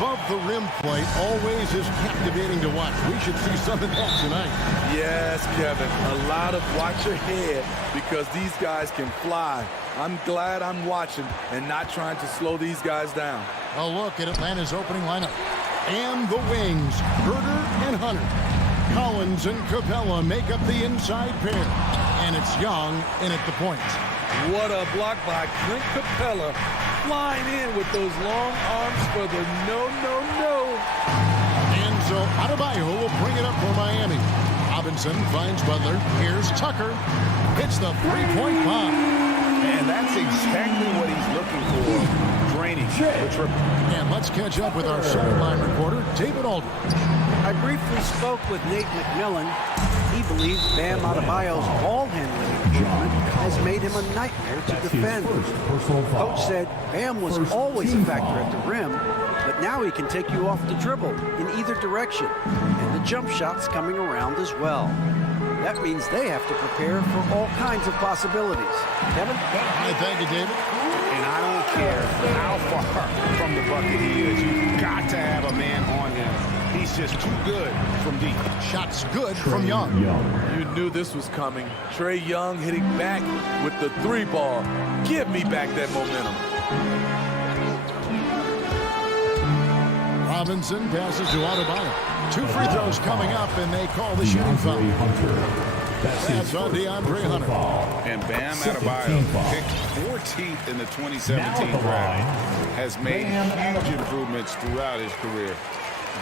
above the rim play always is captivating to watch. We should see some of that tonight. Yes, Kevin. A lot of watch ahead because these guys can fly. I'm glad I'm watching and not trying to slow these guys down. A look at Atlanta's opening lineup. And the wings, Herder and Hunter. Collins and Capella make up the inside pair. And it's Young in at the point. What a block by Clint Capella. Flying in with those long arms for the no. And so Adebayo will bring it up for Miami. Robinson finds Butler. Here's Tucker. Hits the three-point bomb. And that's exactly what he's looking for. Drainage. The triple. And let's catch up with our sideline reporter, David Aldridge. I briefly spoke with Nate McMillan. He believes Bam Adebayo's ball handling improvement has made him a nightmare to defend. Coach said Bam was always a factor at the rim, but now he can take you off the dribble in either direction, and the jump shot's coming around as well. That means they have to prepare for all kinds of possibilities. Kevin? Thank you, David. And I don't care how far from the bucket he is. You've got to have a man on him. He's just too good from deep. Shots good from Young. You knew this was coming. Trae Young hitting back with the three ball. Give me back that momentum. Robinson passes to Adebayo. 2 free throws coming up, and they call the shooting foul. That's on DeAndre Hunter. And Bam Adebayo, picked 14th in the 2017 draft, has made huge improvements throughout his career.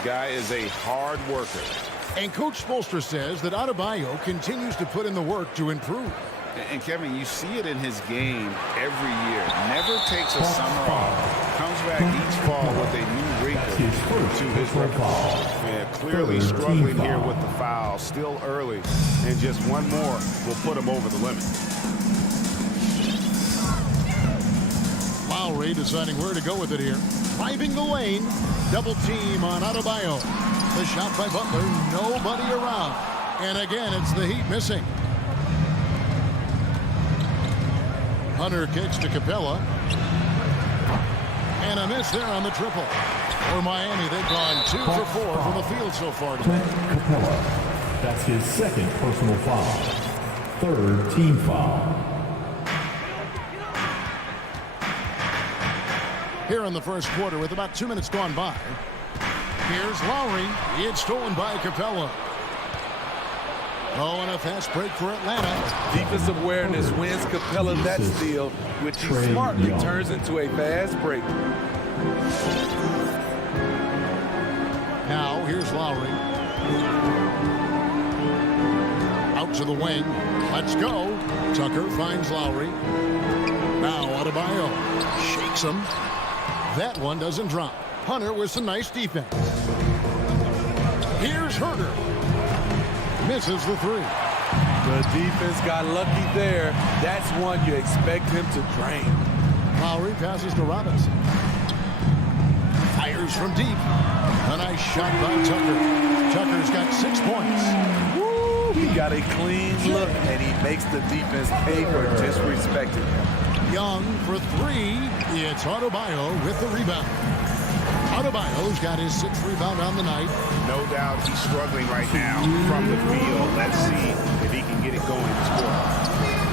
The guy is a hard worker. And Coach Spoelstra says that Adebayo continues to put in the work to improve. And Kevin, you see it in his game every year. Never takes a summer off. Comes back each fall with a new wrinkle to his record. Yeah, clearly struggling here with the foul. Still early. And just one more will put him over the limit. Lowry deciding where to go with it here. Driving the lane. Double team on Adebayo. The shot by Butler. Nobody around. And again, it's the Heat missing. Hunter kicks to Capella. And a miss there on the triple. For Miami, they've gone 2 for 4 from the field so far today. Capella. That's his second personal foul. Third team foul. Here in the first quarter with about 2 minutes gone by. Here's Lowry. It's stolen by Capella. Oh, and a fast break for Atlanta. Defensive awareness wins Capella that steal, which he smartly turns into a fast break. Now, here's Lowry. Out to the wing. Let's go. Tucker finds Lowry. Now, Adebayo shakes him. That one doesn't drop. Hunter with some nice defense. Here's Herder. Misses the three. The defense got lucky there. That's one you expect him to drain. Lowry passes to Robinson. Fires from deep. A nice shot by Tucker. Tucker's got 6 points. Woo! He got a clean look, and he makes the defense pay for disrespecting him. Young for three. It's Adebayo with the rebound. Adebayo's got his 6th rebound on the night. No doubt he's struggling right now from the field. Let's see if he can get it going this quarter.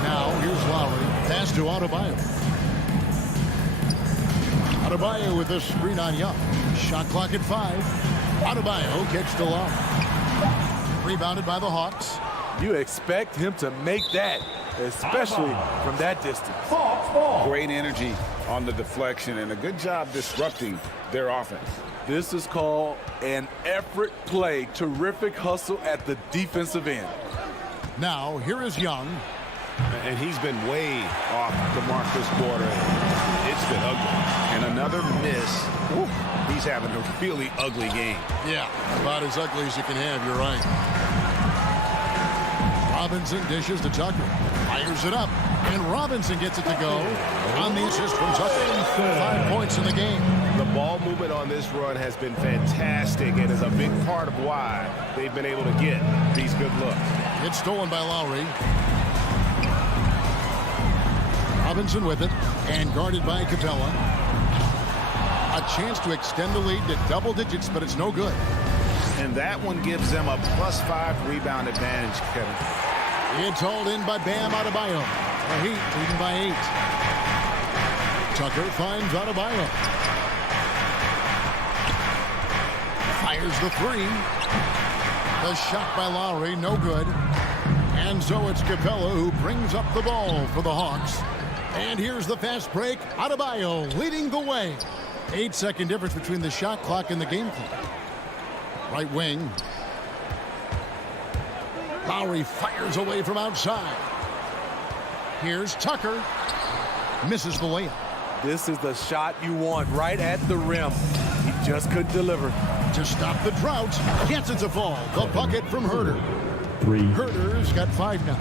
Now here's Lowry. Pass to Adebayo. Adebayo with the screen on Young. Shot clock at 5. Adebayo kicks to Lowry. Rebounded by the Hawks. You expect him to make that, especially from that distance. Great energy on the deflection and a good job disrupting their offense. This is called an effort play. Terrific hustle at the defensive end. Now, here is Young. And he's been way off the mark this quarter. It's been ugly. And another miss. Ooh, he's having a really ugly game. Yeah, about as ugly as you can have, you're right. Robinson dishes to Tucker. Fires it up. And Robinson gets it to go. On the assist from Tucker. 5 points in the game. The ball movement on this run has been fantastic and is a big part of why they've been able to get these good looks. It's stolen by Lowry. Robinson with it. And guarded by Capella. A chance to extend the lead to double digits, but it's no good. And that one gives them a +5 rebound advantage, Kevin. It's hauled in by Bam Adebayo. The Heat leading by 8. Tucker finds Adebayo. Fires the 3. The shot by Lowry, no good. And so it's Capella who brings up the ball for the Hawks. And here's the fast break. Adebayo leading the way. 8-second difference between the shot clock and the game clock. Right wing. Lowry fires away from outside. Here's Tucker. Misses the layup. This is the shot you want right at the rim. He just couldn't deliver. To stop the drought, gets it to fall. The bucket from Herter. 3. Herter's got 5 now.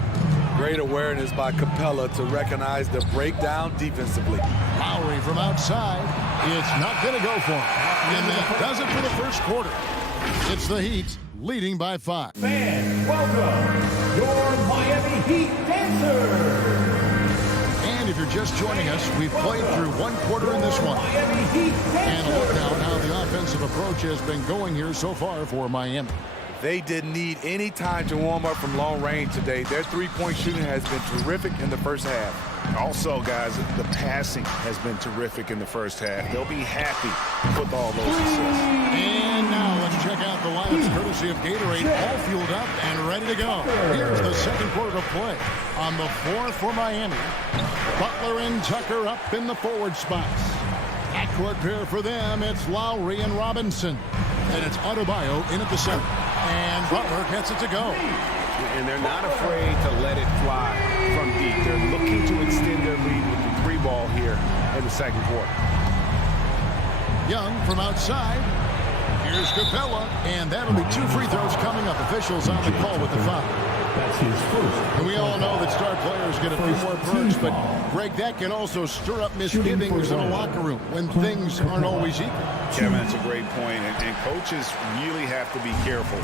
Great awareness by Capella to recognize the breakdown defensively. Lowry from outside. It's not going to go for him. And that does it for the first quarter. It's the Heat leading by 5. Fans, welcome your Miami Heat dancers. And if you're just joining us, we've played through one quarter in this one. Miami Heat And dancers. look now at how the offensive approach has been going here so far for Miami. They didn't need any time to warm up from long range today. Their three-point shooting has been terrific in the first half. Also, guys, the passing has been terrific in the first half. They'll be happy with all those assists. And now let's check out the lineups courtesy of Gatorade, all fueled up and ready to go. Here's the second quarter of play. On the floor for Miami, Butler and Tucker up in the forward spots. Backcourt pair for them, it's Lowry and Robinson. And it's Adebayo in at the center. And Butler gets it to go. And they're not afraid to let it fly from deep. They're looking to extend their lead with the 3 ball here in the second quarter. Young from outside. Here's Capella. And that'll be 2 free throws coming up. Officials on the call with the foul. That's his first. And we all know that star players get a few more perks, but Greg, that can also stir up misgivings in a locker room when things aren't always equal. Kevin, that's a great point. And coaches really have to be careful.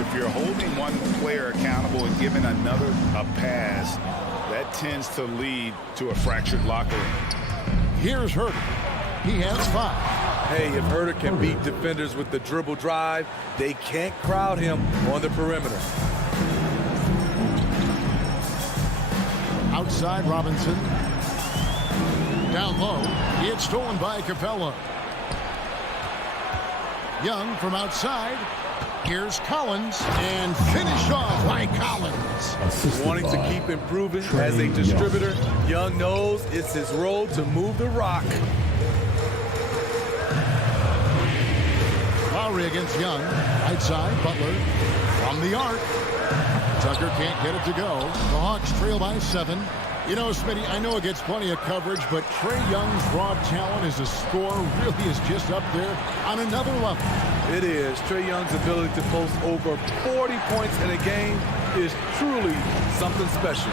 If you're holding one player accountable and giving another a pass, that tends to lead to a fractured locker room. Here's Herter. He has 5. Hey, if Herter can beat defenders with the dribble drive, they can't crowd him on the perimeter. Outside Robinson. Down low. It's stolen by Capella. Young from outside. Here's Collins. And finished off by Collins. Wanting to keep improving as a distributor, Young knows it's his role to move the rock. Lowry against Young. Right side, Butler. From the arc. Tucker can't get it to go. The Hawks trail by 7. You know, Smitty, I know it gets plenty of coverage, but Trae Young's raw talent as a scorer really is just up there on another level. It is. Trae Young's ability to post over 40 points in a game is truly something special.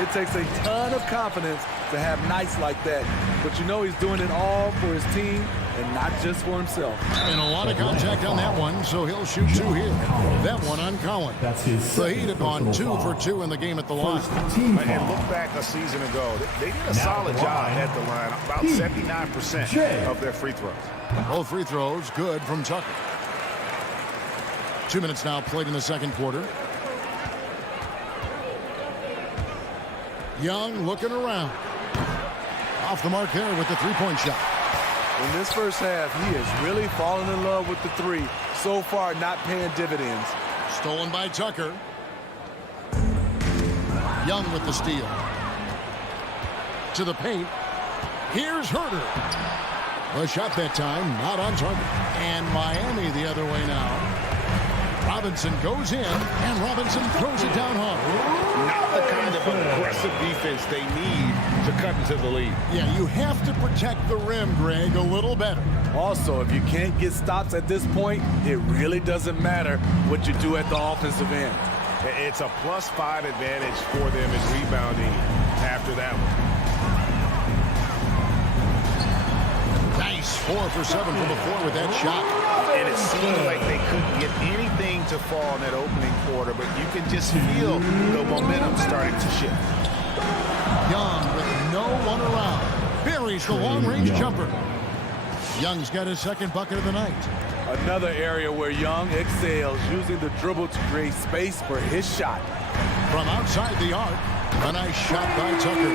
It takes a ton of confidence to have nights like that. But you know he's doing it all for his team and not just for himself. And a lot of contact on that one, so he'll shoot 2 here. That one on Collins. That's his The Heat have gone 2 for 2 in the game at the line. Team And foul. look back a season ago. They did a solid job at the line. About 79% of their free throws. Both free throws good from Tucker. 2 minutes now played in the second quarter. Young looking around. Off the mark there with the 3-point shot. In this first half, he has really fallen in love with the 3. So far, not paying dividends. Stolen by Tucker. Young with the steal. To the paint. Here's Herter. A shot that time, not on target. And Miami the other way now. Robinson goes in, and Robinson throws it down hard. Not the kind of aggressive defense they need to cut into the lead. Yeah, you have to protect the rim, Greg, a little better. Also, if you can't get stops at this point, it really doesn't matter what you do at the offensive end. It's a +5 advantage for them in rebounding after that one. Nice 4 for 7 from the floor with that shot. And it seemed like they couldn't get anything to fall in that opening quarter, but you can just feel the momentum starting to shift. Young with no one around. Buries the long-range jumper. Young's got his second bucket of the night. Another area where Young excels, using the dribble to create space for his shot. From outside the arc, a nice shot by Tucker.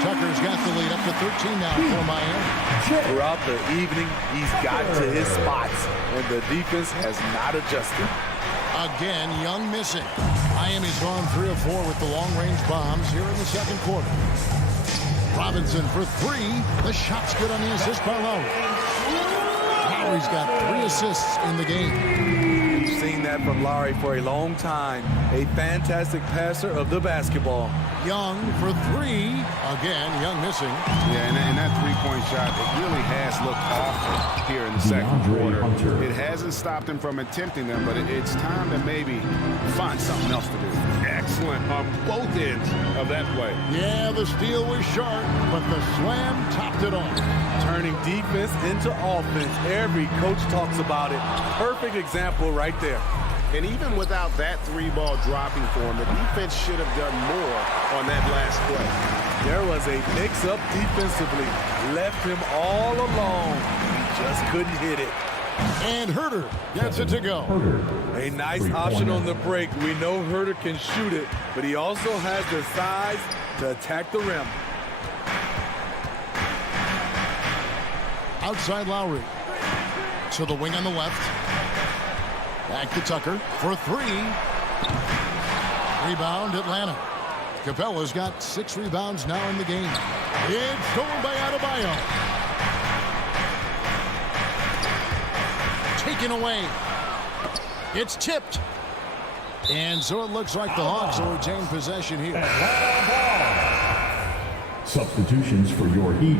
Tucker's got the lead up to 13 now for Miami. Throughout the evening, he's got to his spots, and the defense has not adjusted. Again, Young missing. Miami's gone 3 of 4 with the long-range bombs here in the second quarter. Robinson for 3. The shot's good on the assist by Lowry. Lowry's got 3 assists in the game. We've seen that from Lowry for a long time. A fantastic passer of the basketball. Young for 3. Again, Young missing. Yeah, and that three-point shot, it really has looked awful here in the second quarter. It hasn't stopped him from attempting them, but it's time to maybe find something else to do. Excellent on both ends of that play. Yeah, the steal was sharp, but the slam topped it off. Turning defense into offense. Every coach talks about it. Perfect example right there. And even without that 3-ball dropping for him, the defense should have done more on that last play. There was a mix-up defensively. Left him all alone. He just couldn't hit it. And Herter gets it to go. A nice option on the break. We know Herter can shoot it, but he also has the size to attack the rim. Outside Lowry. To the wing on the left. Back to Tucker for 3. Rebound, Atlanta. Capella's got 6 rebounds now in the game. It's stolen by Adebayo. Taken away. It's tipped. And so it looks like the Hawks will retain possession here. Substitutions for your Heat.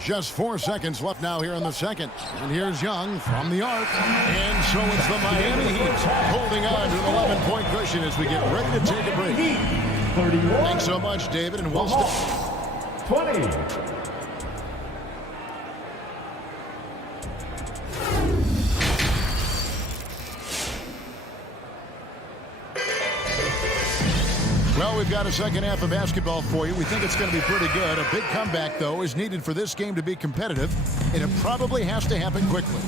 Just 4 seconds left now here in the second. And here's Young from the arc. And so it's the Miami Heat holding on to an 11-point cushion as we get ready to take a break. 31. Thanks so much, David, and we'll start. 20. Well, we've got a second half of basketball for you. We think it's going to be pretty good. A big comeback, though, is needed for this game to be competitive, and it probably has to happen quickly.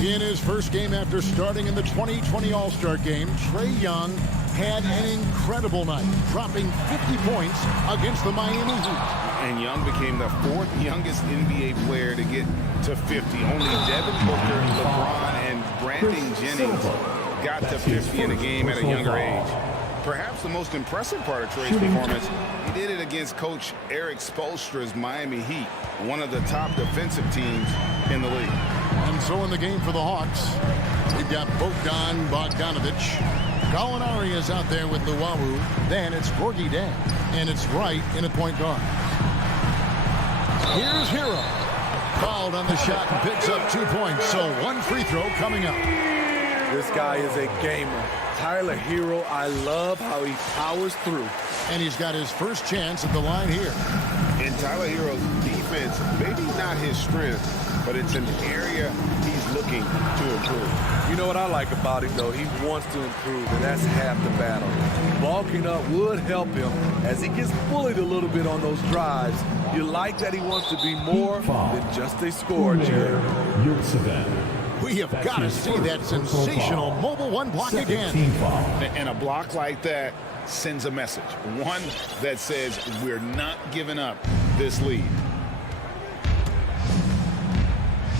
In his first game after starting in the 2020 All-Star Game, Trae Young had an incredible night, dropping 50 points against the Miami Heat. And Young became the 4th youngest NBA player to get to 50. Only Devin Booker, LeBron, and Brandon Jennings got to 50 in a game at a younger age. Perhaps the most impressive part of Trae's performance, he did it against Coach Eric Spoelstra's Miami Heat, one of the top defensive teams in the league. And so in the game for the Hawks, we've got Bogdan Bogdanovic. Gallinari is out there with Luwawu. Then it's Gorgie Dan, and it's Wright in at point guard. Here's Hero. Fouled on the shot and picks up 2 points, so 1 free throw coming up. This guy is a gamer. Tyler Hero, I love how he powers through. And he's got his first chance at the line here. In Tyler Hero's defense, maybe not his strength, but it's an area he's looking to improve. You know what I like about him, though? He wants to improve, and that's half the battle. Bulking up would help him as he gets bullied a little bit on those drives. You like that he wants to be more than just a scorer, Jerry. We have got to see that sensational mobile 1 block again. And a block like that sends a message. One that says we're not giving up this lead.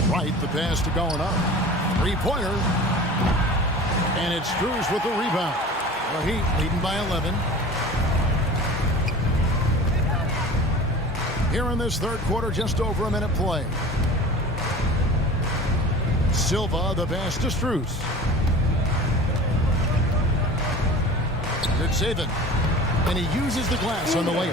Right, the pass to going up. 3-pointer. And it's Strus with the rebound. The Heat leading by 11. Here in this third quarter, just over a minute play. Silva, the pass to Strus. It's Saban. And he uses the glass on the layup.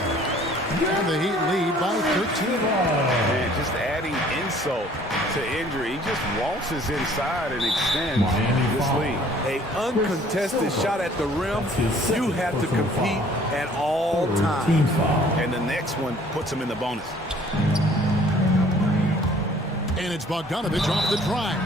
And the Heat lead by 13. Man, just adding insult to injury. He just waltzes inside and extends this lead. An uncontested shot at the rim. You have to compete at all times. And the next one puts him in the bonus. And it's Bogdanovic off the drive.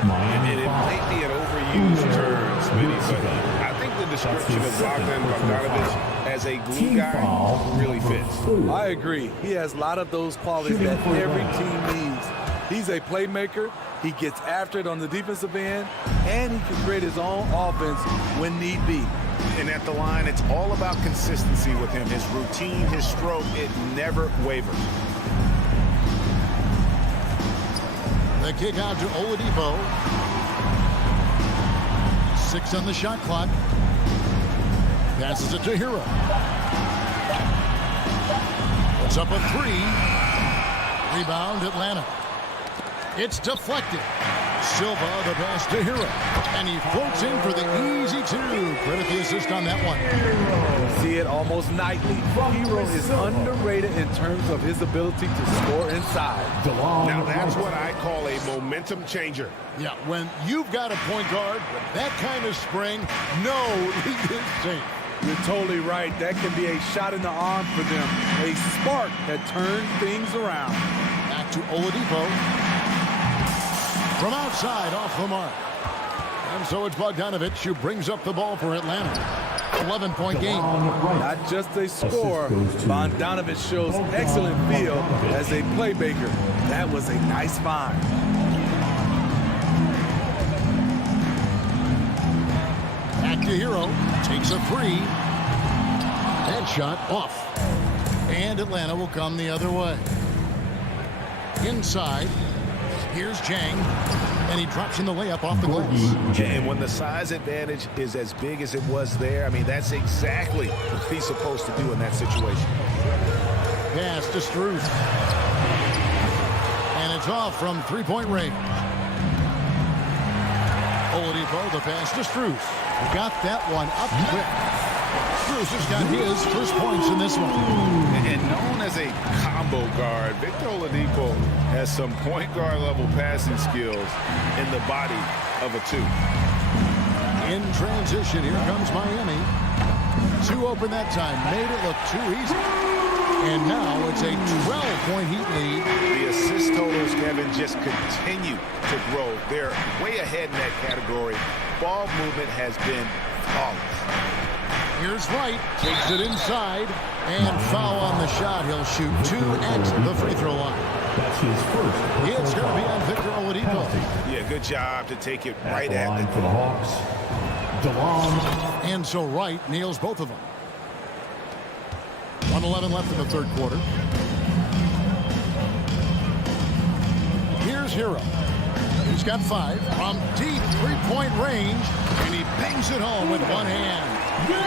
And it might be an overused term, Smitty, but I think the description of Bogdan Bogdanovic as a glue Team guy foul really number fits. 4. I agree. He has a lot of those qualities Shooting that for every Atlanta. team needs. He's a playmaker. He gets after it on the defensive end, and he can create his own offense when need be. And at the line, it's all about consistency with him. His routine, his stroke, it never wavers. The kick out to Oladipo. 6 on the shot clock. Passes it to Hero. It's up a 3. Rebound, Atlanta. It's deflected. Silva, the pass to Hero. And he floats in for the easy 2. Credit the assist on that one. We see it almost nightly. Hero is underrated in terms of his ability to score inside. Now that's what I call a momentum changer. Yeah, when you've got a point guard with that kind of spring, no lead is safe. You're totally right. That can be a shot in the arm for them. A spark that turns things around. Back to Oladipo. From outside, off the mark. And so it's Bogdanovic who brings up the ball for Atlanta. 11-point game. Not just a scorer, Bogdanovic shows excellent feel as a playmaker. That was a nice find. Back to Hero. Takes a 3. That shot off. And Atlanta will come the other way. Inside. Here's Chang, and he drops in the layup off the glass. And when the size advantage is as big as it was there, I mean, that's exactly what he's supposed to do in that situation. Pass to Strus. And it's off from three-point range. Oladipo, the pass to Strus. Got that one up quick. Strus has got his first points in this one. And known as a combo guard, Victor Oladipo has some point guard level passing skills in the body of a 2. In transition, here comes Miami. 2 open that time, made it look too easy. And now it's a 12-point Heat lead. The assist totals, Kevin, just continue to grow. They're way ahead in that category. Ball movement has been flawless. Here's Wright, takes it inside, and foul on the shot. He'll shoot 2 at the free throw line. That's his first. It's going to be on Victor Oladipo. Yeah, good job to take it At right the at line the for the Hawks. DeLon. And so Wright nails both of them. 1:11 left in the third quarter. Here's Hero. He's got 5 from deep three-point range, and he bangs it home with one hand.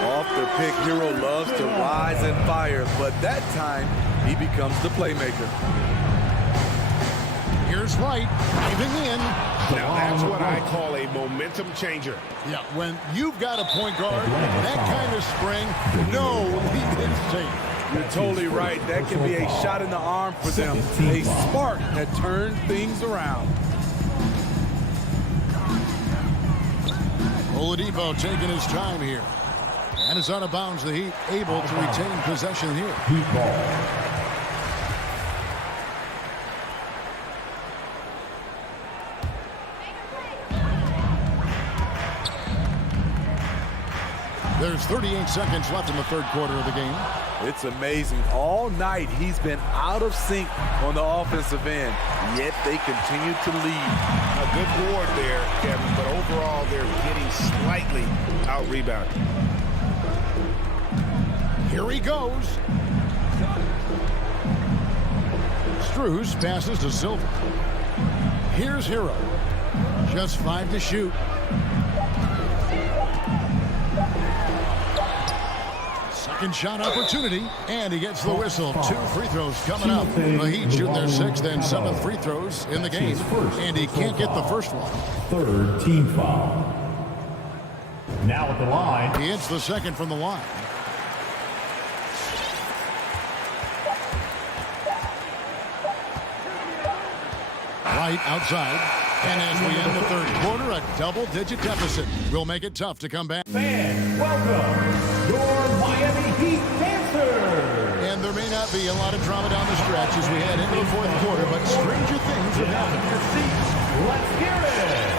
Off the pick, Hero loves to rise and fire, but that time he becomes the playmaker. Here's Wright, driving in. Now that's what I call a momentum changer. Yeah, when you've got a point guard, that kind of spring, no lead is safe. You're totally right. That can be a shot in the arm for them. A spark that turns things around. Oladipo taking his time here. And it's out of bounds. The Heat able to retain possession here. Heat ball. There's 38 seconds left in the third quarter of the game. It's amazing. All night he's been out of sync on the offensive end, yet they continue to lead. A good board there, Kevin, but overall they're getting slightly out-rebounded. Here he goes. Strus passes to Silva. Here's Hero. Just 5 to shoot. Second shot opportunity, and he gets the whistle. 2 free throws coming up. The Heat shooting their 6th and 7th free throws in the game, and he can't get the first one. Third team foul. Now at the line. He hits the second from the line. Right outside. And as we end the third quarter, a double-digit deficit will make it tough to come back. Fans, welcome your Miami Heat Panthers. And there may not be a lot of drama down the stretch as we head into the fourth quarter, but stranger things have happened. Your seats. Let's hear it.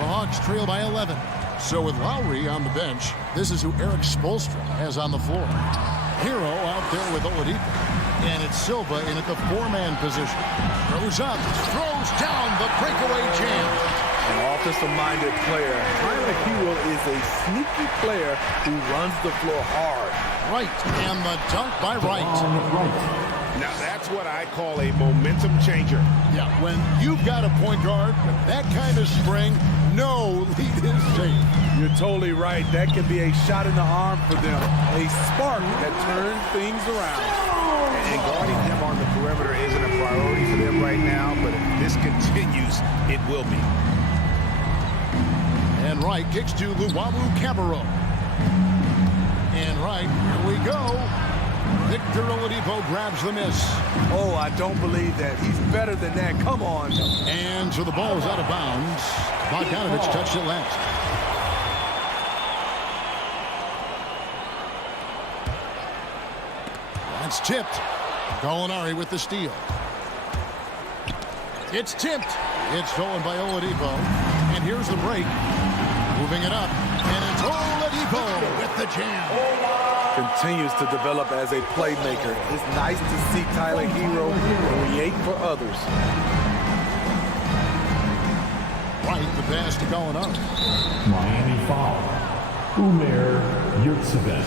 The Hawks trail by 11. So with Lowry on the bench, this is who Eric Spoelstra has on the floor. Hero out there with Oladipo. And it's Silva in at the four-man position. Goes up, throws down the breakaway jam. An offensive-minded player. Tyler Hero is a sneaky player who runs the floor hard. Right, and the dunk by Wright. Now that's what I call a momentum changer. Yeah, when you've got a point guard with that kind of spring, no lead is safe. You're totally right. That can be a shot in the arm for them. A spark that turns things around. And guarding him on the perimeter isn't a priority for them right now, but if this continues, it will be. And Wright kicks to Luwawu Cabarro. And Wright, here we go. Victor Oladipo grabs the miss. Oh, I don't believe that. He's better than that. Come on. And so the ball is out of bounds. Bogdanovich touched it last. That's tipped. Gallinari with the steal. It's tipped. It's stolen by Oladipo. And here's the break. Moving it up. And it's Oladipo with the jam. Continues to develop as a playmaker. It's nice to see Tyler Hero create for others. Right, the pass to Gallinari. Miami foul. Umair Yurtseven.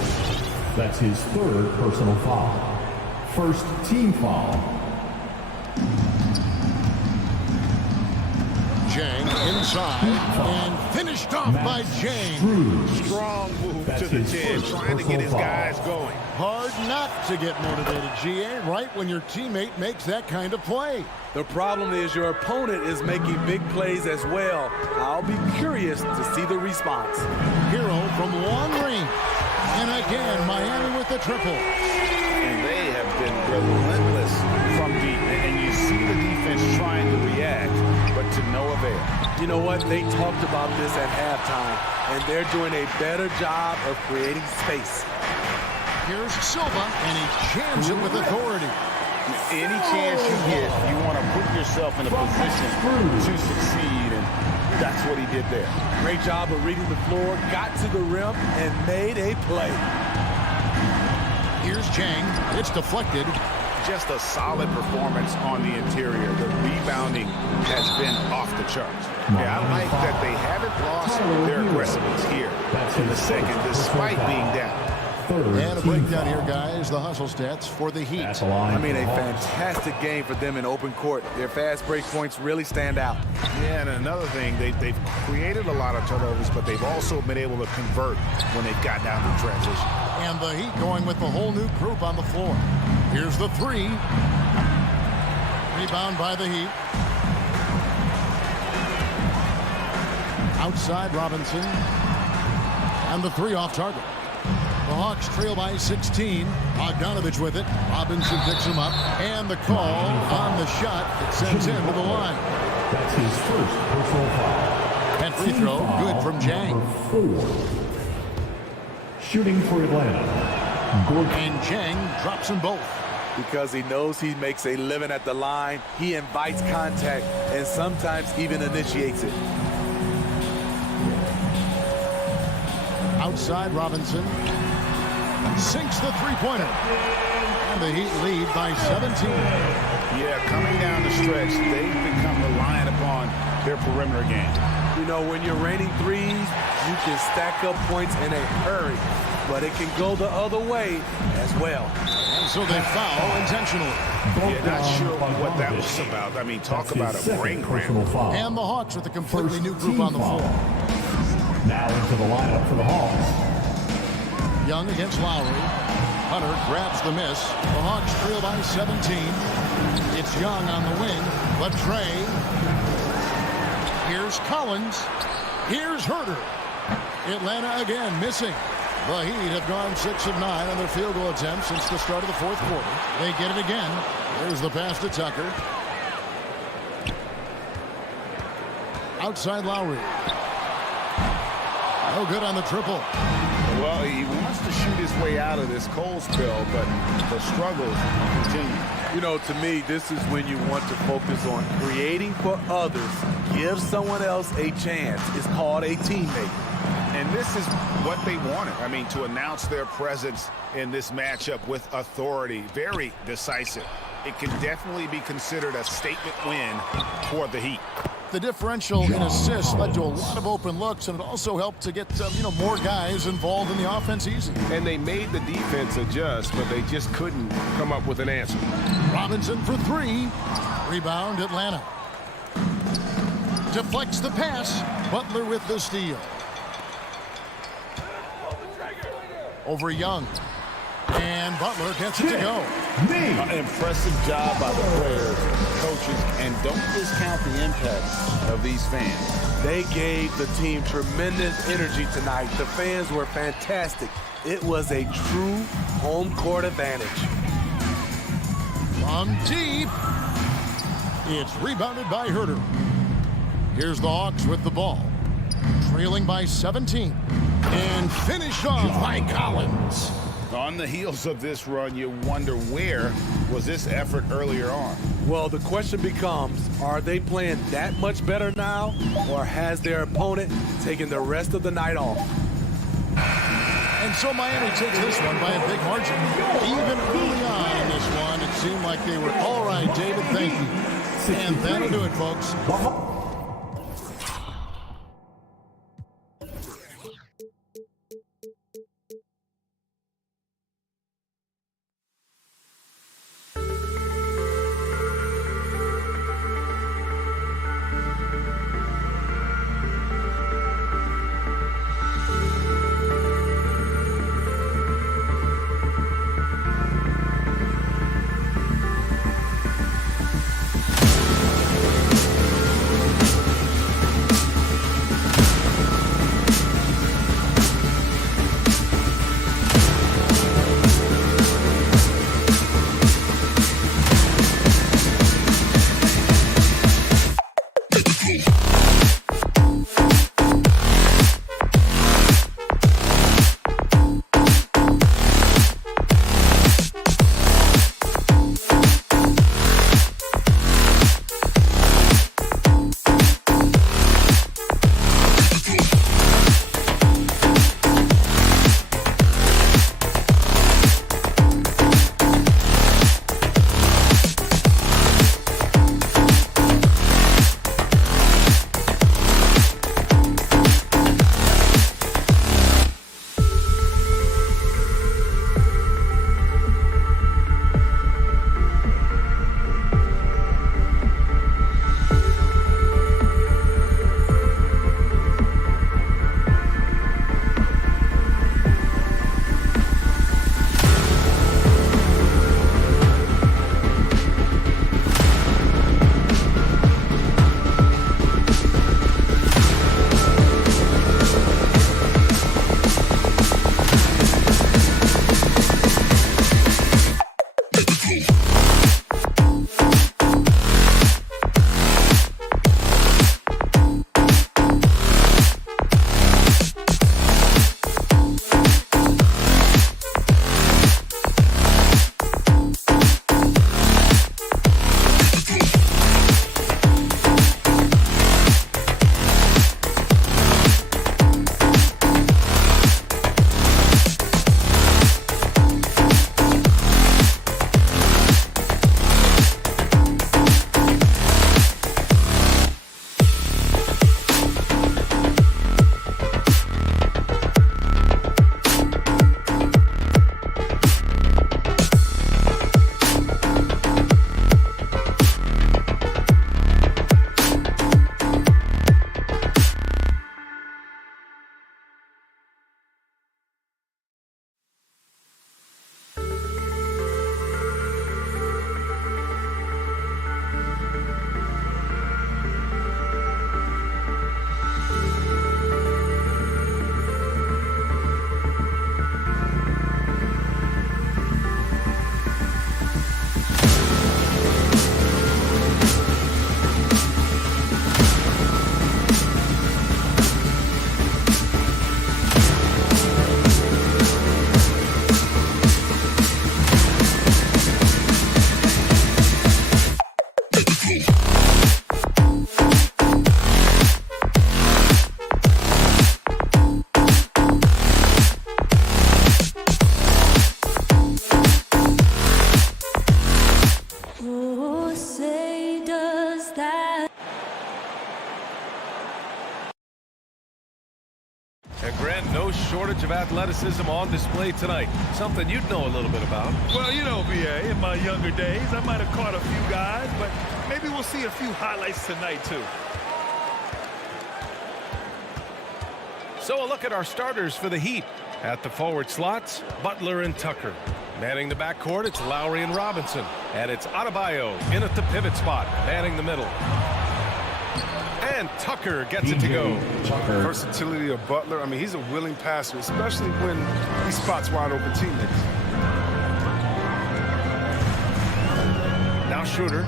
That's his third personal foul. First team foul. Jang inside and finished off by Jang. Strong move to the 10, trying to get his guys going. Hard not to get motivated, GA, right when your teammate makes that kind of play. The problem is your opponent is making big plays as well. I'll be curious to see the response. Hero from long range. And again, Miami with the triple. And they have been relentless from deep. And you see the defense trying to react, but to no avail. You know what? They talked about this at halftime, and they're doing a better job of creating space. Here's Silva, and he jams it with authority. Any chance you get, you want to put yourself in a position to succeed, and that's what he did there. Great job of reading the floor, got to the rim, and made a play. Here's Jang. It's deflected. Just a solid performance on the interior. The rebounding has been off the charts. Yeah, I like that they haven't lost their aggressiveness here in the second, despite being down. And a breakdown here, guys. The hustle stats for the Heat. I mean, a fantastic game for them in open court. Their fast break points really stand out. Yeah, and another thing, they've created a lot of turnovers, but they've also been able to convert when they've got down to transition. And the Heat going with the whole new group on the floor. Here's the three. Rebound by the Heat. Outside Robinson. And the three off target. The Hawks trail by 16. Bogdanovich with it. Robinson picks him up. And the call on the shot that sends him to the line. That's his first personal foul. And free throw, good from Jang. Number 4. Shooting for Atlanta, Gordon. And Jang drops them both. Because he knows he makes a living at the line, he invites contact and sometimes even initiates it. Outside Robinson. Sinks the three-pointer. And the Heat lead by 17. Yeah, coming down the stretch, they've become reliant upon their perimeter game. You know, when you're raining threes, you can stack up points in a hurry, but it can go the other way as well. And so they foul intentionally. Yeah, not sure what that was about. I mean, talk about a brain cramp. And the Hawks with a completely new group on the floor. Now into the lineup for the Hawks. Young against Lowry. Hunter grabs the miss. The Hawks trail by 17. It's Young on the wing. But Trey. Here's Collins. Here's Herter. Atlanta again missing. The Heat have gone 6 of 9 on their field goal attempts since the start of the fourth quarter. They get it again. There's the pass to Tucker. Outside Lowry. No good on the triple. Well, he wants to shoot his way out of this cold spell, but the struggles continue. You know, to me, this is when you want to focus on creating for others. Give someone else a chance. It's called a teammate. And this is what they wanted. I mean, to announce their presence in this matchup with authority, very decisive. It can definitely be considered a statement win for the Heat. The differential in assists led to a lot of open looks, and it also helped to get more guys involved in the offense easy. And they made the defense adjust, but they just couldn't come up with an answer. Robinson for three. Rebound, Atlanta. Deflects the pass. Butler with the steal. Over Young. And Butler gets it to go. An impressive job by the players, coaches, and don't discount the impact of these fans. They gave the team tremendous energy tonight. The fans were fantastic. It was a true home court advantage. From deep. It's rebounded by Herter. Here's the Hawks with the ball. Trailing by 17. And finished off by Collins. On the heels of this run, you wonder where was this effort earlier on? Well, the question becomes, are they playing that much better now, or has their opponent taken the rest of the night off? And so Miami takes this one by a big margin. Even early on in this one, it seemed like they were all right, David, thank you. And that'll do it, folks. no shortage of athleticism on display tonight. Something you'd know a little bit about. Well, you know, BA, in my younger days, I might have caught a few guys, but maybe we'll see a few highlights tonight, too. So a look at our starters for the Heat. At the forward slots, Butler and Tucker. Manning the backcourt, it's Lowry and Robinson. And it's Adebayo in at the pivot spot, manning the middle. And Tucker gets it to go. Versatility of Butler. I mean, he's a willing passer, especially when he spots wide open teammates. Now Schroeder.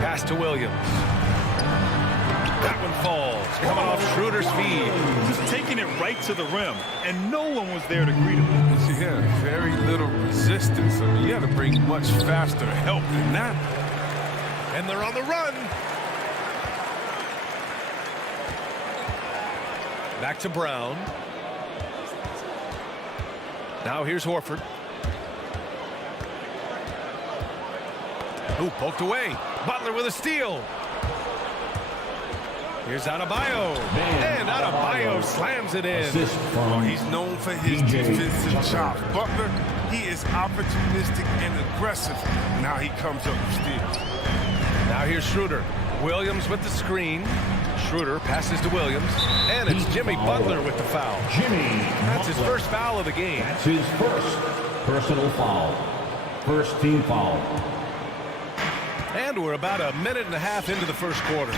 Pass to Williams. That one falls. Coming off Schroeder's feed. Just taking it right to the rim, and no one was there to greet him. Yeah, very little resistance. I mean, you got to bring much faster help than that. And they're on the run. Back to Brown. Now here's Horford. Ooh, poked away. Butler with a steal. Here's Adebayo. And Adebayo slams it in. Oh, he's known for his defensive chops. Butler, he is opportunistic and aggressive. Now he comes up with steals. Now here's Schroeder. Williams with the screen. Schroeder passes to Williams. And it's Jimmy Butler with the foul. That's his first foul of the game. That's his first personal foul. First team foul. And we're about a minute and a half into the first quarter.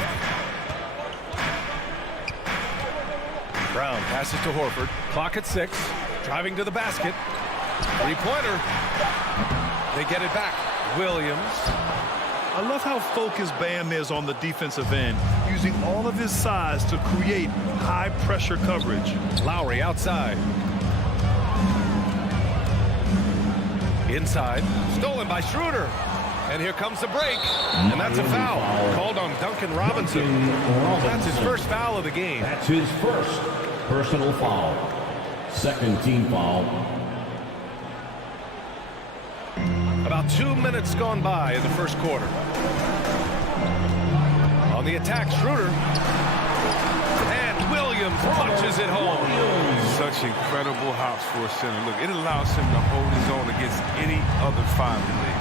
Brown passes to Horford. Clock at 6. Driving to the basket. Three-pointer. They get it back. Williams. I love how focused Bam is on the defensive end, using all of his size to create high-pressure coverage. Lowry outside. Inside. Stolen by Schroeder. And here comes the break. And that's a foul called on Duncan Robinson. That's his first foul of the game. That's his first personal foul. Second team foul. About 2 minutes gone by in the first quarter. On the attack, Schroeder. And Williams punches it home. Such incredible hops for a center. Look, it allows him to hold his own against any other five in the league.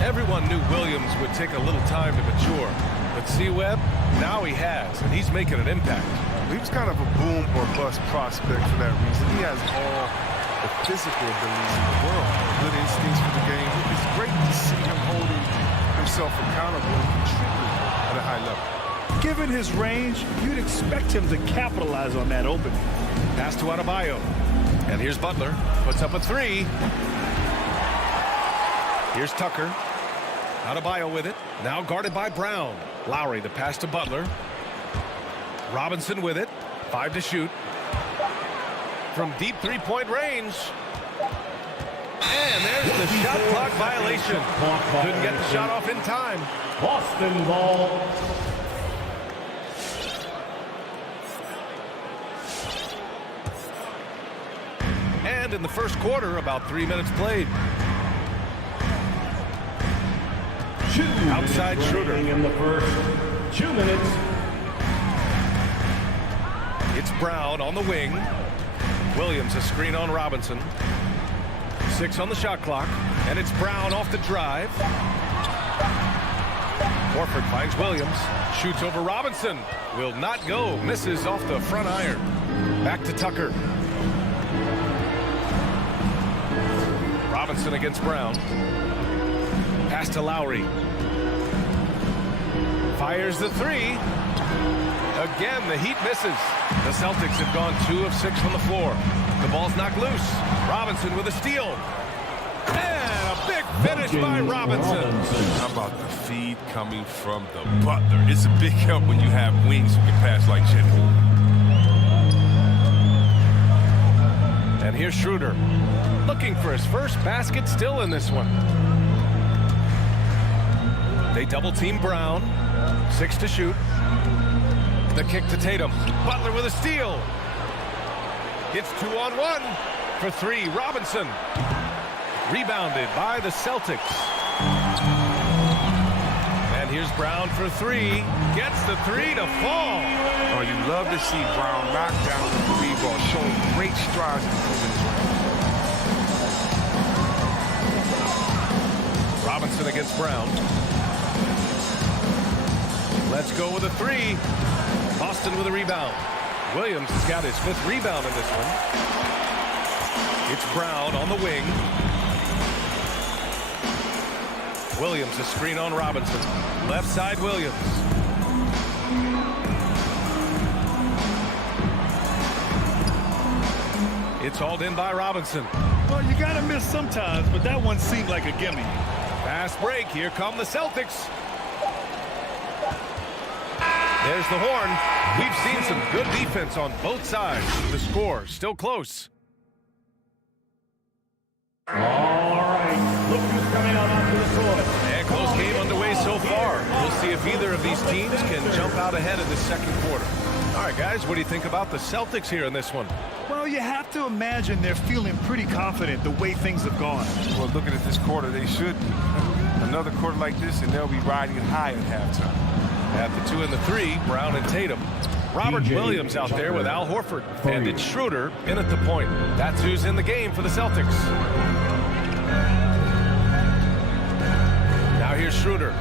Everyone knew Williams would take a little time to mature. But C-Webb, now he has, and he's making an impact. He was kind of a boom or bust prospect for that reason. He has all the physical abilities in the world, good instincts for the game. It's great to see him holding himself accountable and contributing at a high level. Given his range, you'd expect him to capitalize on that opening. Pass to Adebayo. And here's Butler. Puts up a three. Here's Tucker. Adebayo with it. Now guarded by Brown. Lowry, the pass to Butler. Robinson with it. 5 to shoot. From deep three-point range. And there's the shot clock violation. Couldn't get the shot off in time. Boston ball. And in the first quarter, about 3 minutes played. Outside Schroeder. In the first 2 minutes. It's Brown on the wing. Williams a screen on Robinson. 6 on the shot clock. And it's Brown off the drive. Horford finds Williams. Shoots over Robinson. Will not go. Misses off the front iron. Back to Tucker. Robinson against Brown. Pass to Lowry. Fires the three. Again, the Heat misses. The Celtics have gone 2 of 6 from the floor. The ball's knocked loose. Robinson with a steal. And a big finish by Robinson. How about the feed coming from the Butler? It's a big help when you have wings who can pass like Jimmy. And here's Schroeder. Looking for his first basket, still in this one. They double-team Brown. 6 to shoot. The kick to Tatum. Butler with a steal. It's 2-on-1 for 3. Robinson. Rebounded by the Celtics. And here's Brown for three. Gets the three to fall. Oh, you love to see Brown knock down the three ball, showing great strides improving his range. Robinson against Brown. Let's go with a three. Boston with a rebound. Williams has got his 5th rebound in this one. It's Brown on the wing. Williams, a screen on Robinson. Left side, Williams. It's hauled in by Robinson. Well, you got to miss sometimes, but that one seemed like a gimme. Fast break. Here come the Celtics. There's the horn. We've seen some good defense on both sides. The score still close. All right, look who's coming out onto the court. And close game underway so far. We'll see if either of these teams can jump out ahead in the second quarter. All right, guys, what do you think about the Celtics here in this one? Well, you have to imagine they're feeling pretty confident the way things have gone. Well, looking at this quarter, they should be. Another quarter like this, and they'll be riding high at halftime. At the 2 and the 3, Brown and Tatum. Robert Williams out there with Al Horford. And it's Schroeder in at the point. That's who's in the game for the Celtics. Now here's Schroeder.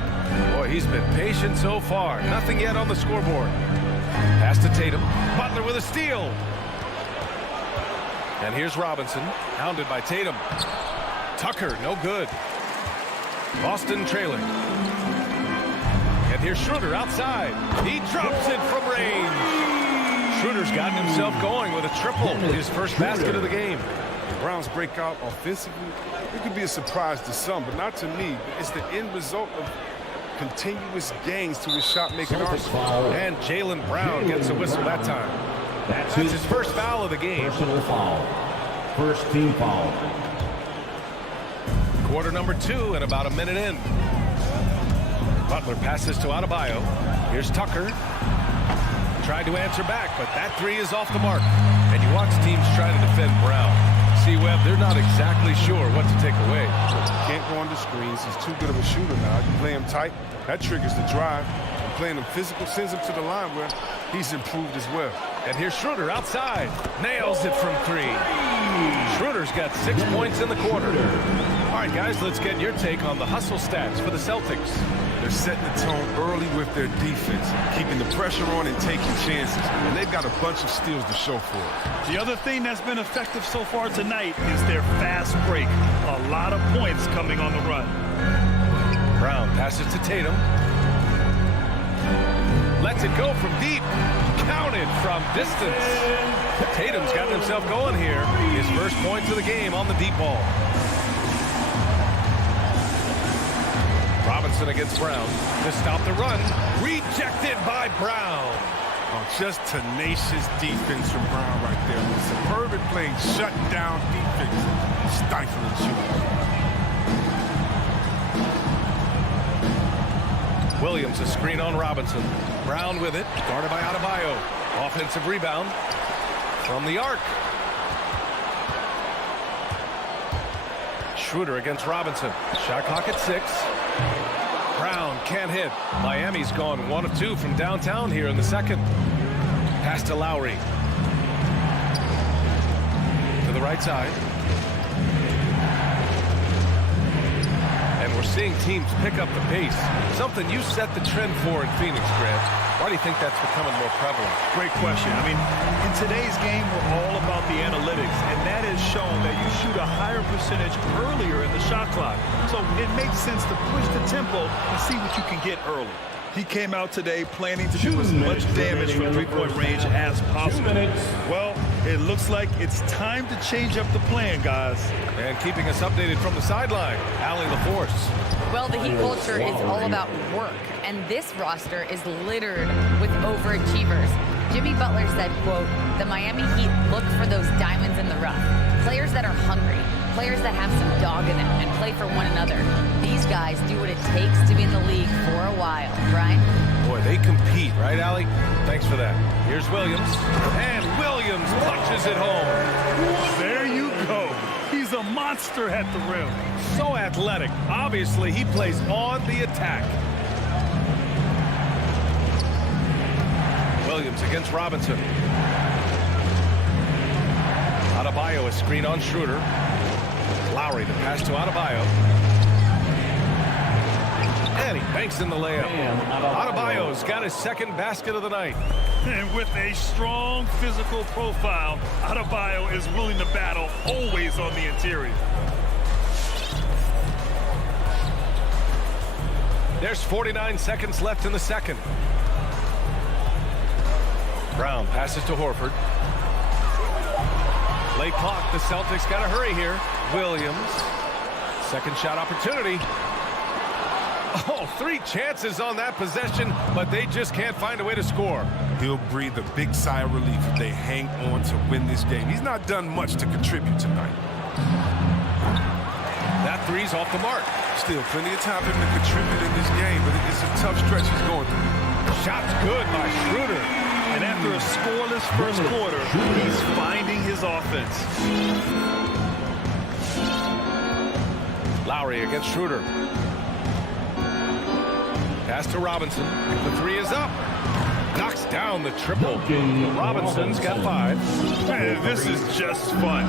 Boy, he's been patient so far. Nothing yet on the scoreboard. Pass to Tatum. Butler with a steal. And here's Robinson, hounded by Tatum. Tucker, no good. Boston trailing. And here's Schroeder outside. He drops it from range. Schroeder's gotten himself going with a triple. His first basket of the game. Brown's breakout offensively, it could be a surprise to some, but not to me. It's the end result of continuous gains to his shot-making arsenal. And Jaylen Brown gets a whistle that time. That's his first foul of the game. Personal foul. First team foul. Quarter number 2 and about a minute in. Butler passes to Adebayo. Here's Tucker. Tried to answer back, but that three is off the mark. And you watch teams try to defend Brown. See, Webb, they're not exactly sure what to take away. Can't go under screens. He's too good of a shooter now. You play him tight, that triggers the drive. And playing him physical sends him to the line where he's improved as well. And here's Schroeder outside. Nails it from 3. Schroeder's got 6 points in the quarter. All right, guys, let's get your take on the hustle stats for the Celtics. They're setting the tone early with their defense, keeping the pressure on and taking chances. And they've got a bunch of steals to show for it. The other thing that's been effective so far tonight is their fast break. A lot of points coming on the run. Brown passes to Tatum. Lets it go from deep. Counted from distance. Tatum's gotten himself going here. His first points of the game on the deep ball. Robinson against Brown to stop the run. Rejected by Brown. Oh, just tenacious defense from Brown right there. Superb at playing shut-down defense. Stifling shooting. Williams a screen on Robinson. Brown with it. Guarded by Adebayo. Offensive rebound from the arc. Schroeder against Robinson. Shot clock at 6. Brown can't hit. Miami's gone 1 of 2 from downtown here in the second. Pass to Lowry. To the right side. And we're seeing teams pick up the pace. Something you set the trend for in Phoenix, Grant. Why do you think that's becoming more prevalent? Great question. I mean, in today's game, we're all about the analytics, and that has shown that you shoot a higher percentage earlier in the shot clock. So it makes sense to push the tempo and see what you can get early. He came out today planning to do as much damage from three-point range as possible. Well, it looks like it's time to change up the plan, guys. And keeping us updated from the sideline, Allie LaForce. Well, the Heat culture is all about work, and this roster is littered with overachievers. Jimmy Butler said, quote, "The Miami Heat look for those diamonds in the rough. Players that are hungry, players that have some dog in them and play for one another. These guys do what it takes to be in the league for a while." Brian? Boy, they compete, right, Allie? Thanks for that. Here's Williams. And Williams punches it home. There you go. He's a monster at the rim. So athletic. Obviously, he plays on the attack. Williams against Robinson. Adebayo, a screen on Schroeder. Lowry to pass to Adebayo. And he banks in the layup. Adebayo's got his second basket of the night. And with a strong physical profile, Adebayo is willing to battle, always on the interior. There's 49 seconds left in the second. Brown passes to Horford. Late clock. The Celtics got to hurry here. Williams. Second shot opportunity. Oh, 3 chances on that possession, but they just can't find a way to score. He'll breathe a big sigh of relief if they hang on to win this game. He's not done much to contribute tonight. That three's off the mark. Still plenty of time for him to contribute in this game, but it's a tough stretch he's going through. Shot's good by Schroeder. And after a scoreless first quarter, he's finding his offense. Lowry against Schroeder. Pass to Robinson. The 3 is up. Knocks down the triple. Robinson's got 5. Man, this is just fun.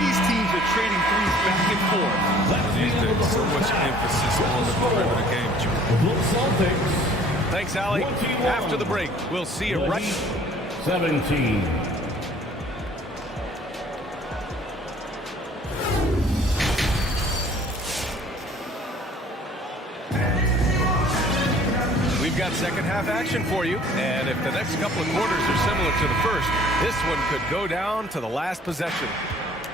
These teams are trading threes back and forth. These days, so much emphasis on the perimeter game. Thanks, Allie. After the break, we'll see you right. 17. We've got second half action for you, and if the next couple of quarters are similar to the first, this one could go down to the last possession.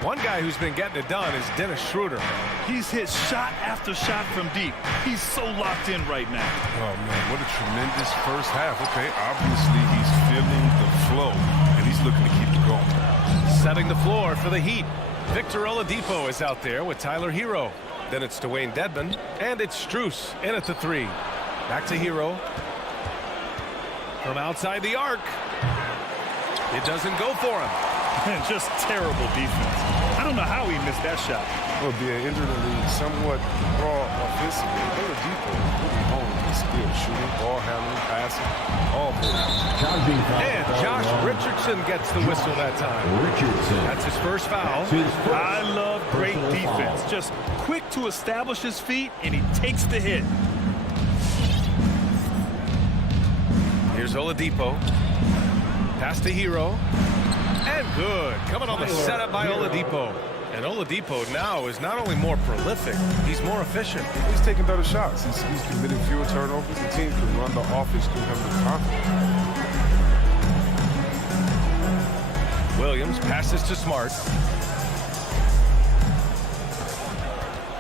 One guy who's been getting it done is Dennis Schroeder. He's hit shot after shot from deep. He's so locked in right now. Oh, man, what a tremendous first half. Okay, obviously he's feeling the flow, and he's looking to keep it going. Setting the floor for the Heat. Victor Oladipo is out there with Tyler Hero. Then it's Dwayne Dedmon, and it's Strus in at the 3. Back to Hero. From outside the arc. It doesn't go for him. And just terrible defense. I don't know how he missed that shot. Well, being injuredly somewhat raw offensively, Oladipo really honed his skill, shooting, ball handling, passing, all three. And Josh Richardson gets the whistle that time. That's his first foul. I love great defense. Just quick to establish his feet, and he takes the hit. Here's Oladipo. Pass to Hero. And good. Coming on the setup by Oladipo. And Oladipo now is not only more prolific, he's more efficient. He's taking better shots. He's committing fewer turnovers. The team can run the offense through him with confidence. Williams passes to Smart.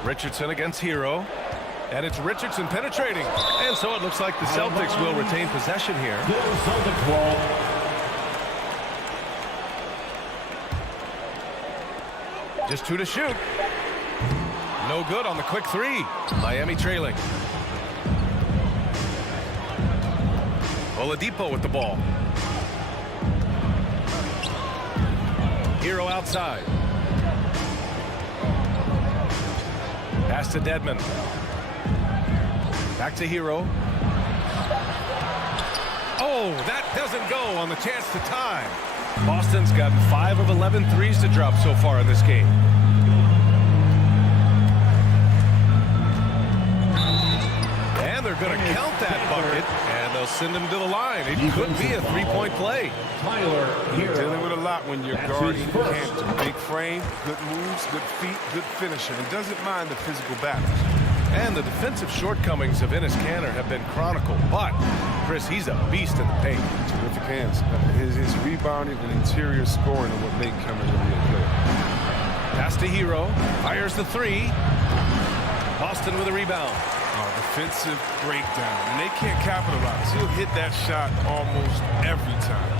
Richardson against Hero. And it's Richardson penetrating. And so it looks like the Celtics will retain possession here. Just 2 to shoot. No good on the quick 3. Miami trailing. Oladipo with the ball. Hero outside. Pass to Dedmon. Back to Hero. Oh, that doesn't go on the chance to tie. Boston's gotten 5 of 11 threes to drop so far in this game. And they're going to count that bucket, and they'll send him to the line. It could be a 3-point play. You're dealing with a lot when you're guarding Hampton. Big frame, good moves, good feet, good finisher, and doesn't mind the physical battles. And the defensive shortcomings of Enes Kanter have been chronicled. But, Chris, he's a beast in the paint. Terrific hands. His rebounding and interior scoring are what make him a real player. Pass to Hero. Fires the 3. Boston with a rebound. Defensive breakdown. And they can't capitalize. He'll hit that shot almost every time.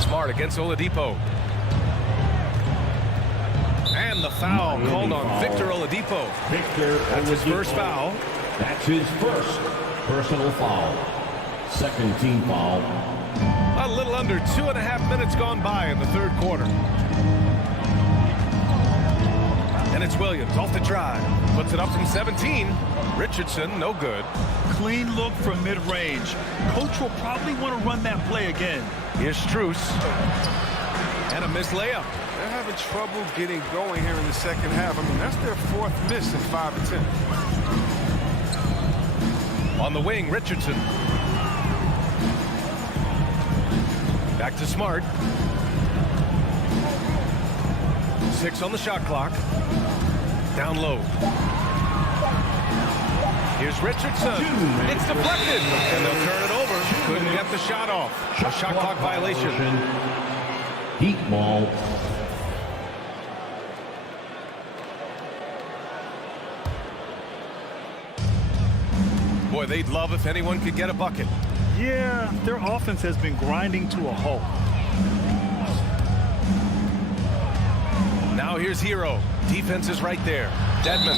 Smart against Oladipo. And the foul called on Victor Oladipo. That's his first foul. That's his first personal foul. Second team foul. A little under 2.5 minutes gone by in the third quarter. And it's Williams off the drive. Puts it up from 17. Richardson, no good. Clean look from mid-range. Coach will probably want to run that play again. Here's Strus. And a missed layup. They're having trouble getting going here in the second half. I mean, that's their 4th miss in 5 attempts. On the wing, Richardson. Back to Smart. 6 on the shot clock. Down low. Here's Richardson. It's deflected. And they'll turn it over. Couldn't get the shot off. A shot clock violation. Heat ball. Boy, they'd love if anyone could get a bucket. Yeah, their offense has been grinding to a halt. Now here's Hero. Defense is right there. Dedmon.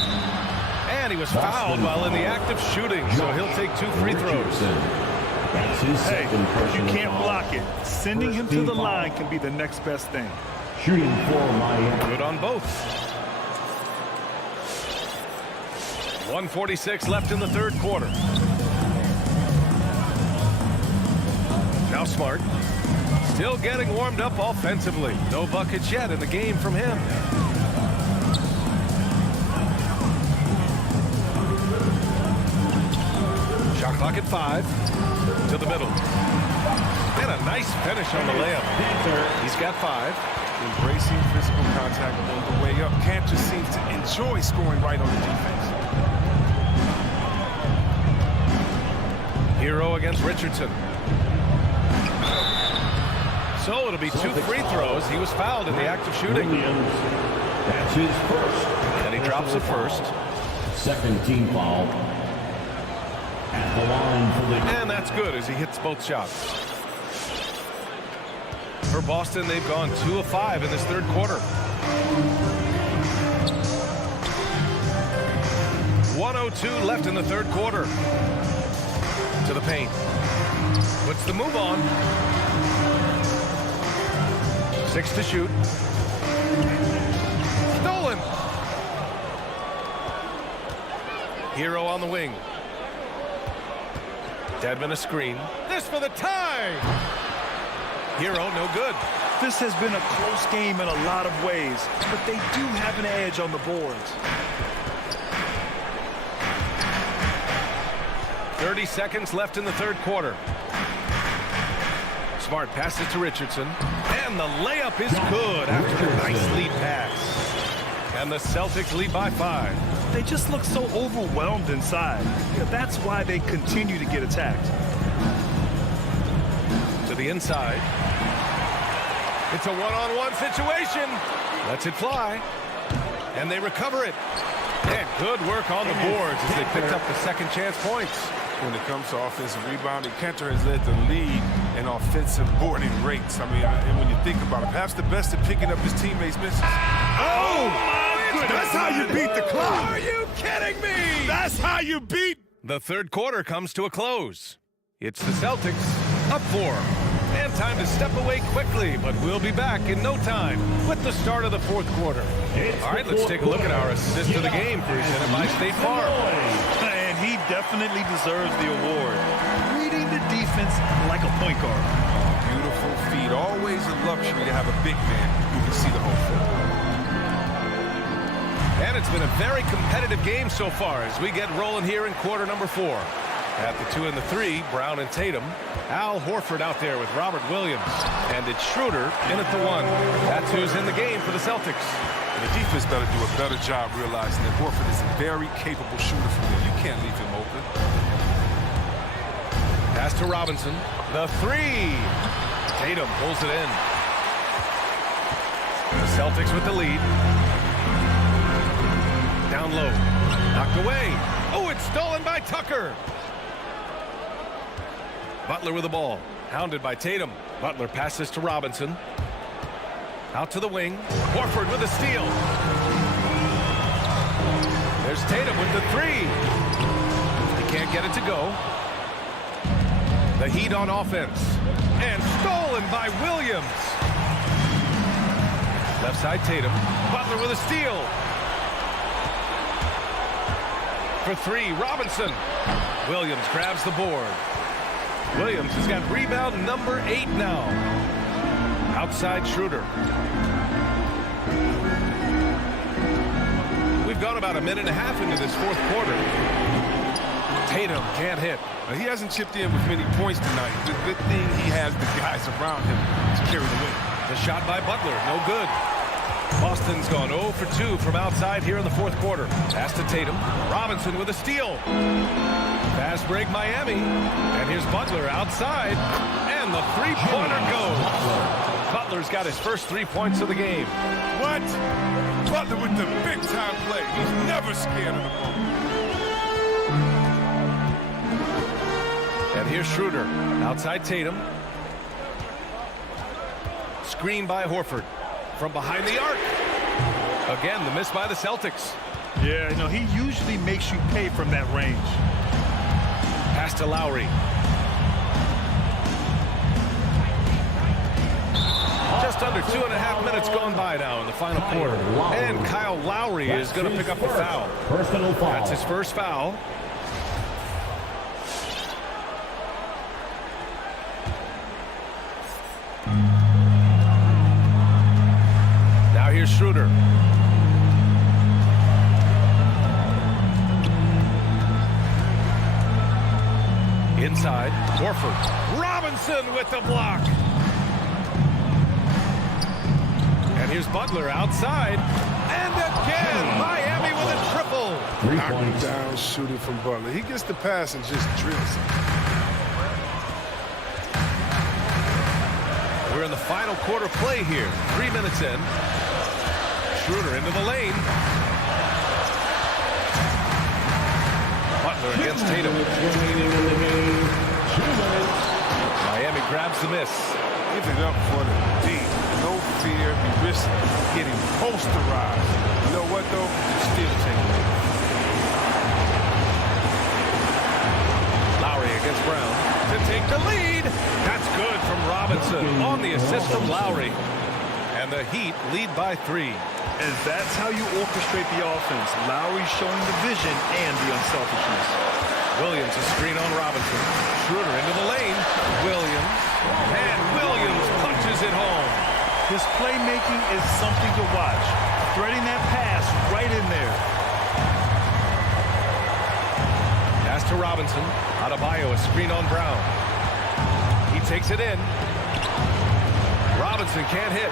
And he was fouled while in the act of shooting, so he'll take 2 free throws. That's his Hey, second if you personal can't foul. block it, sending him to the line can be the next best thing. Shooting for Miami. Good on both. 1:46 left in the third quarter. Now Smart. Still getting warmed up offensively. No buckets yet in the game from him. Shot clock at 5. To the middle. And a nice finish on the layup. He's got 5. Embracing physical contact on the way up. Cantor seems to enjoy scoring right on the defense. Hero against Richardson. So it'll be 2 free throws. He was fouled in the act of shooting. Williams. That's his first. And he drops the first. Second team foul. At the line for the... And that's good as he hits both shots. For Boston, they've gone 2 of 5 in this third quarter. 1:02 left in the third quarter. To the paint. Puts the move on. 6 to shoot. Stolen. Hero on the wing. Dedmon a screen. This for the tie. Hero no good. This has been a close game in a lot of ways, but they do have an edge on the boards. 30 seconds left in the third quarter. Smart passes to Richardson. And the layup is good after a nice lead pass. And the Celtics lead by 5. They just look so overwhelmed inside. Yeah, that's why they continue to get attacked. To the inside. It's a one-on-one situation. Lets it fly. And they recover it. And good work on the boards as they picked up the second chance points. When it comes to offensive rebounding, Cantor has led the league in offensive boarding rates. I mean, and when you think about it, perhaps the best at picking up his teammates' misses. Oh, my goodness. That's how you beat the clock. Are you kidding me? That's how you beat. The third quarter comes to a close. It's the Celtics up 4. And time to step away quickly, but we'll be back in no time with the start of the fourth quarter. All right, let's take a look at our assist of the game presented by State Farm. And he definitely deserves the award. Reading the defense like a point guard. Beautiful feet. Always a luxury to have a big man who can see the whole floor. And it's been a very competitive game so far as we get rolling here in quarter number 4. At the 2 and the 3, Brown and Tatum. Al Horford out there with Robert Williams. And it's Schroeder in at the 1. That's who's in the game for the Celtics. And the defense better do a better job realizing that Horford is a very capable shooter from there. You can't leave him open. Pass to Robinson. The 3. Tatum pulls it in. The Celtics with the lead. Down low. Knocked away. Oh, it's stolen by Tucker. Butler with the ball. Hounded by Tatum. Butler passes to Robinson. Out to the wing. Horford with a steal. There's Tatum with the 3. He can't get it to go. The Heat on offense. And stolen by Williams. Left side Tatum. Butler with a steal. for three. Robinson. Williams grabs the board. Williams has got rebound number 8 now. Outside Schroeder. We've gone about a minute and a half into this fourth quarter. Tatum can't hit. He hasn't chipped in with many points tonight. The good thing he has the guys around him to carry the weight. The shot by Butler, no good. Boston's gone 0 for 2 from outside here in the fourth quarter. Pass to Tatum. Robinson with a steal. Fast break Miami. And here's Butler outside. And the three-pointer goes. Butler's got his first 3 points of the game. What? Butler with the big-time play. He's never scared of the ball. And here's Schroeder. Outside Tatum. Screen by Horford. From behind the arc. Again, the miss by the Celtics. Yeah, he usually makes you pay from that range. Pass to Lowry. Just under 2.5 minutes gone by now in the final quarter. And Kyle Lowry is going to pick up a foul. Personal foul. That's his first foul. Now here's Schroeder. Inside, Horford. Robinson with the block. And here's Butler outside. And again, Miami with a triple. 3 Knocked points. down shooting from Butler. He gets the pass and just drills it. We're in the final quarter play here. 3 minutes in. Schroeder into the lane. Butler against Tatum. Miami grabs the miss. Give it up for the D. No fear. He risks getting posterized. You know what, though? Still taking it. Lowry against Brown to take the lead. That's good from Robinson on the assist from Lowry. And the Heat lead by 3. And that's how you orchestrate the offense. Lowry showing the vision and the unselfishness. Williams a screen on Robinson. Schroeder into the lane. Williams. And Williams punches it home. His playmaking is something to watch. Threading that pass right in there. Pass to Robinson. Adebayo a screen on Brown. He takes it in. Robinson can't hit.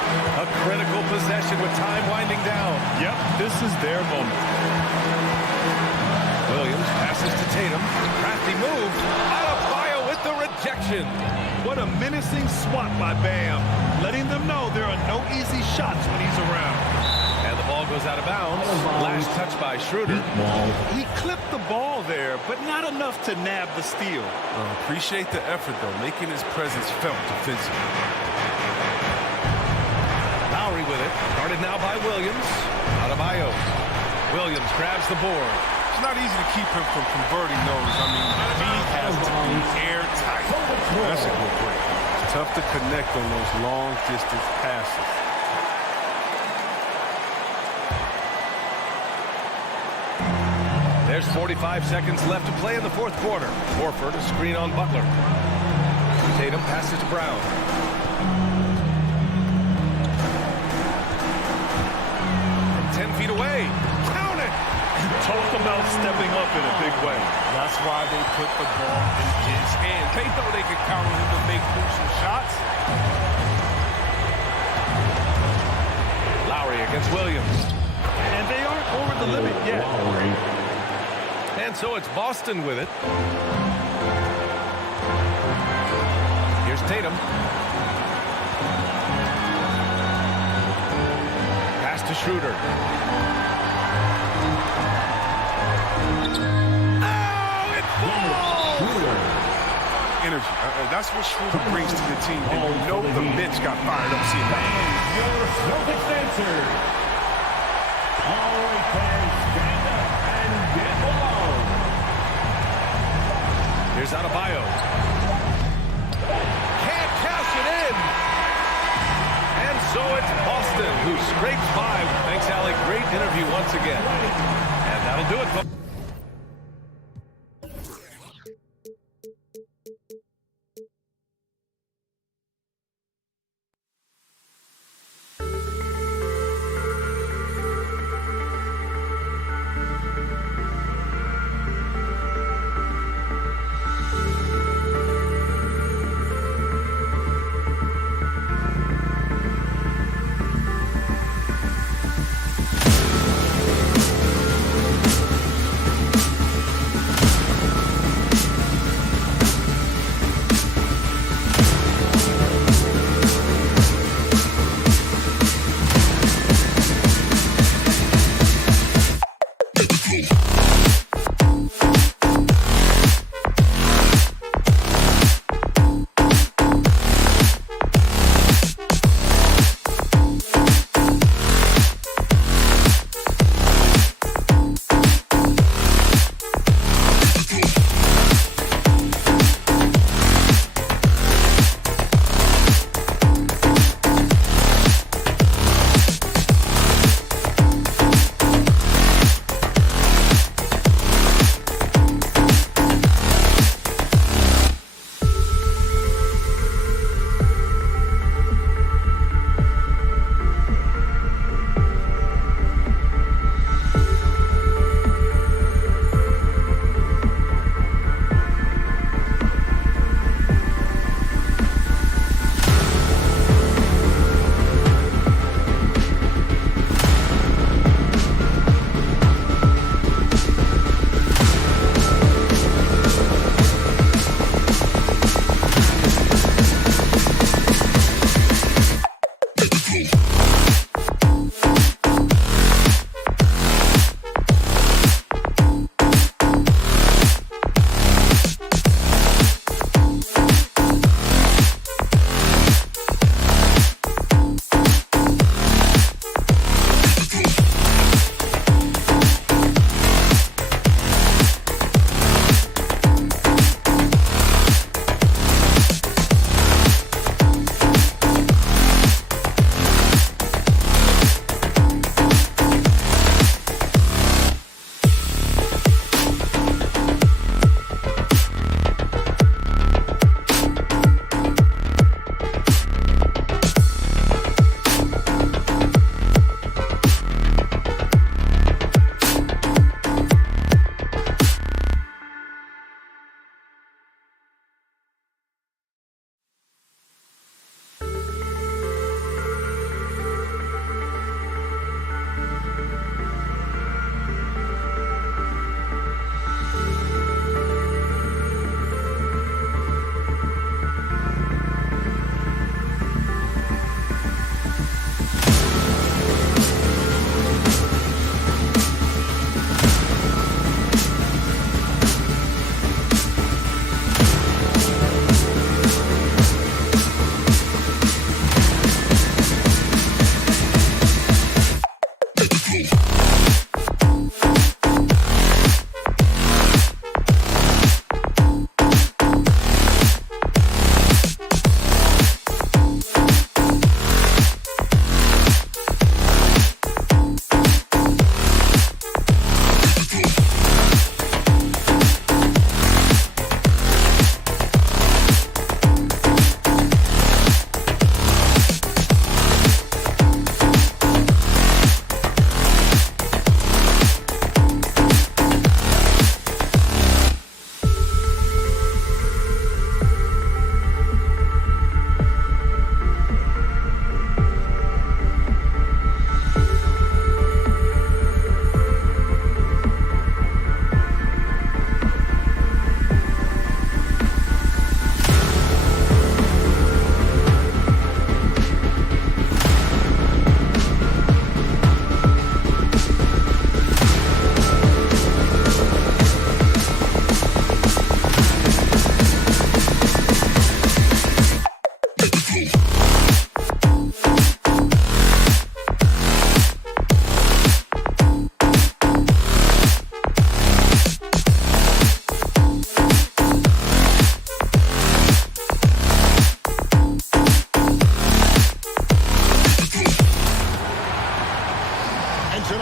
A critical possession with time winding down. Yep, this is their moment. Williams passes to Tatum. Crafty move. Adebayo with the rejection. What a menacing swat by Bam. Letting them know there are no easy shots when he's around. And the ball goes out of bounds. Last touch by Schroeder. He clipped the ball there, but not enough to nab the steal. Appreciate the effort, though, making his presence felt defensively. Lowry with it. Guarded now by Williams. Adebayo. Williams grabs the board. It's not easy to keep him from converting those. I mean, he has to be airtight. That's a good break. It's tough to connect on those long-distance passes. There's 45 seconds left to play in the fourth quarter. Horford a screen on Butler. Tatum passes to Brown. From 10 feet away. Count it! Talk about stepping up in a big way. That's why they put the ball in his hands. They thought they could count on him to make some shots. Lowry against Williams. And they aren't over the limit yet. And so it's Boston with it. Here's Tatum. Pass to Schroeder. Oh, it falls! Energy. That's what Schroeder brings to the team. And you know the bench got fired up seeing that. Your Celtics answer. All right, fans, stand up and get below. Here's Adebayo. Can't cash it in. And so it's Boston who scrapes by. Thanks, Alec. Great interview once again. And that'll do it, folks.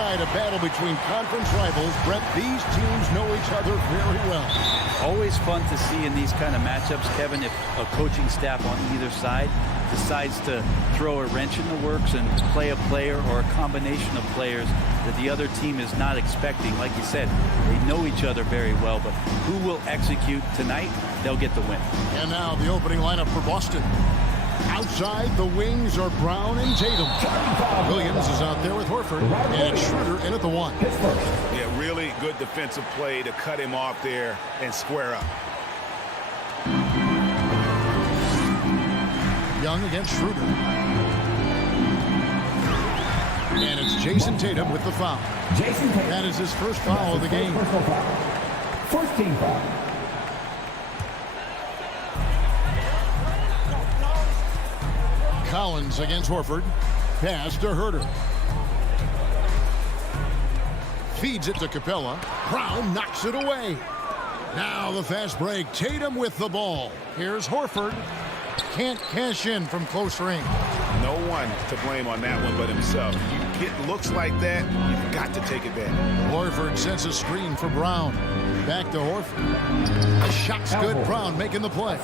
inside a battle between conference rivals. Brett, these teams know each other very well. Always fun to see in these kind of matchups, Kevin, if a coaching staff on either side decides to throw a wrench in the works and play a player or a combination of players that the other team is not expecting. Like you said, they know each other very well, but who will execute tonight, they'll get the win. And now the opening lineup for Boston. Outside, the wings are Brown and Tatum. Williams is out there with Horford, and Schroeder in at the 1. Yeah, really good defensive play to cut him off there and square up. Young against Schroeder. And it's Jason Tatum with the foul. That is his first foul of the game. First team foul. Collins against Horford. Pass to Herter. Feeds it to Capella. Brown knocks it away. Now the fast break. Tatum with the ball. Here's Horford. Can't cash in from close range. No one to blame on that one but himself. You get looks like that, you've got to take advantage. Horford sets a screen for Brown. Back to Horford. The shot's good. Brown making the play.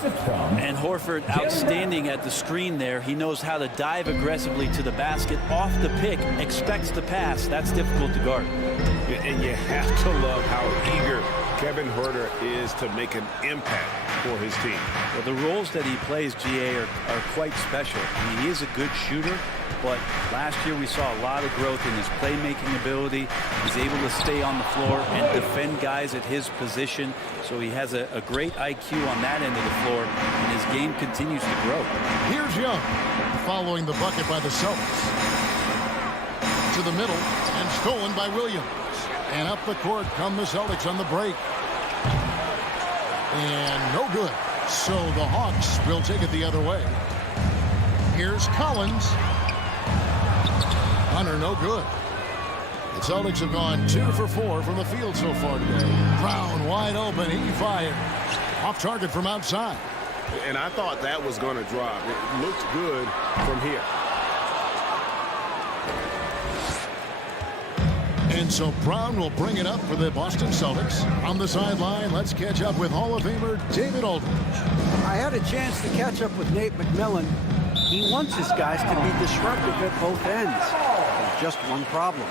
And Horford outstanding at the screen there. He knows how to dive aggressively to the basket off the pick, expects the pass. That's difficult to guard. And you have to love how eager Kevin Herter is to make an impact for his team. Well, the roles that he plays, GA, are quite special. I mean, he is a good shooter, but last year we saw a lot of growth in his playmaking ability. He's able to stay on the floor and defend guys at his position, so he has a great IQ on that end of the floor, and his game continues to grow. Here's Young, following the bucket by the Celtics. To the middle, and stolen by Williams. And up the court come the Celtics on the break. And no good. So the Hawks will take it the other way. Here's Collins. Hunter, no good. The Celtics have gone 2 for 4 from the field so far today. Brown wide open. He fires. Off target from outside. And I thought that was going to drop. It looked good from here. And so Brown will bring it up for the Boston Celtics. On the sideline, let's catch up with Hall of Famer David Aldridge. I had a chance to catch up with Nate McMillan. He wants his guys to be disruptive at both ends. There's just one problem.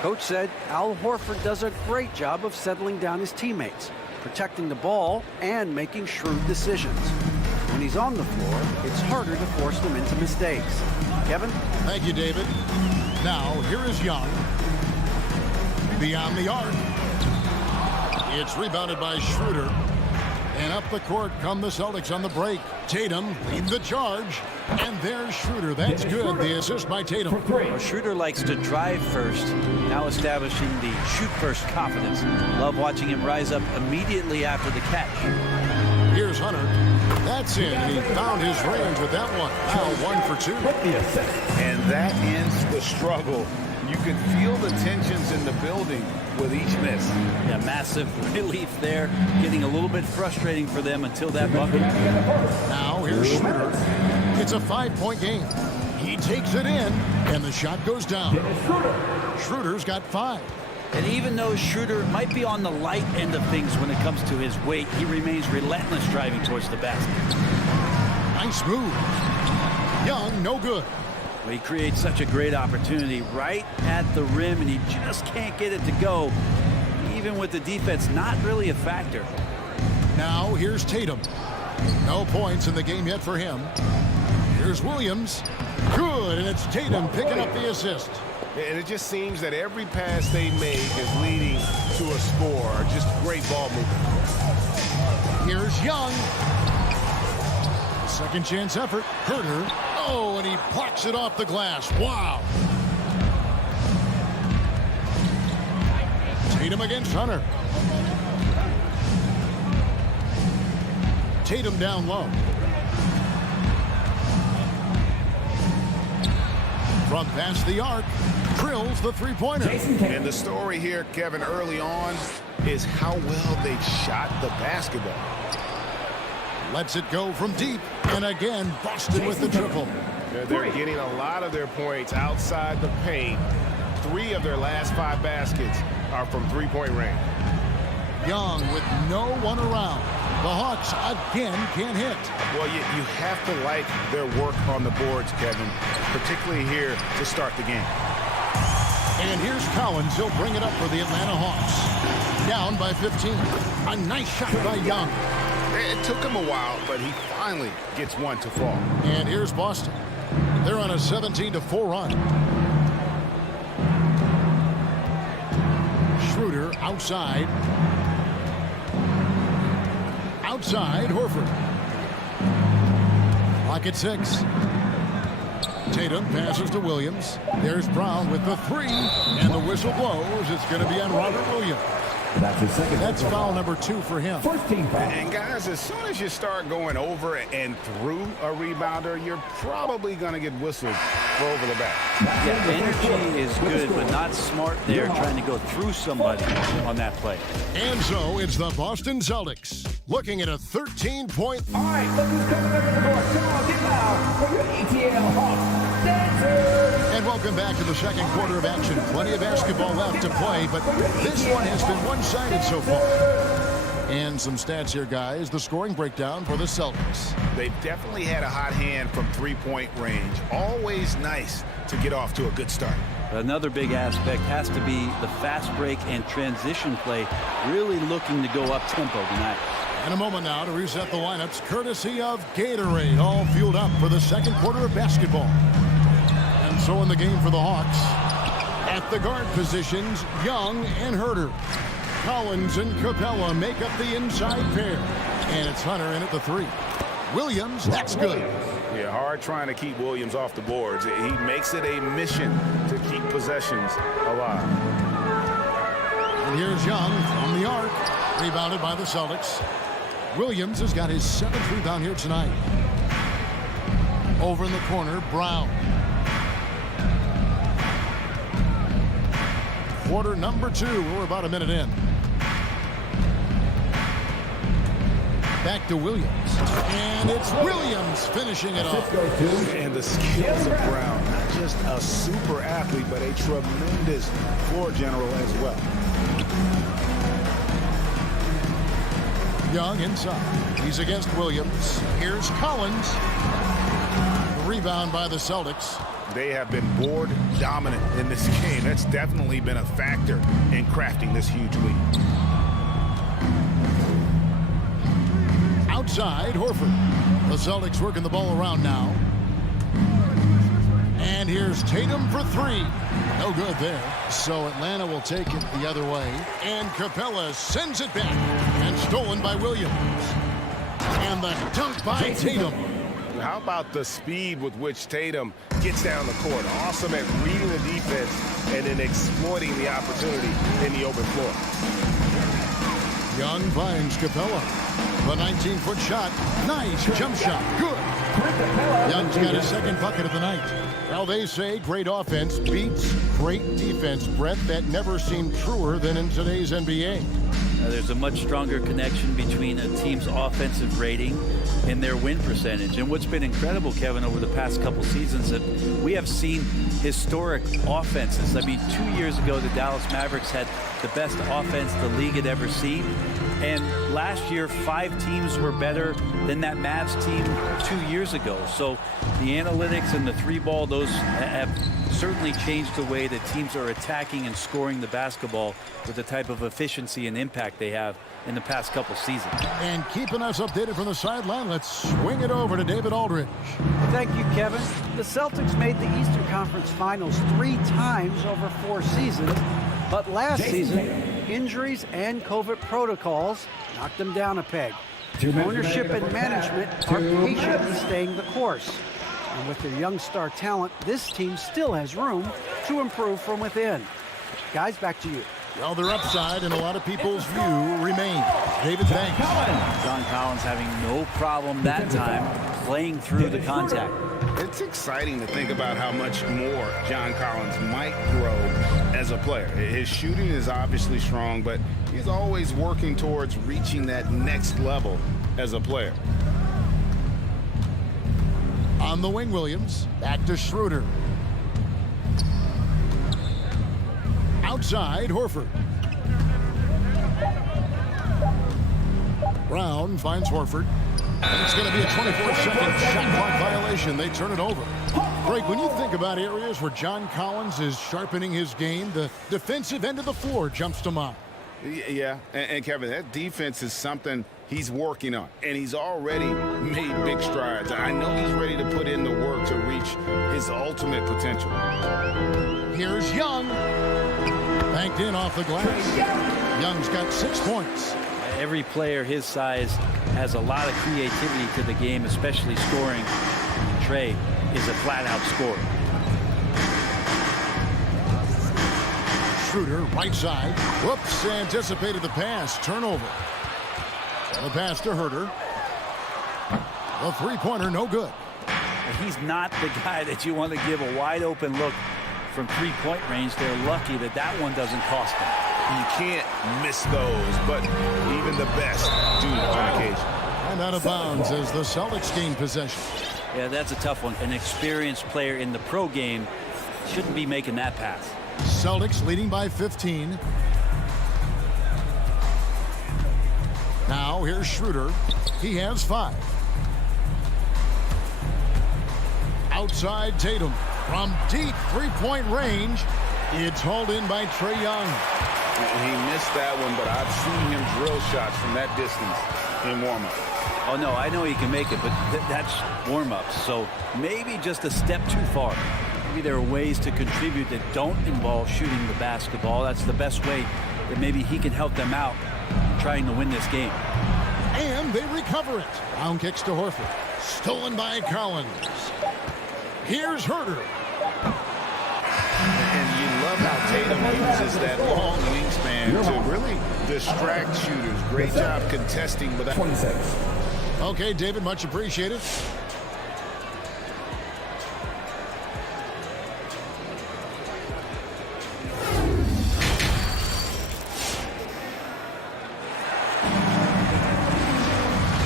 Coach said Al Horford does a great job of settling down his teammates, protecting the ball, and making shrewd decisions. When he's on the floor, it's harder to force them into mistakes. Kevin? Thank you, David. Now, here is Young. Beyond the arc. It's rebounded by Schroeder. And up the court come the Celtics on the break. Tatum lead the charge. And there's Schroeder. That's good. The assist by Tatum. Well, Schroeder likes to drive first, now establishing the shoot first confidence. Love watching him rise up immediately after the catch. Here's Hunter. That's in. He found his range with that one. Now 1 for 2. And that ends the struggle. You can feel the tensions in the building with each miss. Yeah, massive relief there. Getting a little bit frustrating for them until that bucket. Now here's Schroeder. It's a 5-point game. He takes it in, and the shot goes down. Schroeder's got 5. And even though Schroeder might be on the light end of things when it comes to his weight, he remains relentless driving towards the basket. Nice move. Young, no good. Well, he creates such a great opportunity right at the rim, and he just can't get it to go. Even with the defense not really a factor. Now here's Tatum. No points in the game yet for him. Here's Williams. Good, and it's Tatum picking up the assist. And it just seems that every pass they make is leading to a score. Just great ball movement. Here's Young. Second chance effort. Herter. Oh, and he plucks it off the glass. Wow. Tatum against Hunter. Tatum down low. From past the arc, drills the three-pointer. And the story here, Kevin, early on is how well they shot the basketball. Lets it go from deep. And again, Boston with the triple. They're getting a lot of their points outside the paint 3 of their last 5 baskets are from three-point range. Young with no one around. The Hawks again can't hit. Well, you have to like their work on the boards, Kevin, particularly here to start the game. And here's Collins. He'll bring it up for the Atlanta Hawks. Down by 15. A nice shot by Young. It took him a while, but he finally gets one to fall. And here's Boston. They're on a 17-4 run. Schroeder outside. Outside, Horford. Clock at 6. Tatum passes to Williams. There's Brown with the 3. And the whistle blows. It's going to be on Robert Williams. That's his second. That's foul number 2 for him. First team foul. And guys, as soon as you start going over and through a rebounder, you're probably going to get whistled for over the back. Yeah, energy is good, but not smart there trying to go through somebody on that play. And so it's the Boston Celtics looking at a 13-point. All right, look who's coming under the court. Come on, get loud for your ETL Hawks dancers. And welcome back to the second quarter of action. Plenty of basketball left to play, but this one has been one-sided so far. And some stats here, guys. The scoring breakdown for the Celtics. They've definitely had a hot hand from three-point range. Always nice to get off to a good start. Another big aspect has to be the fast break and transition play, really looking to go up-tempo tonight. And a moment now to reset the lineups, courtesy of Gatorade, all fueled up for the second quarter of basketball. And so in the game for the Hawks, at the guard positions, Young and Herter. Collins and Capella make up the inside pair. And it's Hunter in at the 3. Williams, that's good. Yeah, hard trying to keep Williams off the boards. He makes it a mission to keep possessions alive. And here's Young from the arc, rebounded by the Celtics. Williams has got his 7th rebound here tonight. Over in the corner, Brown. Quarter number 2. We're about a minute in. Back to Williams. And it's Williams finishing it off. And the skills of Brown. Not just a super athlete, but a tremendous floor general as well. Young inside. He's against Williams. Here's Collins. Rebound by the Celtics. They have been board dominant in this game. That's definitely been a factor in crafting this huge lead. Outside, Horford. The Celtics working the ball around now. And here's Tatum for 3. No good there. So Atlanta will take it the other way. And Capella sends it back. And stolen by Williams. And the dunk by Tatum. How about the speed with which Tatum gets down the court? Awesome at reading the defense and then exploiting the opportunity in the open floor. Young finds Capella. The 19-foot shot. Nice jump shot. Good. Young's got his 2nd bucket of the night. Well, they say great offense beats great defense, Brett. That never seemed truer than in today's NBA. There's a much stronger connection between a team's offensive rating and their win percentage. And what's been incredible, Kevin, over the past couple seasons, that we have seen historic offenses. I mean, 2 years ago, the Dallas Mavericks had the best offense the league had ever seen. And last year, 5 teams were better than that Mavs team 2 years ago. So the analytics and the 3-ball, those have certainly changed the way that teams are attacking and scoring the basketball with the type of efficiency and impact they have in the past couple seasons. And keeping us updated from the sideline, let's swing it over to David Aldridge. Thank you, Kevin. The Celtics made the Eastern Conference Finals 3 times over 4 seasons, but last season, injuries and COVID protocols knocked them down a peg. Ownership and management are patiently staying the course. And with their young star talent, this team still has room to improve from within. Guys, back to you. Well, their upside in a lot of people's view remains. David, thanks. John Collins having no problem that time playing through the contact. It's exciting to think about how much more John Collins might grow as a player. His shooting is obviously strong, but he's always working towards reaching that next level as a player. On the wing, Williams. Back to Schroeder. Outside, Horford. Brown finds Horford. And it's going to be a 24-second shot clock violation. They turn it over. Greg, when you think about areas where John Collins is sharpening his game, the defensive end of the floor jumps to mind. Yeah, and Kevin, that defense is something he's working on, and he's already made big strides. I know he's ready to put in the work to reach his ultimate potential. Here's Young. Banked in off the glass. Young's got 6 points. Every player his size has a lot of creativity to the game, especially scoring. Trey is a flat-out scorer. Schroeder, right side. Whoops, anticipated the pass. Turnover. The pass to Herter. The three-pointer, no good. He's not the guy that you want to give a wide-open look from three-point range. They're lucky that that one doesn't cost them. You can't miss those, but even the best do on occasion. And out of bounds as the Celtics gain possession. Yeah, that's a tough one. An experienced player in the pro game shouldn't be making that pass. Celtics leading by 15. Now here's Schroeder. He has 5. Outside Tatum. From deep three-point range. It's hauled in by Trae Young. He missed that one, but I've seen him drill shots from that distance in warm-up. Oh, no, I know he can make it, but that's warm-ups. So maybe just a step too far. Maybe there are ways to contribute that don't involve shooting the basketball. That's the best way that maybe he can help them out in trying to win this game. And they recover it. Brown kicks to Horford. Stolen by Collins. Here's Herter. And you love how Tatum uses that long wingspan to really distract shooters. Great job contesting without 26. Okay, David, much appreciated.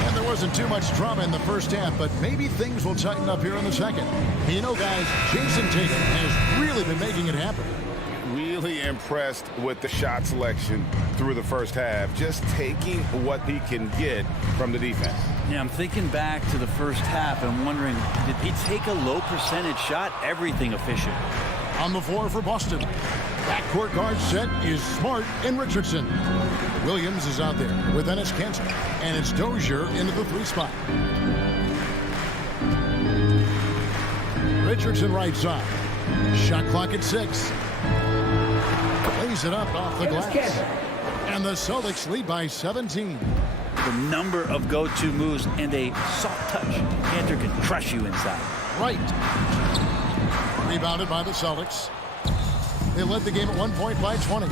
And there wasn't too much drama in the first half, but maybe things will tighten up here in the second. You know, guys, Jason Tatum has really been making it happen. Really impressed with the shot selection through the first half, just taking what he can get from the defense. Yeah, I'm thinking back to the first half and wondering, did he take a low percentage shot? Everything efficient. On the floor for Boston. Backcourt guard set is Smart and Richardson. Williams is out there with Enes Kanter. And it's Dozier into the 3 spot. Richardson right side. Shot clock at 6. Lays it up off the glass. And the Celtics lead by 17. The number of go-to moves and a soft touch. Kanter can crush you inside. Right. Rebounded by the Celtics. They led the game at 1 point by 20.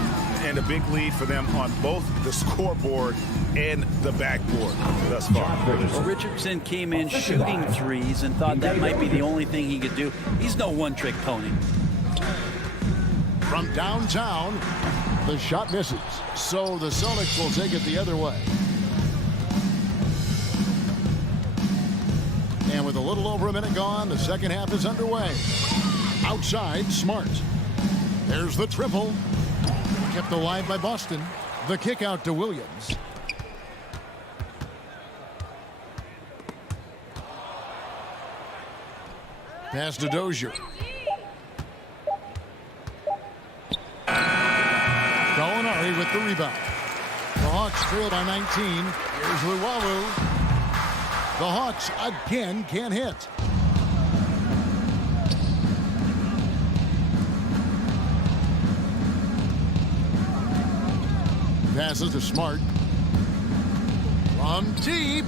And a big lead for them on both the scoreboard and the backboard thus far. Richardson came in shooting threes and thought that might be the only thing he could do. He's no one-trick pony. From downtown, the shot misses. So the Celtics will take it the other way. And with a little over a minute gone, the second half is underway. Outside, Smart. There's the triple. Kept alive by Boston. The kick out to Williams. Pass to Dozier. Gallinari with the rebound. The Hawks trail by 19. Here's Luwawu. The Hawks again can't hit. Passes to Smart. From deep.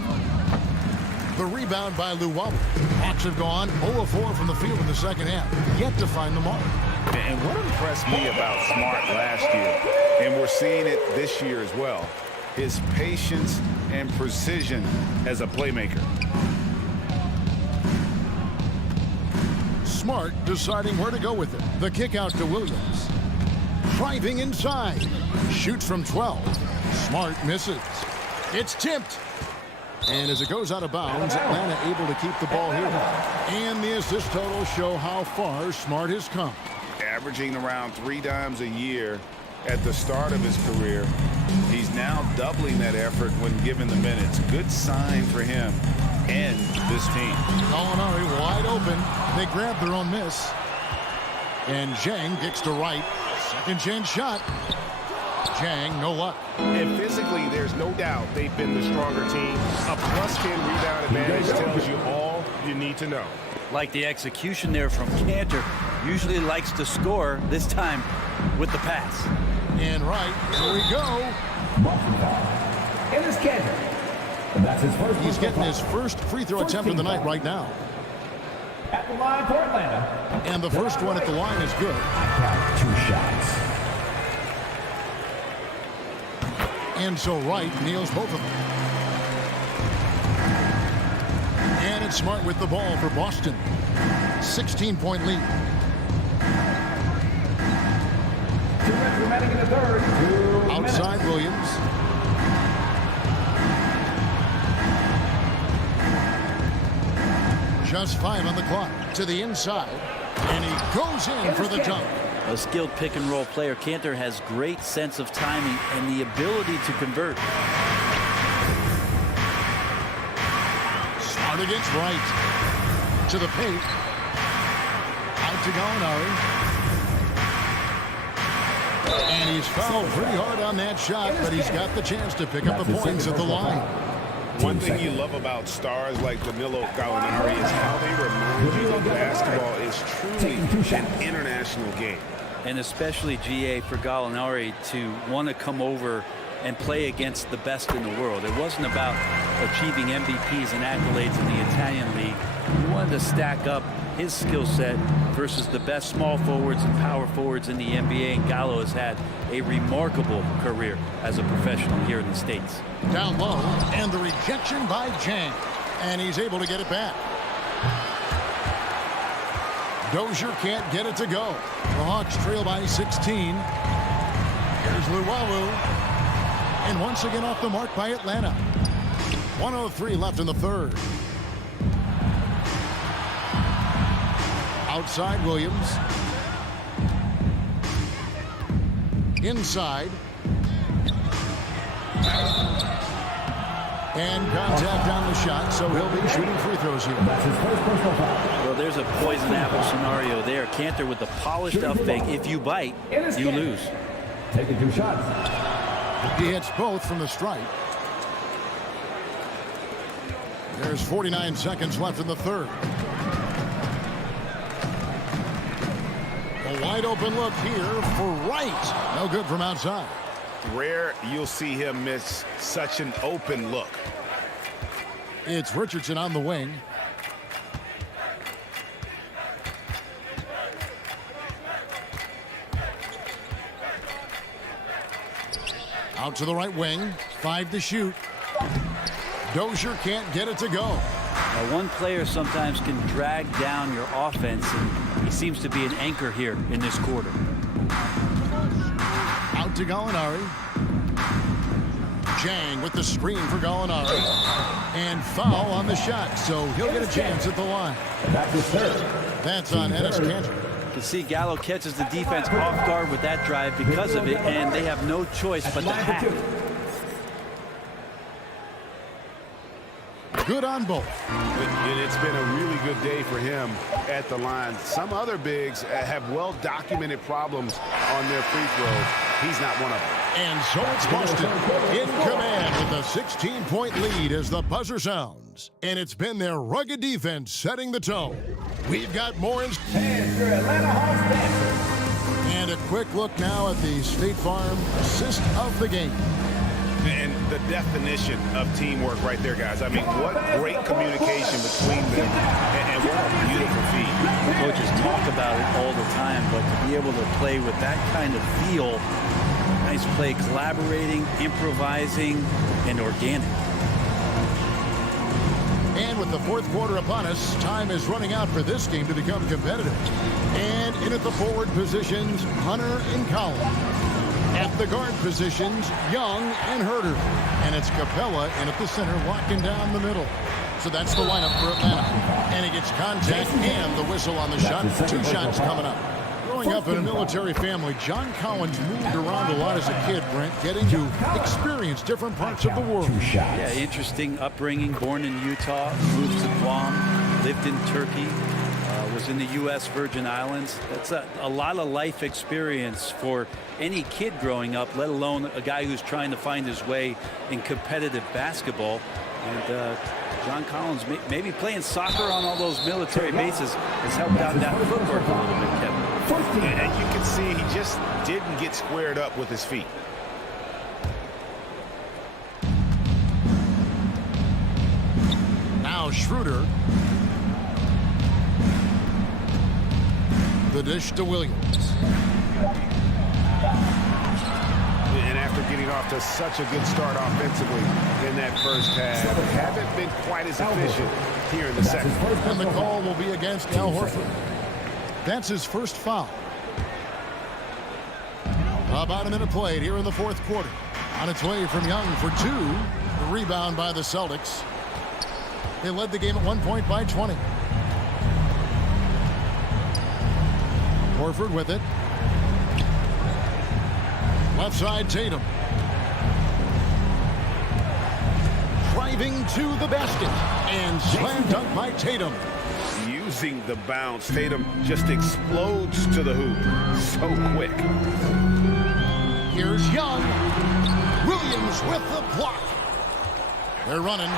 The rebound by Luwawu. Hawks have gone 0-4 from the field in the second half. Yet to find the mark. And what impressed me about Smart last year, and we're seeing it this year as well, his patience and precision as a playmaker. Smart deciding where to go with it. The kick out to Williams. Driving inside. Shoots from 12. Smart misses. It's tipped. And as it goes out of bounds, Atlanta able to keep the ball here. And the assist totals show how far Smart has come. Averaging around 3 dimes a year at the start of his career. He's now doubling that effort when given the minutes. Good sign for him and this team. Gallinari wide open. They grab their own miss. And Zhang kicks to right. Second chance shot. Zhang, no luck. And physically, there's no doubt they've been the stronger team. A +10 rebound advantage tells you all you need to know. Like the execution there from Cantor. Usually likes to score, this time with the pass. And right, here we go. It is Cantor. That's his first. He's getting his first free throw attempt of the night right now. At the line for Atlanta. And the first one at the line is good. Count 2 shots. And so Wright nails both of them. And it's Smart with the ball for Boston. 16-point lead. 2 minutes remaining in the third. Outside Williams. Just 5 on the clock. To the inside. And he goes in for the dunk. A skilled pick-and-roll player, Cantor has great sense of timing and the ability to convert. Smart against Wright. To the paint. Out to Gallinari. And he's fouled pretty hard on that shot, but he's got the chance to pick up the points at the line. One thing you love about stars like Danilo Gallinari is how they remind you that basketball is truly an international game. And especially, GA, for Gallinari to want to come over and play against the best in the world. It wasn't about achieving MVPs and accolades in the Italian league. He wanted to stack up his skill set versus the best small forwards and power forwards in the NBA. And Gallo has had a remarkable career as a professional here in the States. Down low, and the rejection by Zhang. And he's able to get it back. Dozier can't get it to go. The Hawks trail by 16. Here's Luwawu. And once again off the mark by Atlanta. 1:03 left in the third. Outside Williams. Inside. And contact on the shot, so he'll be shooting free throws here. Well, there's a poison apple scenario there. Cantor with the polished up fake. If you bite, you lose. Taking 2 shots. He hits both from the stripe. There's 49 seconds left in the third. A wide open look here for Wright. No good from outside. Rare you'll see him miss such an open look. It's Richardson on the wing. Out to the right wing. 5 to shoot. Dozier can't get it to go. Now, one player sometimes can drag down your offense, and he seems to be an anchor here in this quarter. Out to Gallinari. Zhang with the screen for Gallinari. And foul on the shot, so he'll get a chance at the line. That's his third. That's on Ennis Cantor. You can see Gallo catches the defense off guard with that drive because of it, and they have no choice but to hack. Good on both. And it's been a really good day for him at the line. Some other bigs have well-documented problems on their free throws. He's not one of them. And so it's Boston in command with a 16-point lead as the buzzer sounds. And it's been their rugged defense setting the tone. We've got more in. And your Atlanta Hawks dancer. And a quick look now at the State Farm assist of the game. And the definition of teamwork right there, guys. I mean, what great communication between them, and what a beautiful feat. Coaches talk about it all the time, but to be able to play with that kind of feel, nice play, collaborating, improvising, and organic. And with the fourth quarter upon us, time is running out for this game to become competitive. And in at the forward positions, Hunter and Collins. At the guard positions, Young and Herter. And it's Capella in at the center, locking down the middle. So that's the lineup for Atlanta. And he gets contact and the whistle on the shot. 2 shots coming up. Growing up in a military family, John Collins moved around a lot as a kid, Brent, getting to experience different parts of the world. Yeah, interesting upbringing. Born in Utah, moved to Guam, lived in Turkey, was in the U.S. Virgin Islands. That's a lot of life experience for any kid growing up, let alone a guy who's trying to find his way in competitive basketball. And John Collins, maybe playing soccer on all those military bases, has helped out that footwork a little bit, Kevin. And you can see he just didn't get squared up with his feet. Now Schroeder. The dish to Williams. And after getting off to such a good start offensively in that first half, haven't been quite as efficient here in the second. And the call will be against Al Horford. That's his first foul. About a minute played here in the fourth quarter. On its way from Young for two. The rebound by the Celtics. They led the game at 1 point by 20. Horford with it. Left side, Tatum. Driving to the basket. And slam dunk by Tatum. Using the bounce, Tatum just explodes to the hoop so quick. Here's Young. Williams with the block. They're running.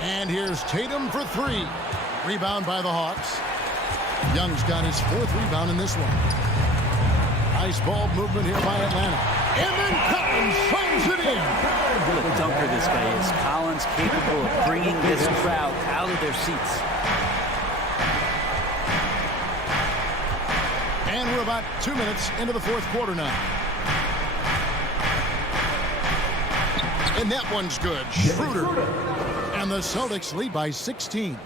And here's Tatum for three. Rebound by the Hawks. Young's got his fourth rebound in this one. Nice ball movement here by Atlanta. And then Collins slams it in. What a dunker this guy is. Collins capable of bringing this crowd out of their seats. And we're about 2 minutes into the fourth quarter now. And that one's good. Schroeder. And the Celtics lead by 16.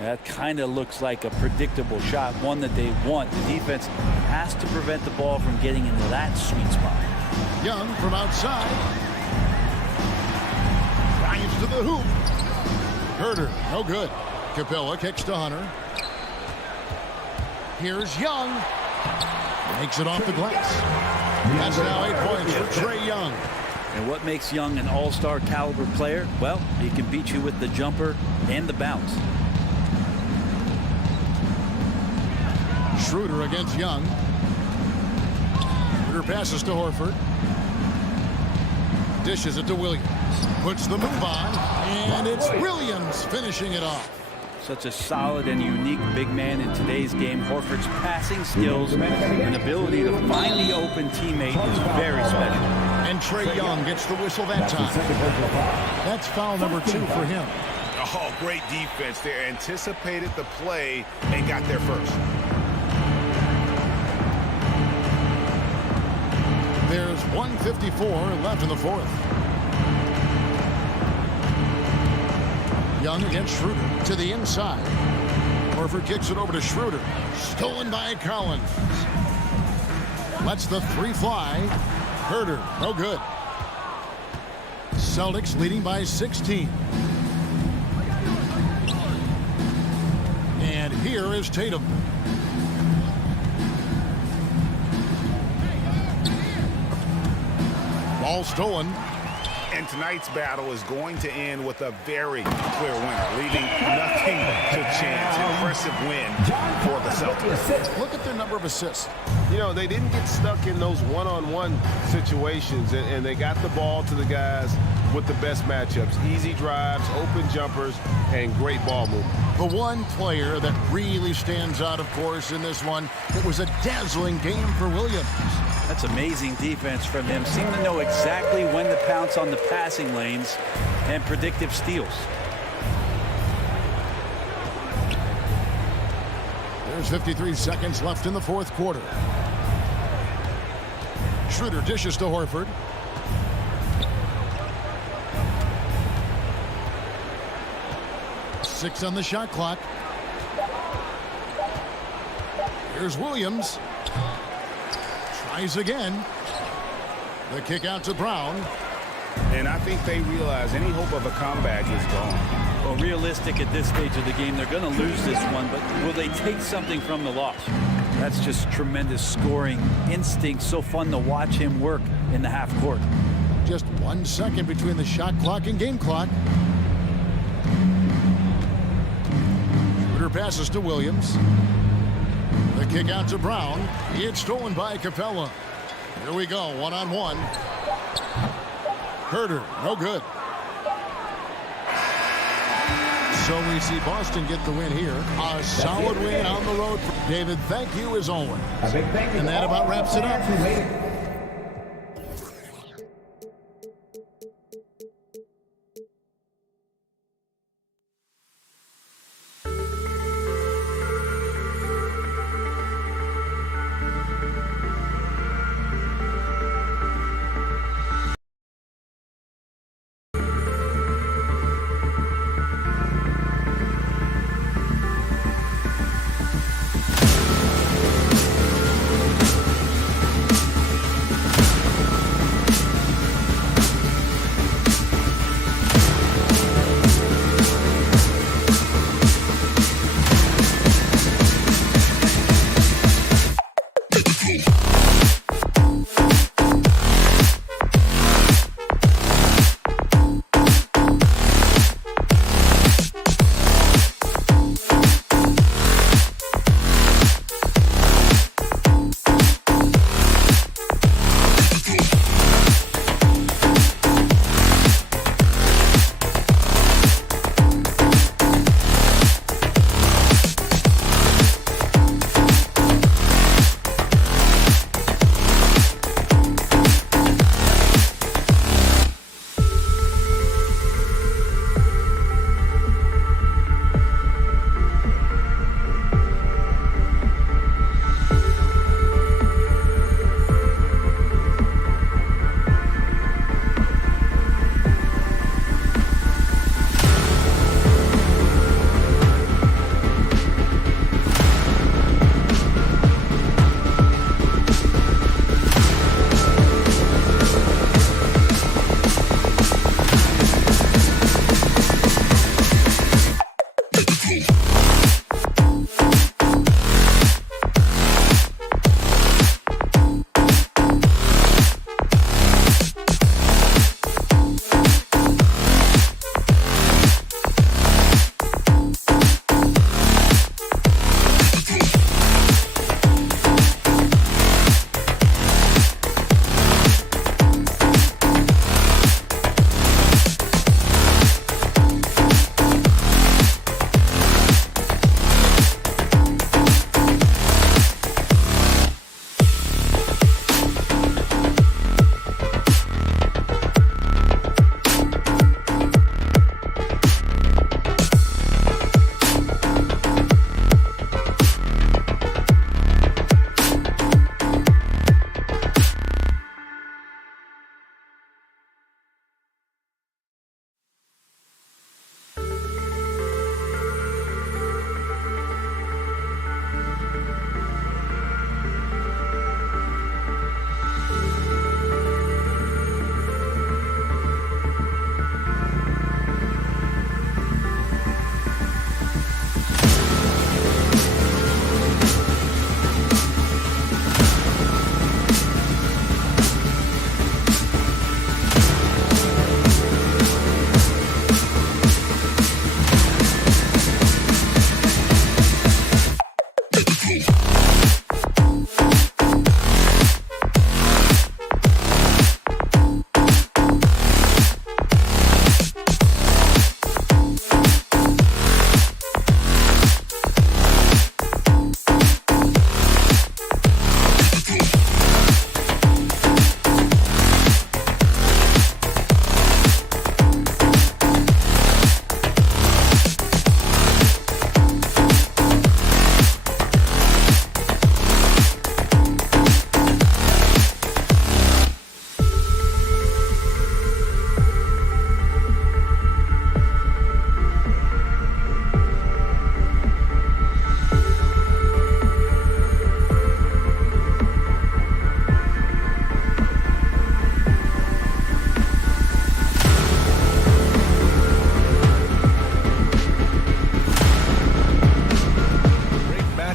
That kind of looks like a predictable shot, one that they want. The defense has to prevent the ball from getting into that sweet spot. Young from outside. Drives to the hoop. Herter, no good. Capella kicks to Hunter. Here's Young. Makes it off the glass. That's now 8 points for Trae Young. And what makes Young an all-star caliber player? Well, he can beat you with the jumper and the bounce. Schroeder against Young. Schroeder passes to Horford. Dishes it to Williams. Puts the move on. And it's Williams finishing it off. Such a solid and unique big man in today's game. Horford's passing skills and ability to find the open teammate is very special. And Trae Young gets the whistle that time. That's foul number 2 for him. Oh, great defense there. Anticipated the play and got there first. There's 1:54 left in the fourth. Young against Schroeder to the inside. Horford kicks it over to Schroeder. Stolen by Collins. Lets the three fly. Herter, no good. Celtics leading by 16. And here is Tatum. Ball stolen. And tonight's battle is going to end with a very clear winner, leaving nothing to chance. Impressive win for the Celtics. Look at their number of assists. You know, they didn't get stuck in those one-on-one situations, and they got the ball to the guys with the best matchups. Easy drives, open jumpers, and great ball movement. The one player that really stands out, of course, in this one, it was a dazzling game for Williams. That's amazing defense from him. Seemed to know exactly when to pounce on the passing lanes and predictive steals. There's 53 seconds left in the fourth quarter. Schroeder dishes to Horford. Six on the shot clock. Here's Williams. Tries again. The kick out to Brown. And I think they realize any hope of a comeback is gone. Well, realistic at this stage of the game, they're going to lose this one, but will they take something from the loss? That's just tremendous scoring instinct. So fun to watch him work in the half court. Just 1 second between the shot clock and game clock. Shooter passes to Williams. The kick out to Brown. It's stolen by Capella. Here we go, one-on-one. Herter, no good. So we see Boston get the win here. A solid win on the road. David, thank you as always. And that about wraps it up.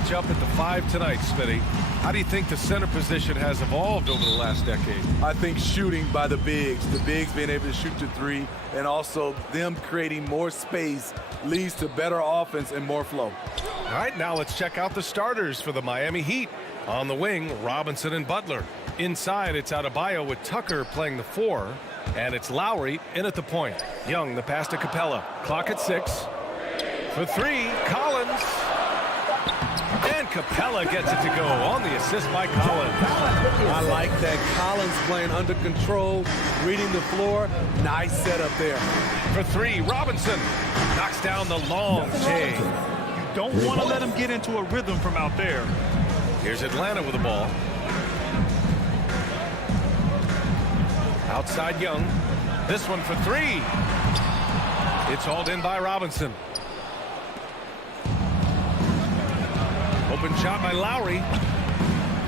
matchup at the 5 tonight, Smitty. How do you think the center position has evolved over the last decade? I think shooting by the bigs being able to shoot to 3, and also them creating more space leads to better offense and more flow. All right, now let's check out the starters for the Miami Heat. On the wing, Robinson and Butler. Inside, it's Adebayo with Tucker playing the 4, and it's Lowry in at the point. Young, the pass to Capella. Clock at 6. For 3, Collins. And Capella gets it to go on the assist by Collins. I like that. Collins playing under control, reading the floor. Nice setup there. For 3, Robinson knocks down the long J. You don't want to let him get into a rhythm from out there. Here's Atlanta with the ball. Outside Young. This one for 3. It's hauled in by Robinson. Open shot by Lowry.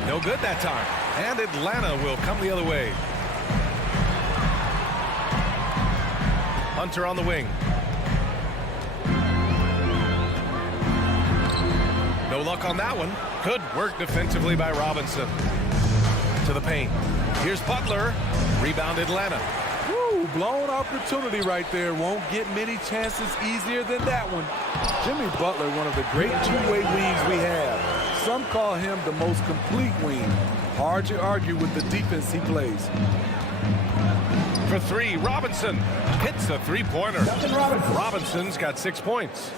No good that time. And Atlanta will come the other way. Hunter on the wing. No luck on that one. Good work defensively by Robinson. To the paint. Here's Butler. Rebound Atlanta. Woo, blown opportunity right there. Won't get many chances easier than that one. Jimmy Butler, one of the great two-way wings we have. Some call him the most complete wing. Hard to argue with the defense he plays. For 3, Robinson hits the three-pointer. Robinson's got 6 points.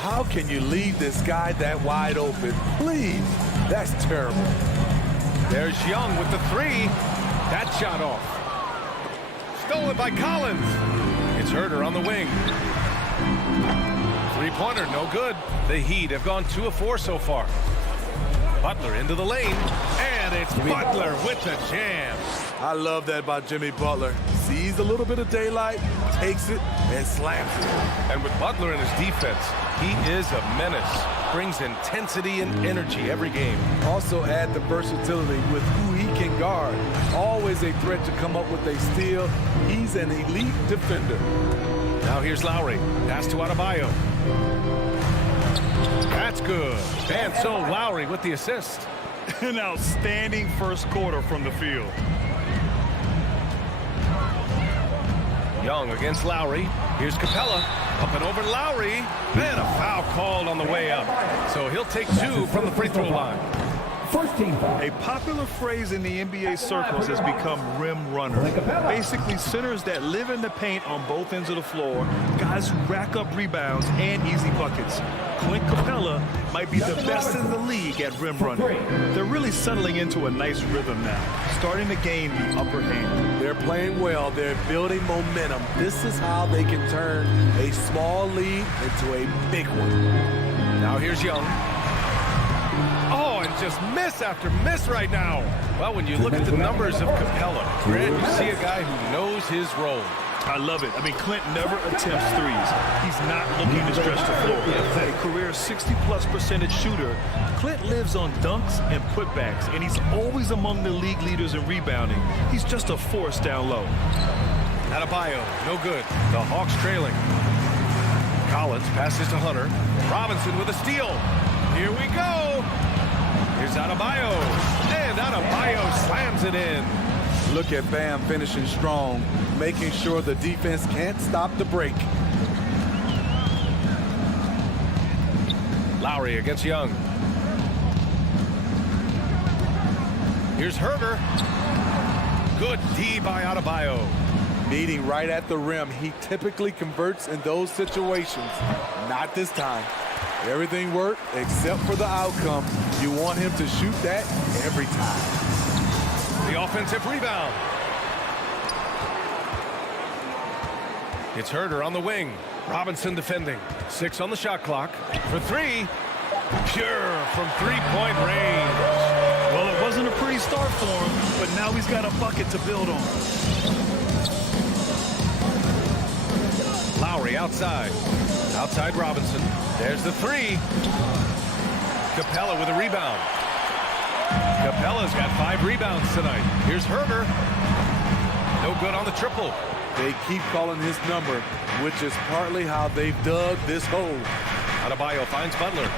How can you leave this guy that wide open? Please, that's terrible. There's Young with the 3. That shot off. Stolen by Collins. It's Herter on the wing. Three-pointer, no good. The Heat have gone 2 of 4 so far. Butler into the lane, and it's Butler with the jam. I love that about Jimmy Butler. Sees a little bit of daylight, takes it, and slams it. And with Butler in his defense, he is a menace. Brings intensity and energy every game. Also add the versatility with who he can guard. Always a threat to come up with a steal. He's an elite defender. Now here's Lowry. Pass to Adebayo. That's good. And so Lowry with the assist. An outstanding first quarter from the field. Young against Lowry. Here's Capella. Up and over Lowry. And a foul called on the way up. So he'll take 2 from the free throw line. A popular phrase in the NBA circles has become rim runner. Basically, centers that live in the paint on both ends of the floor, guys who rack up rebounds and easy buckets. Clint Capella might be the best in the league at rim running. They're really settling into a nice rhythm now, starting to gain the upper hand. They're playing well. They're building momentum. This is how they can turn a small lead into a big one. Now here's Young. Oh, and just miss after miss right now. Well, when you look at the numbers of Capella, Grant, you see a guy who knows his role. I love it. I mean, Clint never attempts threes. He's not looking to stretch the floor. A career 60+% shooter, Clint lives on dunks and putbacks, and he's always among the league leaders in rebounding. He's just a force down low. Adebayo, no good. The Hawks trailing. Collins passes to Hunter. Robinson with a steal. Here we go. Here's Adebayo. And Adebayo slams it in. Look at Bam finishing strong, making sure the defense can't stop the break. Lowry against Young. Here's Herter. Good D by Adebayo. Meeting right at the rim. He typically converts in those situations. Not this time. Everything worked except for the outcome. You want him to shoot that every time. The offensive rebound. It's Herter on the wing. Robinson defending. 6 on the shot clock. For 3. Pure from three-point range. Well, it wasn't a pretty start for him, but now he's got a bucket to build on. Lowry outside. Outside Robinson. There's the 3. Capella with a rebound. Capella's got 5 rebounds tonight. Here's Herter. No good on the triple. They keep calling his number, which is partly how they've dug this hole. Adebayo finds Butler.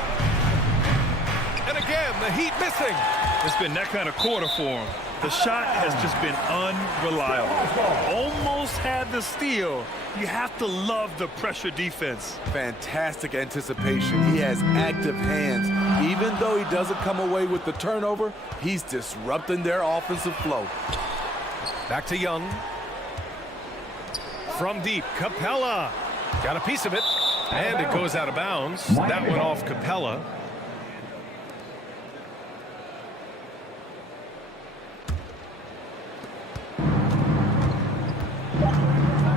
And the Heat missing. It's been that kind of quarter for him. The shot has just been unreliable. Almost had the steal. You have to love the pressure defense. Fantastic anticipation. He has active hands. Even though he doesn't come away with the turnover, he's disrupting their offensive flow. Back to Young. From deep, Capella. Got a piece of it. And it goes out of bounds. That went off Capella.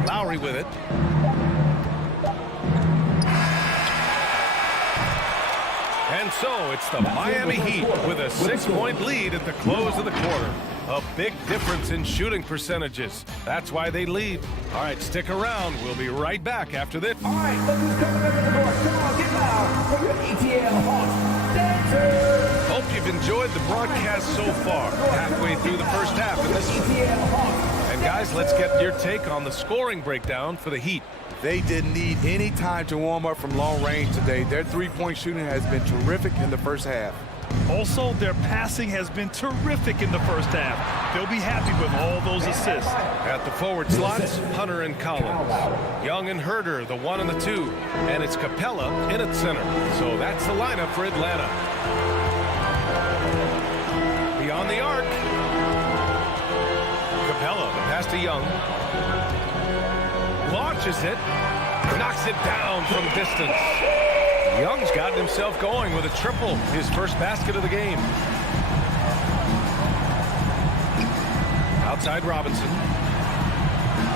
Lowry with it. And so it's the Miami Heat with a 6-point lead at the close of the quarter. A big difference in shooting percentages. That's why they lead. All right, stick around. We'll be right back after this. All right, look who's coming up to the board. Come on, get loud for your ATL Hawks dancers. Hope you've enjoyed the broadcast so far. Halfway through the first half of this one. ATL Hawks. And guys, let's get your take on the scoring breakdown for the Heat. They didn't need any time to warm up from long range today. Their three-point shooting has been terrific in the first half. Also, their passing has been terrific in the first half. They'll be happy with all those assists. At the forward slots, Hunter and Collins. Young and Herder, the 1 and the 2. And it's Capella in at center. So that's the lineup for Atlanta. Beyond the arc. Capella, the pass to Young. Launches it. Knocks it down from distance. Young's gotten himself going with a triple, his first basket of the game. Outside Robinson.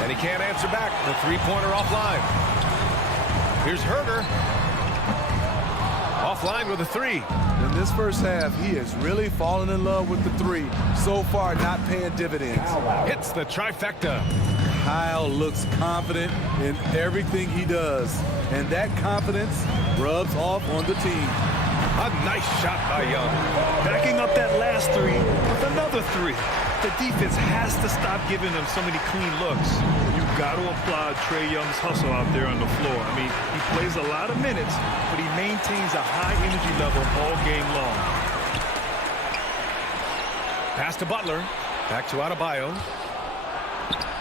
And he can't answer back. The three-pointer offline. Here's Herder. Offline with a 3. In this first half, he has really fallen in love with the 3. So far, not paying dividends. Hits the trifecta. Kyle looks confident in everything he does, and that confidence rubs off on the team. A nice shot by Young. Backing up that last 3 with another 3. The defense has to stop giving them so many clean looks. You've got to applaud Trae Young's hustle out there on the floor. I mean, he plays a lot of minutes, but he maintains a high energy level all game long. Pass to Butler. Back to Adebayo.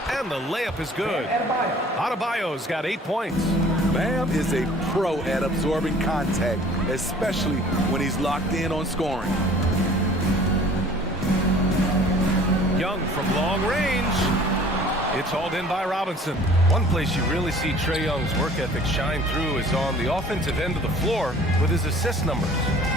And the layup is good. Adebayo's got 8 points. Bam is a pro at absorbing contact, especially when he's locked in on scoring. Young from long range. It's hauled in by Robinson. One place you really see Trae Young's work ethic shine through is on the offensive end of the floor with his assist numbers.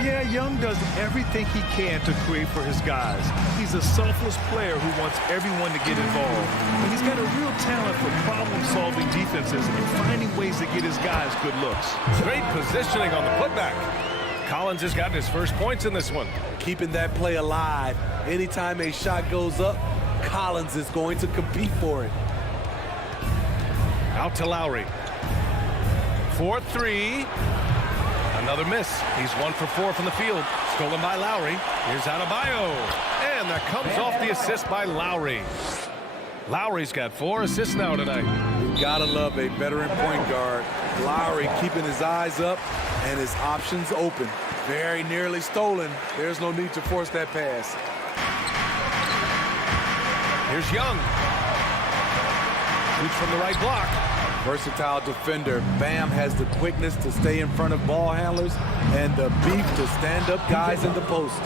Yeah, Young does everything he can to create for his guys. He's a selfless player who wants everyone to get involved. And he's got a real talent for problem-solving defenses and finding ways to get his guys good looks. Great positioning on the putback. Collins has gotten his first points in this one. Keeping that play alive. Anytime a shot goes up, Collins is going to compete for it. Out to Lowry. 4-3. Another miss. He's 1 for 4 from the field. Stolen by Lowry. Here's Adebayo. And that comes off the assist by Lowry. Lowry's got 4 assists now tonight. You gotta love a veteran point guard. Lowry keeping his eyes up and his options open. Very nearly stolen. There's no need to force that pass. Here's Young. Shoots from the right block. Versatile defender. Bam has the quickness to stay in front of ball handlers and the beef to stand up guys in the post.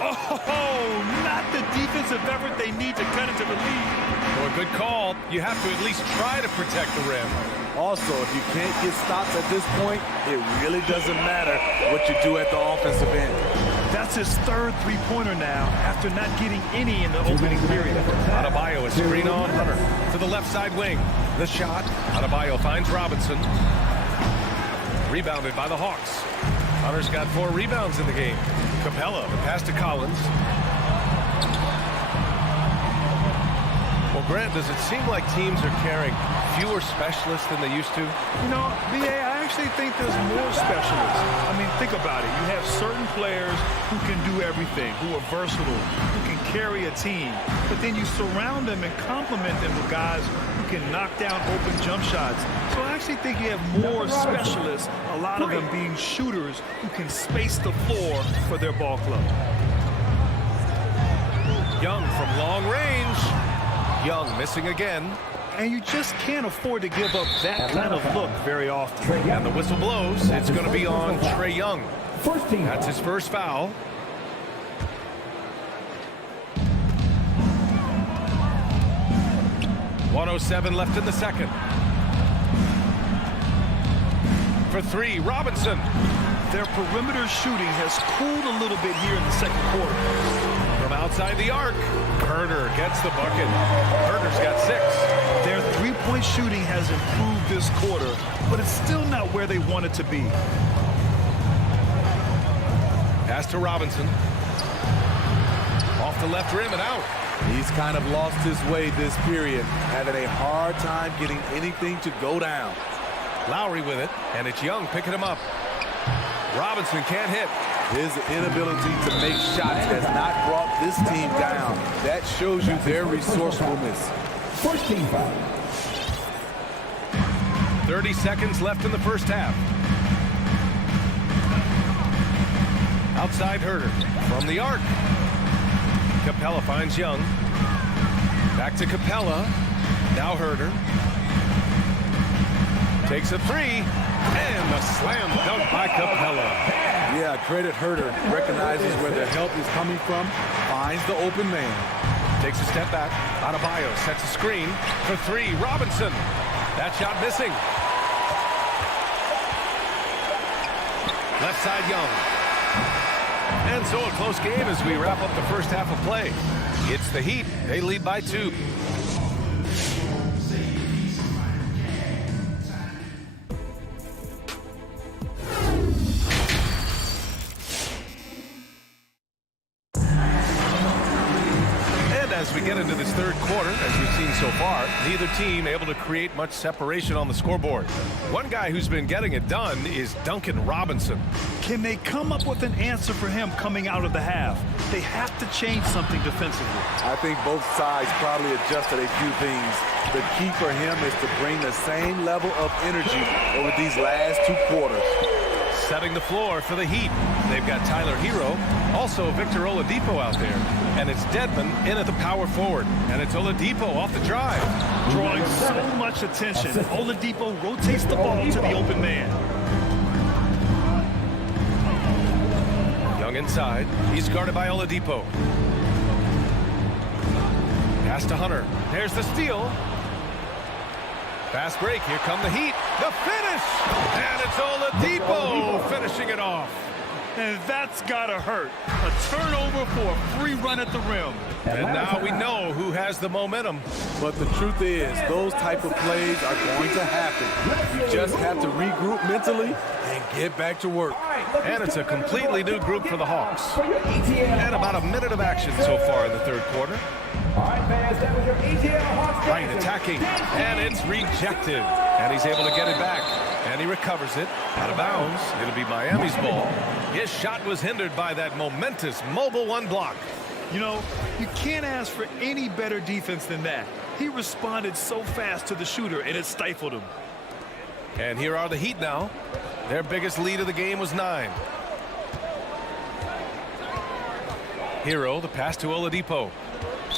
Oh, not the defensive effort they need to cut into the lead. For a good call, you have to at least try to protect the rim. Also, if you can't get stops at this point, it really doesn't matter what you do at the offensive end. That's his third three-pointer now after not getting any in the opening period. Adebayo is screen on Hunter to the left side wing. The shot. Adebayo finds Robinson. Rebounded by the Hawks. Hunter's got 4 rebounds in the game. Capella, the pass to Collins. Well, Grant, does it seem like teams are carrying fewer specialists than they used to? You know, BA, I actually think there's more specialists. I mean, think about it. You have certain players who can do everything, who are versatile, who can carry a team. But then you surround them and complement them with guys who can knock down open jump shots. So I actually think you have more specialists, a lot of them being shooters who can space the floor for their ball club. Young from long range. Young missing again. And you just can't afford to give up that kind of look very often. And the whistle blows. It's going to be on Trae Young. That's his first foul. .107 left in the second. For three, Robinson. Their perimeter shooting has cooled a little bit here in the second quarter. From outside the arc, Herder gets the bucket. Herder's got 6. Their three-point shooting has improved this quarter, but it's still not where they want it to be. Pass to Robinson. Off the left rim and out. He's kind of lost his way this period, having a hard time getting anything to go down. Lowry with it, and it's Young picking him up. Robinson can't hit. His inability to make shots has not brought this team down. That shows you their resourcefulness. 30 seconds left in the first half. Outside Herder from the arc. Capella finds Young. Back to Capella. Now Herder. Takes a three. And a slam dunk by Capella. Yeah, credit Herder. Recognizes where the help is coming from. Finds the open man. Takes a step back. Adebayo sets a screen for three. Robinson. That shot missing. Left side Young. And so a close game as we wrap up the first half of play. It's the Heat. They lead by 2. As we get into this third quarter, as we've seen so far, neither team able to create much separation on the scoreboard. One guy who's been getting it done is Duncan Robinson. Can they come up with an answer for him coming out of the half? They have to change something defensively. I think both sides probably adjusted a few things. The key for him is to bring the same level of energy over these last 2 quarters. Setting the floor for the Heat. They've got Tyler Hero, also Victor Oladipo out there. And it's Dedmon in at the power forward. And it's Oladipo off the drive. Drawing so much attention. Oladipo rotates the ball to the open man. Young inside. He's guarded by Oladipo. Pass to Hunter. There's the steal. Fast break. Here come the Heat. The finish! And it's Oladipo finishing it off. And that's gotta hurt. A turnover for a free run at the rim. And now we know who has the momentum. But the truth is, those type of plays are going to happen. You just have to regroup mentally and get back to work. And it's a completely new group for the Hawks. And about a minute of action so far in the third quarter. Right, attacking, and it's rejected. And he's able to get it back. And he recovers it. Out of bounds. It'll be Miami's ball. His shot was hindered by that momentous mobile 1 block. You know, you can't ask for any better defense than that. He responded so fast to the shooter, and it stifled him. And here are the Heat now. Their biggest lead of the game was 9. Hero, the pass to Oladipo.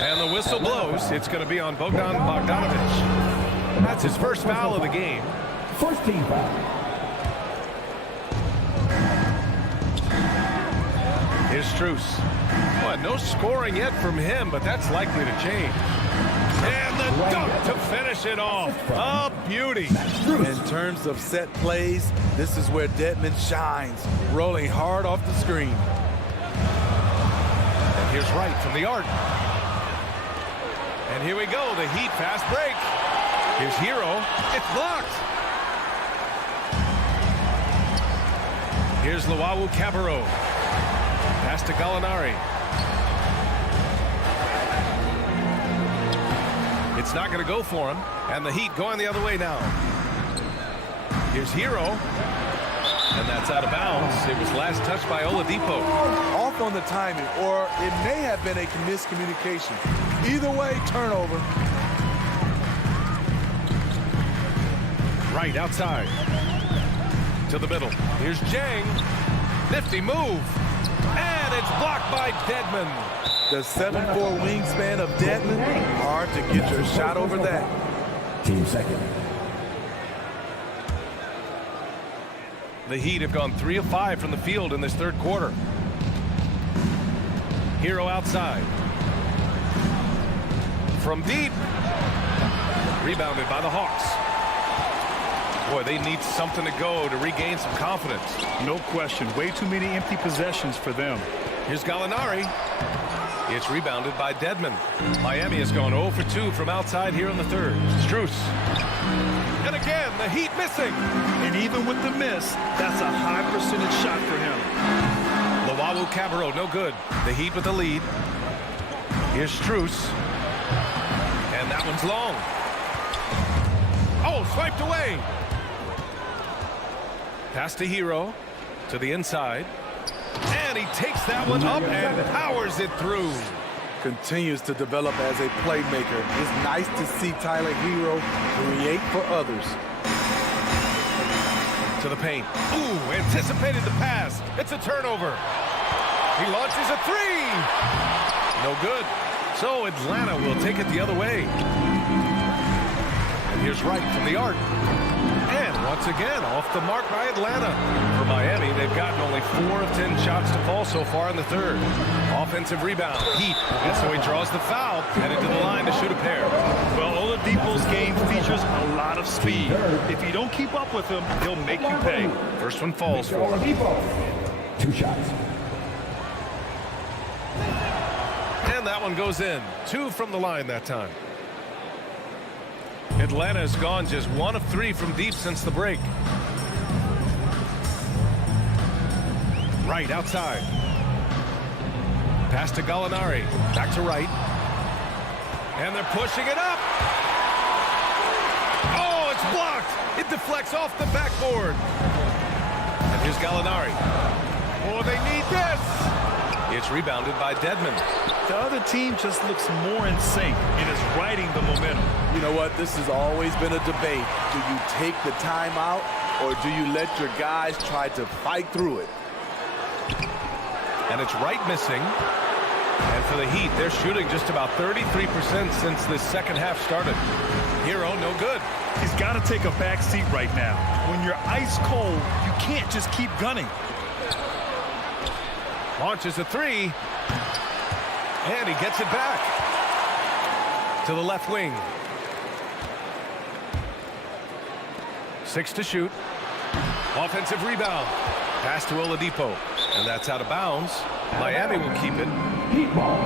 And the whistle blows. It's going to be on Bogdan Bogdanović. That's his first foul of the game. First team foul. Here's Strus. Well, no scoring yet from him, but that's likely to change. And the dunk to finish it off. A beauty. In terms of set plays, this is where Dedmon shines, rolling hard off the screen. And here's Wright from the arc. And here we go, the Heat fast break. Here's Hero. It's blocked. Here's Luau Cabarro. Pass to Gallinari. It's not going to go for him. And the Heat going the other way now. Here's Hero. And that's out of bounds. It was last touched by Oladipo. Off on the timing, or it may have been a miscommunication. Either way, turnover. Right outside. To the middle. Here's Jang. Nifty move. And it's blocked by Dedmon. The 7'4" wingspan of Dedmon. Hard to get your shot over that. Team second. The Heat have gone 3 of 5 from the field in this third quarter. Hero outside. From deep. Rebounded by the Hawks. Boy, they need something to go to regain some confidence. No question. Way too many empty possessions for them. Here's Gallinari. It's rebounded by Dedmon. Miami has gone 0 for 2 from outside here in the third. Strus. And again, the Heat missing. And even with the miss, that's a high percentage shot for him. Luau Cabarro, no good. The Heat with the lead. Here's Strus. And that one's long. Oh, swiped away. Pass to Hero. To the inside. And he takes that one up and powers it through. Continues to develop as a playmaker. It's nice to see Tyler Hero create for others. To the paint. Ooh, anticipated the pass. It's a turnover. He launches a three. No good. So Atlanta will take it the other way. And here's Wright from the arc. And once again, off the mark by Atlanta. For Miami, they've gotten only 4 of 10 shots to fall so far in the third. Offensive rebound, Heat. And so he draws the foul, headed to the line to shoot a pair. Well, Oladipo's game features a lot of speed. If you don't keep up with him, he'll make you pay. First one falls for him. 2 shots. And that one goes in. 2 from the line that time. Atlanta has gone just 1 of 3 from deep since the break. Right outside. Pass to Gallinari. Back to Wright. And they're pushing it up. Oh, it's blocked. It deflects off the backboard. And here's Gallinari. Oh, they need this. It's rebounded by Dedmon. The other team just looks more in sync and is riding the momentum. You know what? This has always been a debate. Do you take the timeout or do you let your guys try to fight through it? And it's Wright missing. And for the Heat, they're shooting just about 33% since this second half started. Hero, no good. He's got to take a back seat right now. When you're ice cold, you can't just keep gunning. Launches a three. And he gets it back. To the left wing. 6 to shoot. Offensive rebound. Pass to Oladipo. And that's out of bounds. Miami will keep it. Heat ball.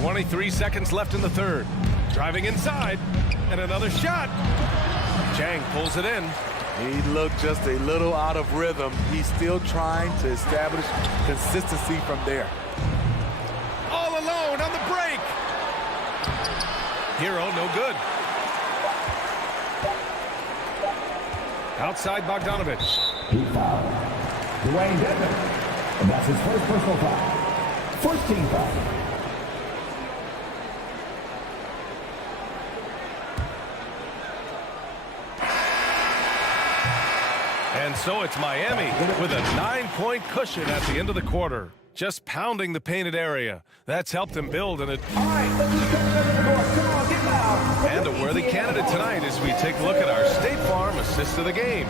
23 seconds left in the third. Driving inside. And another shot. Jang pulls it in. He looked just a little out of rhythm. He's still trying to establish consistency from there. All alone on the break. Hero, no good. Outside Bogdanovich. Heat foul. Dwayne Dedmon. And that's his first personal foul. First team foul. And so it's Miami with a 9-point cushion at the end of the quarter. Just pounding the painted area. That's helped them build an and a worthy candidate tonight as we take a look at our State Farm assist of the game.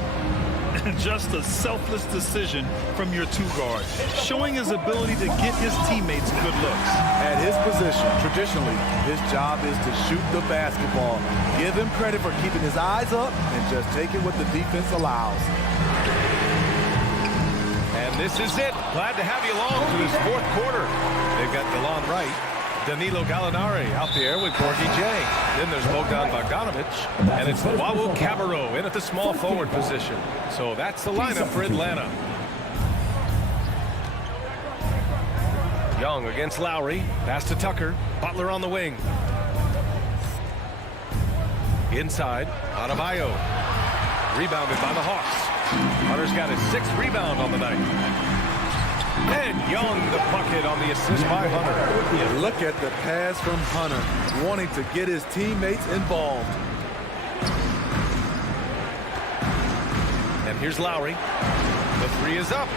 Just a selfless decision from your two guards, showing his ability to get his teammates good looks. At his position, traditionally, his job is to shoot the basketball. Give him credit for keeping his eyes up and just taking what the defense allows. And this is it. Glad to have you along to this fourth quarter. They've got DeLon Wright, Danilo Gallinari out there with Gorgie Jang. Then there's Bogdan Bogdanovich, and it's Luau Cabarro in at the small forward position. So that's the lineup for Atlanta. Young against Lowry. Pass to Tucker. Butler on the wing. Inside. Adebayo. Rebounded by the Hawks. Hunter's got his 6th rebound on the night. And Young, the bucket on the assist by Hunter. Yeah, look at the pass from Hunter, wanting to get his teammates involved. And here's Lowry. The 3 is up.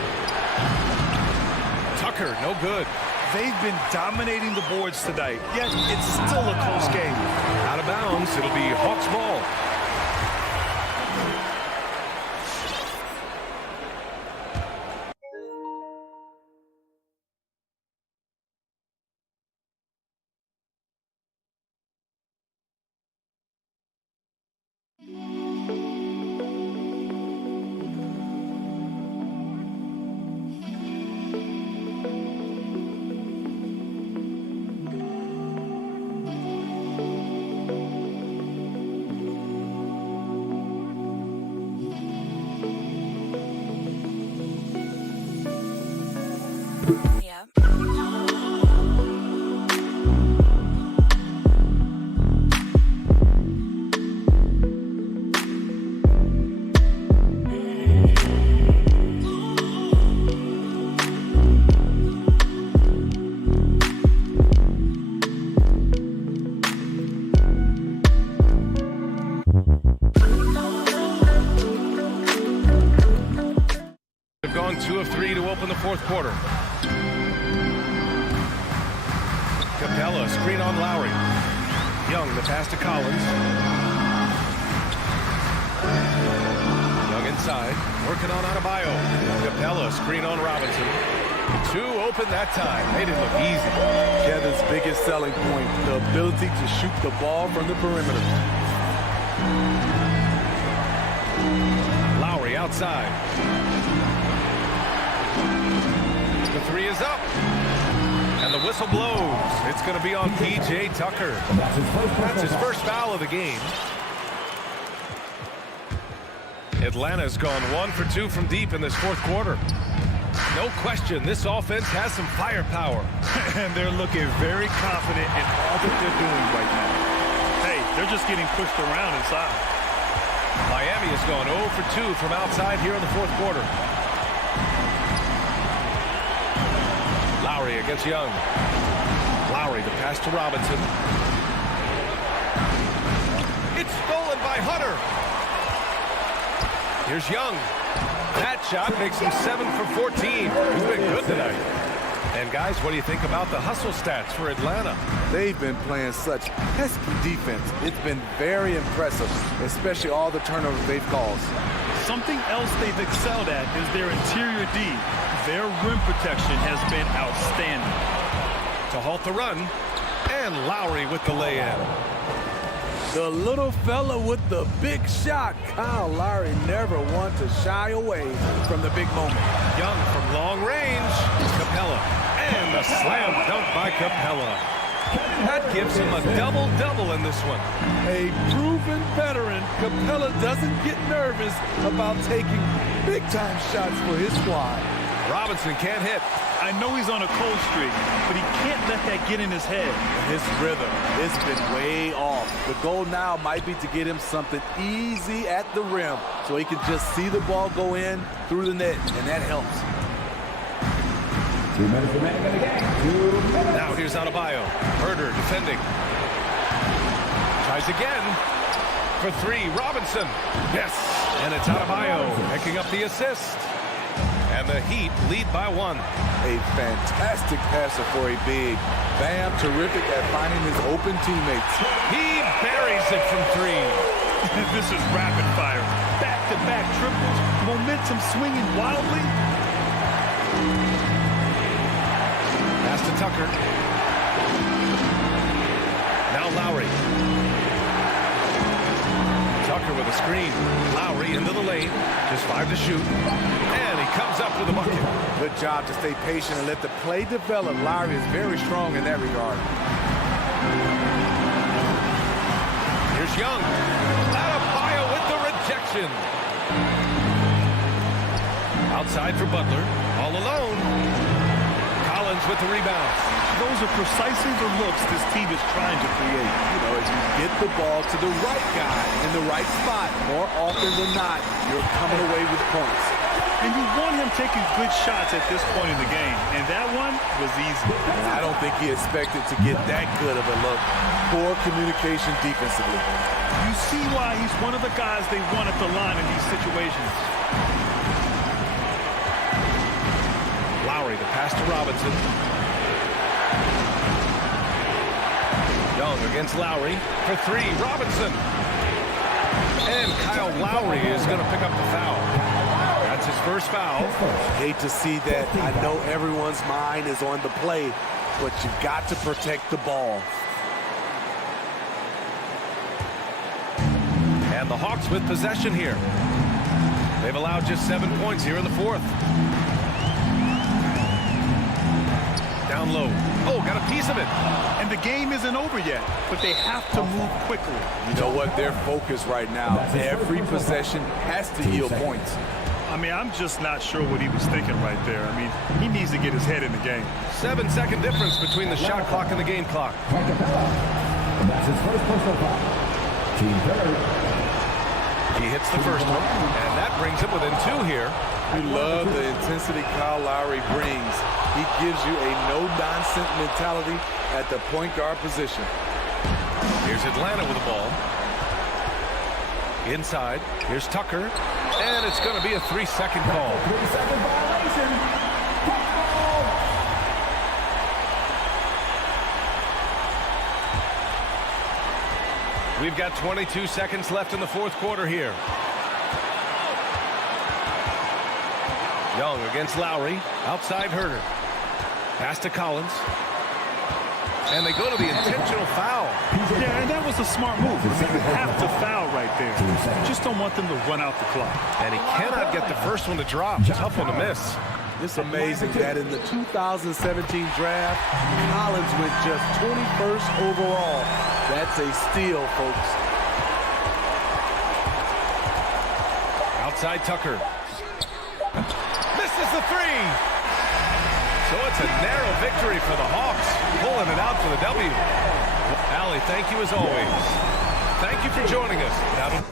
Tucker, no good. They've been dominating the boards tonight, yet it's still a close game. Out of bounds. It'll be Hawks ball. They've gone 2 of 3 to open the 4th quarter. Capella, screen on Lowry. Young, the pass to Collins. Young inside, working on Adebayo. Capella, screen on Robinson. 2 open that time, made it look easy. Kevin's biggest selling point, the ability to shoot the ball from the perimeter. Lowry outside. The 3 is up. And the whistle blows. It's going to be on P.J. Tucker. That's his first foul of the game. Atlanta's gone 1 for 2 from deep in this 4th quarter. No question, this offense has some firepower. And they're looking very confident in all that they're doing right now. Hey, they're just getting pushed around inside. Miami has gone 0 for 2 from outside here in the 4th quarter. Lowry against Young. Lowry, the pass to Robinson. It's stolen by Hunter. Here's Young. That shot makes him 7 for 14. He's been good tonight. And guys, what do you think about the hustle stats for Atlanta? They've been playing such pesky defense. It's been very impressive, especially all the turnovers they've caused. Something else they've excelled at is their interior D. Their rim protection has been outstanding. To halt the run, and Lowry with the lay-in. The little fella with the big shot. Kyle Lowry never wanted to shy away from the big moment. Young from long range. Capella. And the slam dunk by Capella. That gives him a double-double in this one. A proven veteran, Capella doesn't get nervous about taking big-time shots for his squad. Robinson can't hit. I know he's on a cold streak, but he can't let that get in his head. His rhythm, it's been way off. The goal now might be to get him something easy at the rim so he can just see the ball go in through the net, and that helps. 2 minutes remaining in the game. 2 minutes. Now here's Adebayo. Herder defending. Tries again. For 3, Robinson. Yes. And it's Adebayo picking up the assist. And the Heat lead by 1. A fantastic passer for a big. Bam, terrific at finding his open teammates. He buries it from 3. This is rapid fire. Back-to-back triples. Momentum swinging wildly. Pass to Tucker. Now Lowry. Tucker with a screen. Lowry into the lane. Just 5 to shoot. And he comes up with a bucket. Good job to stay patient and let the play develop. Lowry is very strong in that regard. Here's Young. Adebayo with the rejection. Outside for Butler. All alone. Collins with the rebound. Those are precisely the looks this team is trying to create. You know, if you get the ball to the right guy in the right spot, more often than not, you're coming away with points. And you want him taking good shots at this point in the game. And that one was easy. I don't think he expected to get that good of a look. Poor communication defensively. You see why he's one of the guys they want at the line in these situations. Lowry, the pass to Robinson. Young against Lowry for three. Robinson. And Kyle Lowry is going to pick up the foul. That's his first foul. Hate to see that. I know everyone's mind is on the play, but you've got to protect the ball. And the Hawks with possession here. They've allowed just 7 points here in the fourth. Down low. Oh, got a piece of it. And the game isn't over yet, but they have to move quickly. You know what? They're focused right now. Every possession has to yield points. I mean, I'm just not sure what he was thinking right there. I mean, he needs to get his head in the game. 7-second difference between the shot clock and the game clock. And that's his first personal foul. Team third. He hits the first one, and that brings him within 2 here. We love the intensity Kyle Lowry brings. He gives you a no-nonsense mentality at the point guard position. Here's Atlanta with the ball. Inside, here's Tucker, and it's going to be a 3-second call. 3-second violation. Foul. We've got 22 seconds left in the fourth quarter here. Young against Lowry, outside Herter. Pass to Collins. And they go to the intentional foul. Yeah, and that was a smart move. I mean, you have to foul right there. You just don't want them to run out the clock. And he cannot get the first one to drop. Tough one to miss. It's amazing that in the 2017 draft, Collins went just 21st overall. That's a steal, folks. Outside Tucker. Misses the three. So it's a narrow victory for the Hawks, pulling it out for the W. Allie, thank you as always. Thank you for joining us. Now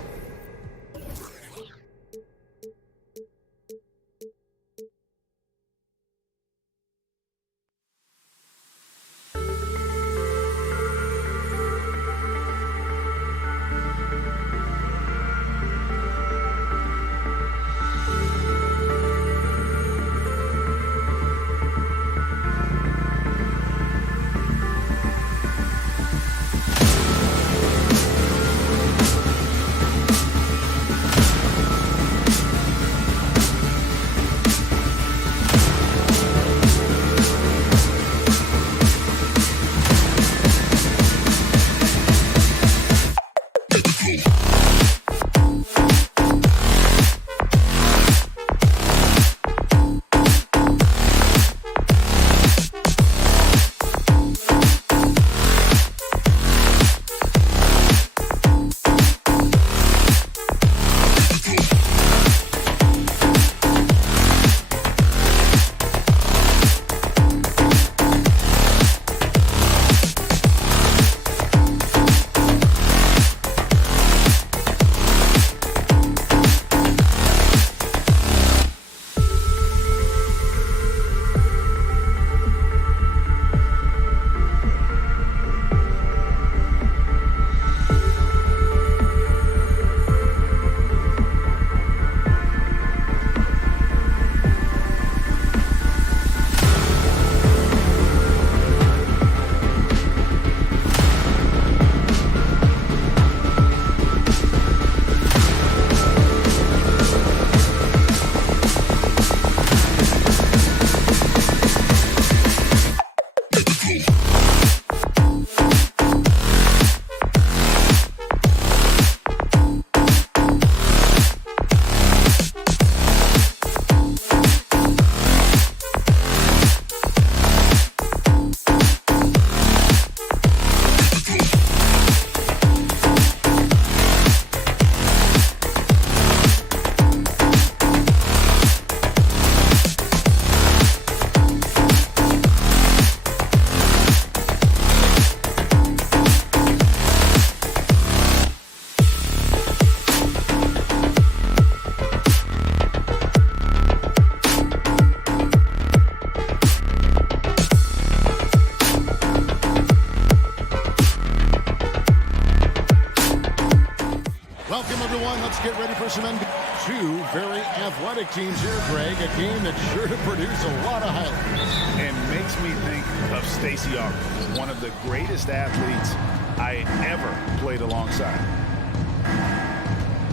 get ready for some NBA. Two very athletic teams here, Greg. A game that's sure to produce a lot of highlights. And makes me think of Stacey Augmon, one of the greatest athletes I ever played alongside.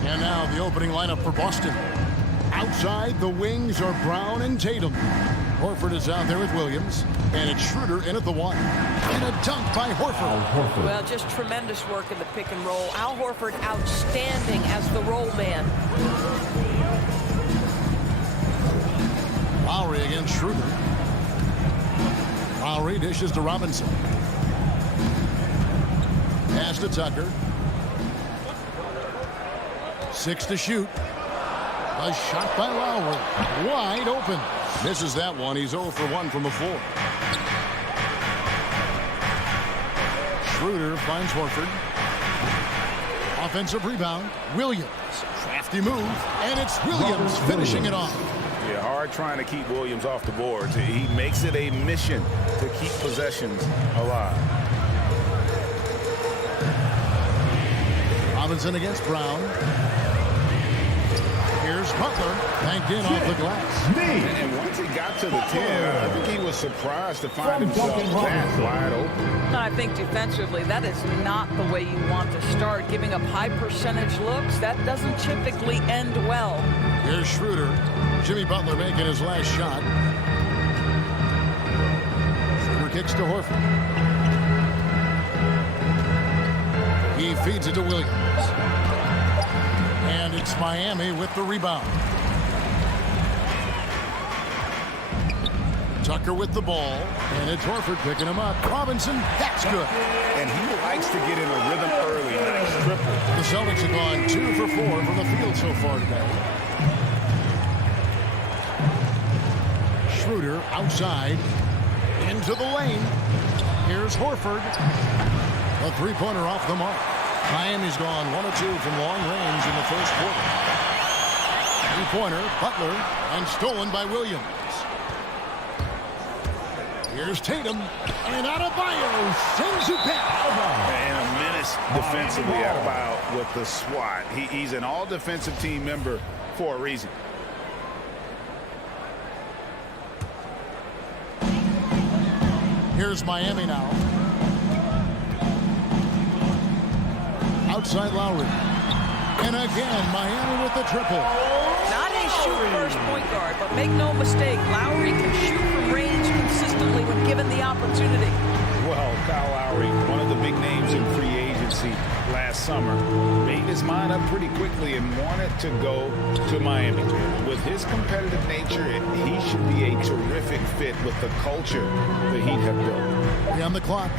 And now the opening lineup for Boston. Outside, the wings are Brown and Tatum. Horford is out there with Williams. And it's Schroeder in at the one. And a dunk by Horford. Well, just tremendous work in the pick and roll. Al Horford outstanding as the roll man. Lowry against Schroeder. Lowry dishes to Robinson. Pass to Tucker. 6 to shoot. A shot by Lowry. Wide open. Misses that one. He's 0 for 1 from the floor. Schroeder finds Horford. Offensive rebound. Williams. Crafty move. And it's Williams finishing it off. Yeah, hard trying to keep Williams off the boards. He makes it a mission to keep possessions alive. Robinson against Brown. Here's Butler, banked in off the glass. And once he got to the 10, I think he was surprised to find himself that wide open. I think defensively, that is not the way you want to start. Giving up high percentage looks, that doesn't typically end well. Here's Schroeder. Jimmy Butler making his last shot. Schroeder kicks to Horford. He feeds it to Williams. And it's Miami with the rebound. Tucker with the ball. And it's Horford picking him up. Robinson, that's good. And he likes to get in a rhythm early. Nice triple. The Celtics have gone 2 for 4 from the field so far today. Schroeder outside. Into the lane. Here's Horford. A three-pointer off the mark. Miami's gone 1 of 2 from long range in the first quarter. Three-pointer, Butler, and stolen by Williams. Here's Tatum, and Adebayo sends it back. And a menace defensively, Adebayo with the swat. He's an all-defensive team member for a reason. Here's Miami now. Outside Lowry. And again, Miami with the triple. Not a shoot-first point guard, but make no mistake, Lowry can shoot from range consistently when given the opportunity. Well, Kyle Lowry, one of the big names in free agency last summer, made his mind up pretty quickly and wanted to go to Miami. With his competitive nature, he should be a terrific fit with the culture the Heat have built. On the clock,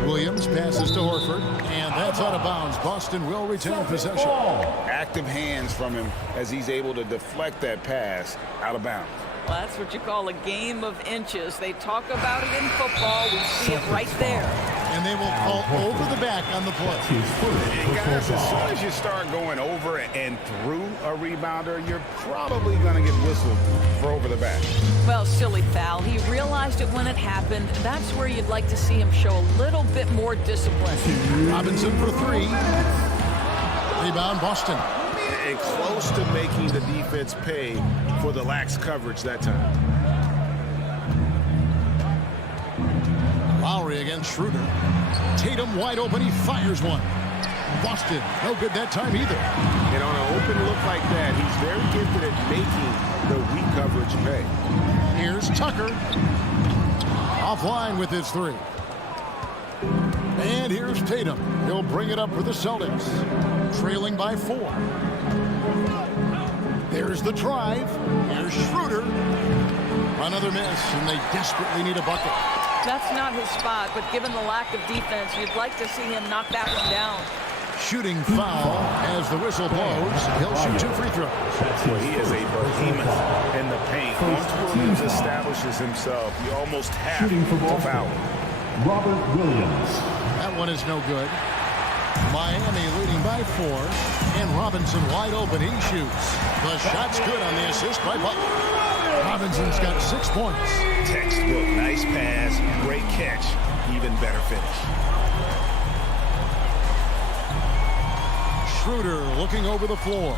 Williams passes to Horford, and that's out of bounds. Boston will retain possession. Active hands from him as he's able to deflect that pass out of bounds. Well, that's what you call a game of inches. They talk about it in football. We see it right there. And they will call over the back on the play. And guys, as soon as you start going over and through a rebounder, you're probably going to get whistled for over the back. Well, silly foul. He realized it when it happened. That's where you'd like to see him show a little bit more discipline. Robinson for 3. Rebound, Boston. And close to making the defense pay for the lax coverage that time. Lowry against Schroeder. Tatum wide open. He fires one. Boston, no good that time either. And on an open look like that, he's very gifted at making the weak coverage pay. Here's Tucker. Offline with his 3. And here's Tatum. He'll bring it up for the Celtics. Trailing by 4. There's the drive. Here's Schroeder. Another miss, and they desperately need a bucket. That's not his spot, but given the lack of defense, you'd like to see him knock that one down. Shooting foul as the whistle blows. He'll shoot 2 free throws. Well, he is a behemoth in the paint. Once Williams establishes himself, you almost have to foul him. Robert Williams. That one is no good. Miami leading by 4. And Robinson wide open. He shoots. The shot's good on the assist by Butler. Robinson's got 6 points. Textbook. Nice pass. Great catch. Even better finish. Schroeder looking over the floor.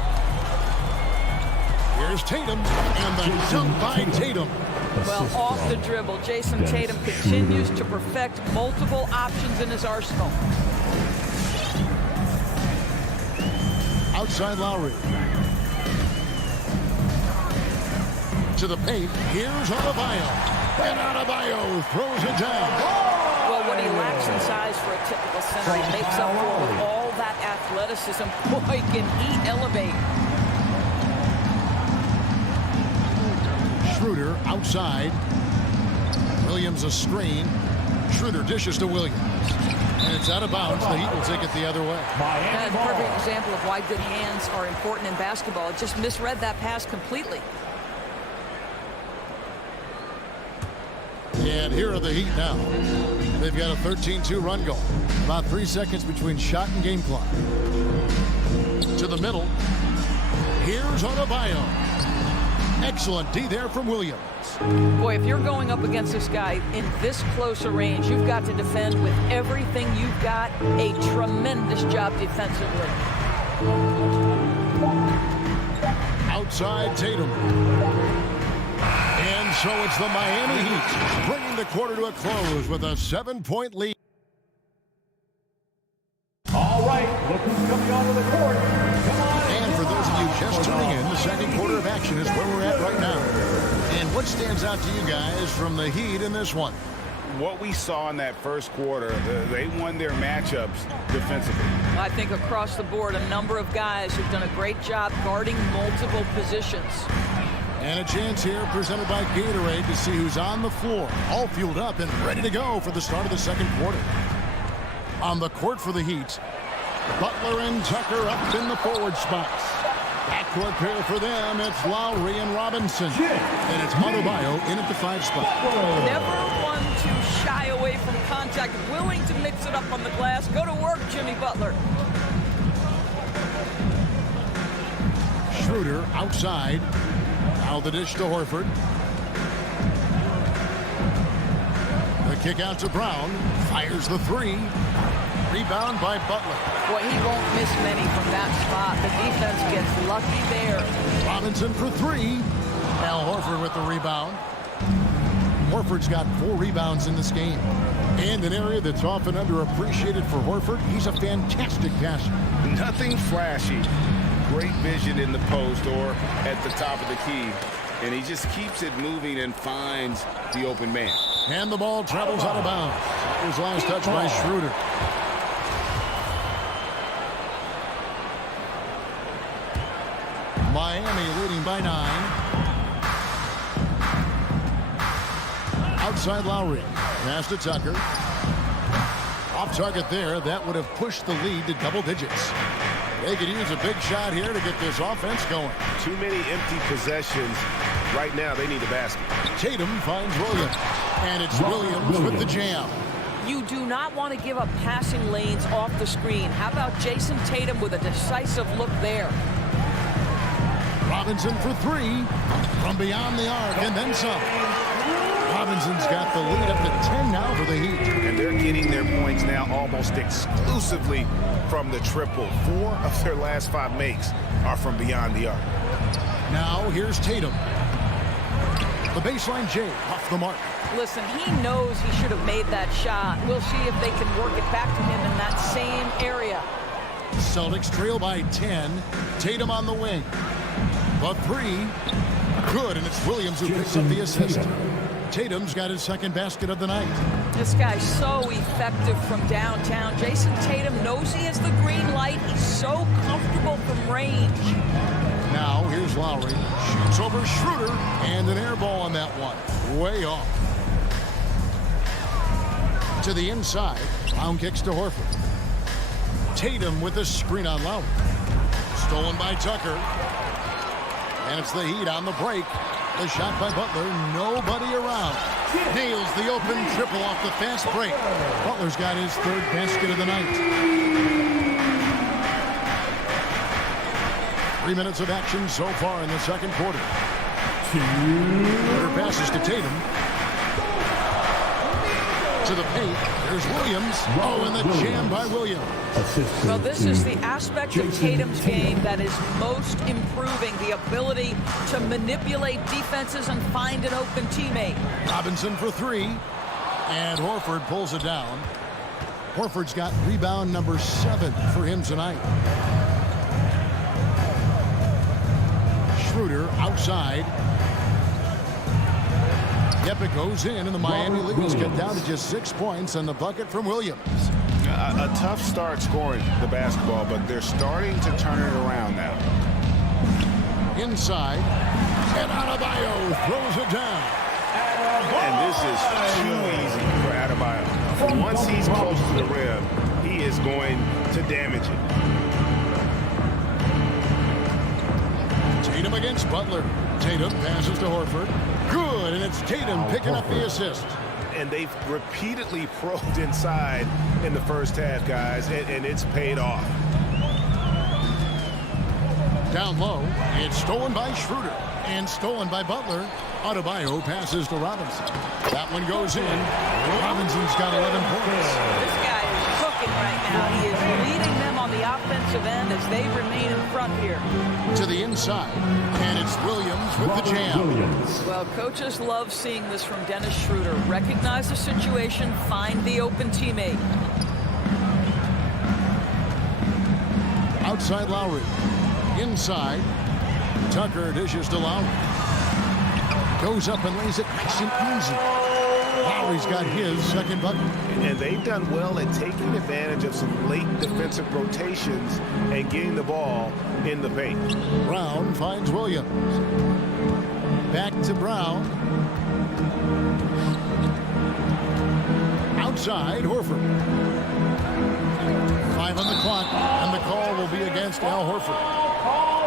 Here's Tatum, and the dunk by Tatum. Well, off the dribble, Jason Tatum continues to perfect multiple options in his arsenal. Outside Lowry. To the paint. Here's Adebayo. And Adebayo throws it down. Well, what he lacks in size for a typical center, he makes up for with all that athleticism. Boy, can he elevate. Schroeder outside. Williams a screen. Schroeder dishes to Williams. And it's out of bounds. The Heat will take it the other way. And a perfect example of why good hands are important in basketball. Just misread that pass completely. And here are the Heat now. They've got a 13-2 run going. About 3 seconds between shot and game clock. To the middle. Here's Adebayo. Excellent D there from Williams. Boy, if you're going up against this guy in this close a range, you've got to defend with everything you've got. A tremendous job defensively. Outside Tatum. And so it's the Miami Heat bringing the quarter to a close with a 7-point lead. All right, look who's coming onto the court. Come on. And for those of you just tuning in, the second quarter of action is where we're at right now. And what stands out to you guys from the Heat in this one? What we saw in that first quarter, they won their matchups defensively. I think across the board, a number of guys who've done a great job guarding multiple positions. And a chance here presented by Gatorade to see who's on the floor, all fueled up and ready to go for the start of the second quarter. On the court for the Heat, Butler and Tucker up in the forward spots. Backcourt pair for them, it's Lowry and Robinson. And it's Adebayo in at the 5 spot. Never one to shy away from contact, willing to mix it up on the glass. Go to work, Jimmy Butler. Schroeder outside. Now the dish to Horford. The kick out to Brown. Fires the 3. Rebound by Butler. Boy, he won't miss many from that spot. The defense gets lucky there. Robinson for 3. Al Horford with the rebound. Horford's got 4 rebounds in this game. And an area that's often underappreciated for Horford, he's a fantastic passer. Nothing flashy. Great vision in the post or at the top of the key. And he just keeps it moving and finds the open man. And the ball travels out of bounds. His last touch by Schroeder. Miami leading by 9. Outside Lowry. Pass to Tucker. Off target there. That would have pushed the lead to double digits. They could use a big shot here to get this offense going. Too many empty possessions. Right now, they need a basket. Tatum finds Williams. And it's Williams with the jam. You do not want to give up passing lanes off the screen. How about Jason Tatum with a decisive look there? Robinson for 3 from beyond the arc and then some. Robinson's got the lead up to 10 now for the Heat. And they're getting their points now almost exclusively from the triple. 4 of their last 5 makes are from beyond the arc. Now here's Tatum. The baseline J off the mark. Listen, he knows he should have made that shot. We'll see if they can work it back to him in that same area. Celtics trail by 10. Tatum on the wing. The 3. Good, and it's Williams who picks up the assist. Tatum's got his second basket of the night. This guy's so effective from downtown. Jason Tatum knows he has the green light. He's so comfortable from range. Now here's Lowry. Shoots over Schroeder, and an air ball on that one. Way off. To the inside. Brown kicks to Horford. Tatum with the screen on Lowry. Stolen by Tucker. And it's the Heat on the break. The shot by Butler, nobody around. Nails the open triple off the fast break. Butler's got his 3rd basket of the night. 3 minutes of action so far in the second quarter. Quarter passes to Tatum. To the paint. There's Williams. Oh, and the jam by Williams. Well, this is the aspect of Tatum's game that is most improving, the ability to manipulate defenses and find an open teammate. Robinson for three. And Horford pulls it down. Horford's got rebound number 7 for him tonight. Schroeder outside. Yep, it goes in, and the Miami Leafs get down to just 6 points on the bucket from Williams. A tough start scoring the basketball, but they're starting to turn it around now. Inside, and Adebayo throws it down. And this is too easy for Adebayo. Once he's close to the rim, he is going to damage it. Tatum against Butler. Tatum passes to Horford. Good, and it's Tatum picking up the assist. And they've repeatedly probed inside in the first half, guys, and it's paid off. Down low, it's stolen by Schroeder and stolen by Butler. Adebayo passes to Robinson. That one goes in. Robinson's got 11 points. This guy is cooking right now. He is leading them on the offensive end as they remain in front here. To the inside, and it's Williams with the jam. Well, coaches love seeing this from Dennis Schroeder. Recognize the situation, find the open teammate. Outside Lowry. Inside, Tucker dishes to Lowry. Goes up and lays it nice and easy. Lowry's got his second bucket. And they've done well at taking advantage of some late defensive rotations and getting the ball in the paint. Brown finds Williams. Back to Brown. Outside, Horford. 5 on the clock, and the call will be against Al Horford.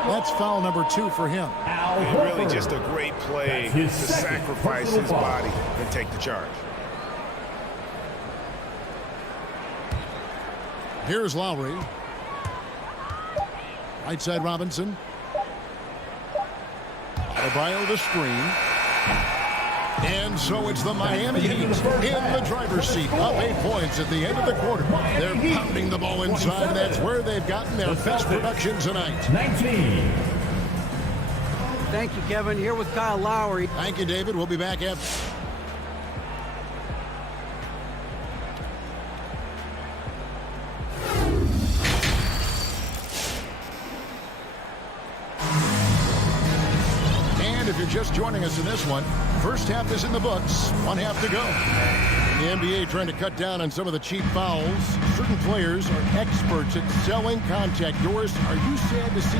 That's foul number 2 for him. And really just a great play to sacrifice his body and take the charge. Here's Lowry. Right side Robinson. Adebayo the screen. And so it's the Miami Heat in the driver's seat, up 8 points at the end of the quarter. They're pounding the ball inside, and that's where they've gotten their best production tonight. 19. Thank you, Kevin. Here with Kyle Lowry. Thank you, David. We'll be back after. If you're just joining us in this one, first half is in the books, 1 half to go. The NBA trying to cut down on some of the cheap fouls. Certain players are experts at selling contact. Doris, are you sad to see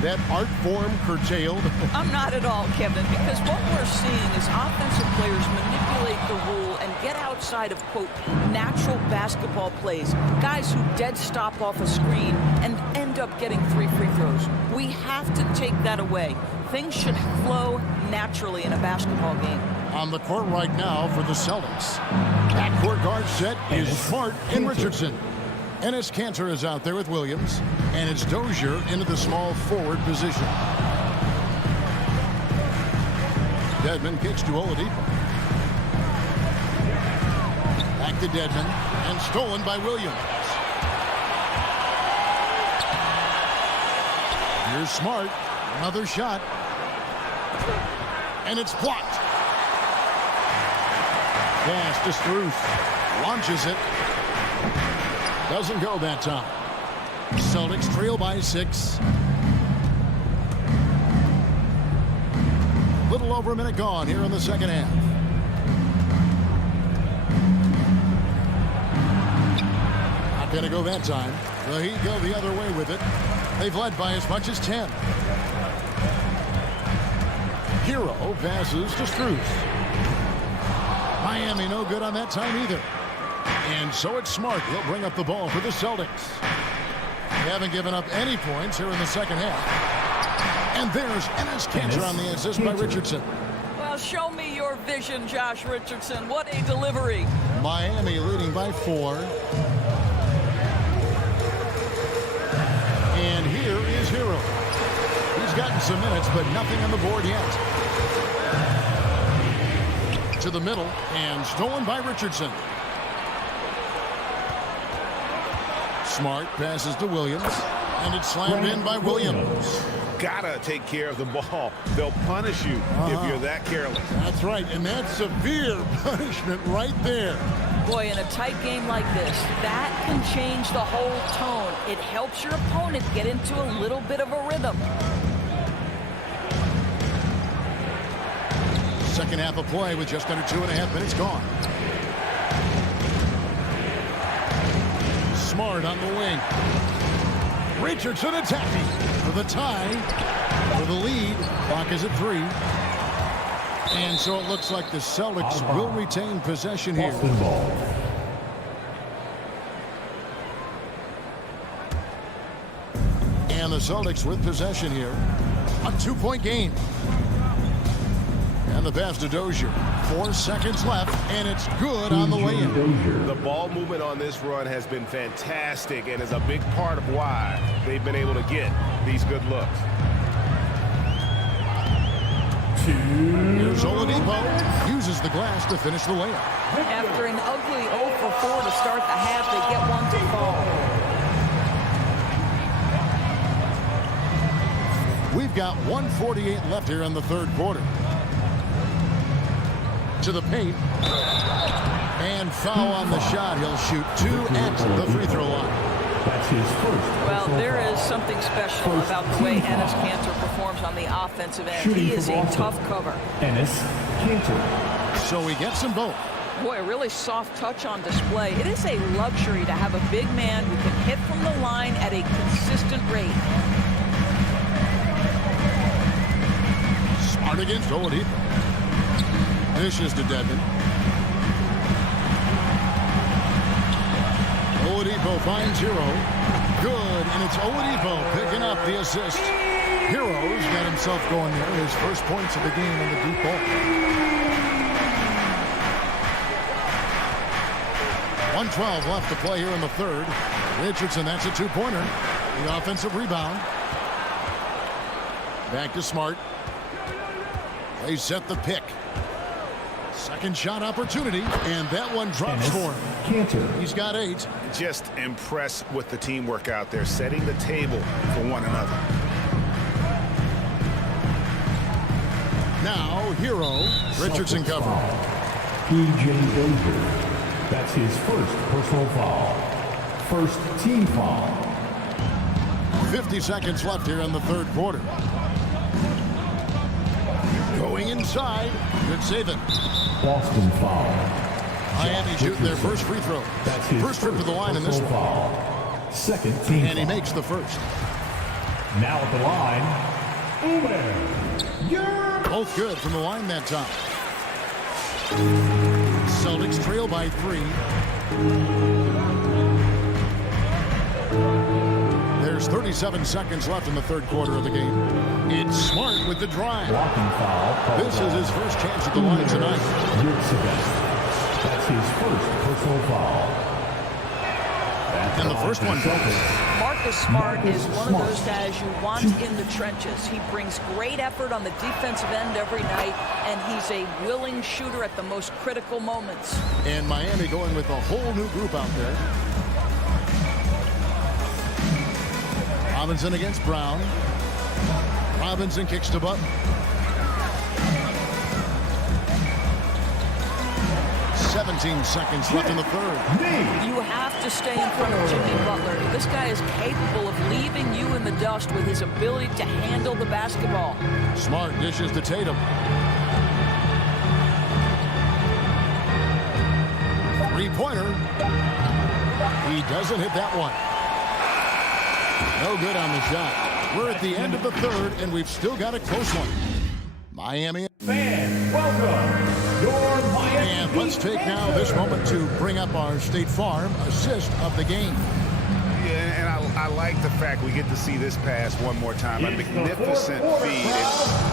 that art form curtailed? I'm not at all, Kevin, because what we're seeing is offensive players manipulate the rule and get outside of, quote, natural basketball plays. Guys who dead stop off a screen and end up getting 3 free throws. We have to take that away. Things should flow naturally in a basketball game. On the court right now for the Celtics. Backcourt guard set is Smart and Richardson. Enes Kanter is out there with Williams. And it's Dozier into the small forward position. Dedmon kicks to Oladipo. Back to Dedmon. And stolen by Williams. Here's Smart. Another shot. And it's blocked. Pass to Struth. Launches it. Doesn't go that time. Celtics trail by 6. Little over a minute gone here in the second half. Not going to go that time. The Heat go the other way with it. They've led by as much as 10. Hero passes to Struth. Miami no good on that time either. And so it's Smart. He'll bring up the ball for the Celtics. They haven't given up any points here in the second half. And there's Enes Kanter on the assist by Richardson. Well, show me your vision, Josh Richardson. What a delivery. Miami leading by 4. And here is Hero. He's gotten some minutes, but nothing on the board yet. To the middle, and stolen by Richardson. Smart passes to Williams, and it's slammed in by Williams. Gotta take care of the ball. They'll punish you if you're that careless. That's right, and that's severe punishment right there. Boy, in a tight game like this, that can change the whole tone. It helps your opponent get into a little bit of a rhythm. Second half of play with just under 2.5 minutes gone. Smart on the wing. Richardson attacking for the tie, for the lead. Clock is at 3. And so it looks like the Celtics will retain possession here. And the Celtics with possession here. A 2-point game. And the pass to Dozier. 4 seconds left, and it's good on the lay-in. The ball movement on this run has been fantastic and is a big part of why they've been able to get these good looks. Here's Oladipo. Uses the glass to finish the layup. After an ugly 0 for 4 to start the half, they get one to fall. We've got 1:48 left here in the third quarter. To the paint. And foul on the shot. He'll shoot 2 at the free throw line. That's his first. Well, there is something special about the way Enes Kanter performs on the offensive end. He is a tough cover. Enes Kanter. So he gets them both. Boy, a really soft touch on display. It is a luxury to have a big man who can hit from the line at a consistent rate. Smart against Oladipo. Dishes to Devin. Oladipo finds Hero. Good, and it's Oladipo picking up the assist. Hero's got himself going there. His first points of the game in the deep ball. 1:12 left to play here in the third. Richardson, that's a 2-pointer. The offensive rebound. Back to Smart. They set the pick. Second shot opportunity, and that one drops for him. Kanter. He's got 8. Just impressed with the teamwork out there, setting the table for one another. Now, Hero. Richardson cover. P.J. Dozier. That's his first personal foul. First team foul. 50 seconds left here in the third quarter. Going inside. Good saving. Boston foul. Miami shooting their first free throw. That's his first trip to the line in this one. Foul. Second team And he makes the first. Now at the line, Uber. Both good from the line that time. Celtics trail by 3. There's 37 seconds left in the third quarter of the game. It's Smart with the drive. Blocking foul. This is his first chance at the line tonight. That's his first personal foul. And the first one goes. Marcus Smart is one of those guys you want in the trenches. He brings great effort on the defensive end every night, and he's a willing shooter at the most critical moments. And Miami going with a whole new group out there. Robinson against Brown. Robinson kicks to Butler. 17 seconds left in the third. You have to stay in front of Jimmy Butler. This guy is capable of leaving you in the dust with his ability to handle the basketball. Smart dishes to Tatum. 3-pointer. He doesn't hit that one. No good on the shot. We're at the end of the third, and we've still got a close one. Miami. Fans, welcome. Your Miami. And let's take now this moment to bring up our State Farm assist of the game. Yeah, and I like the fact we get to see this pass one more time. A magnificent feed.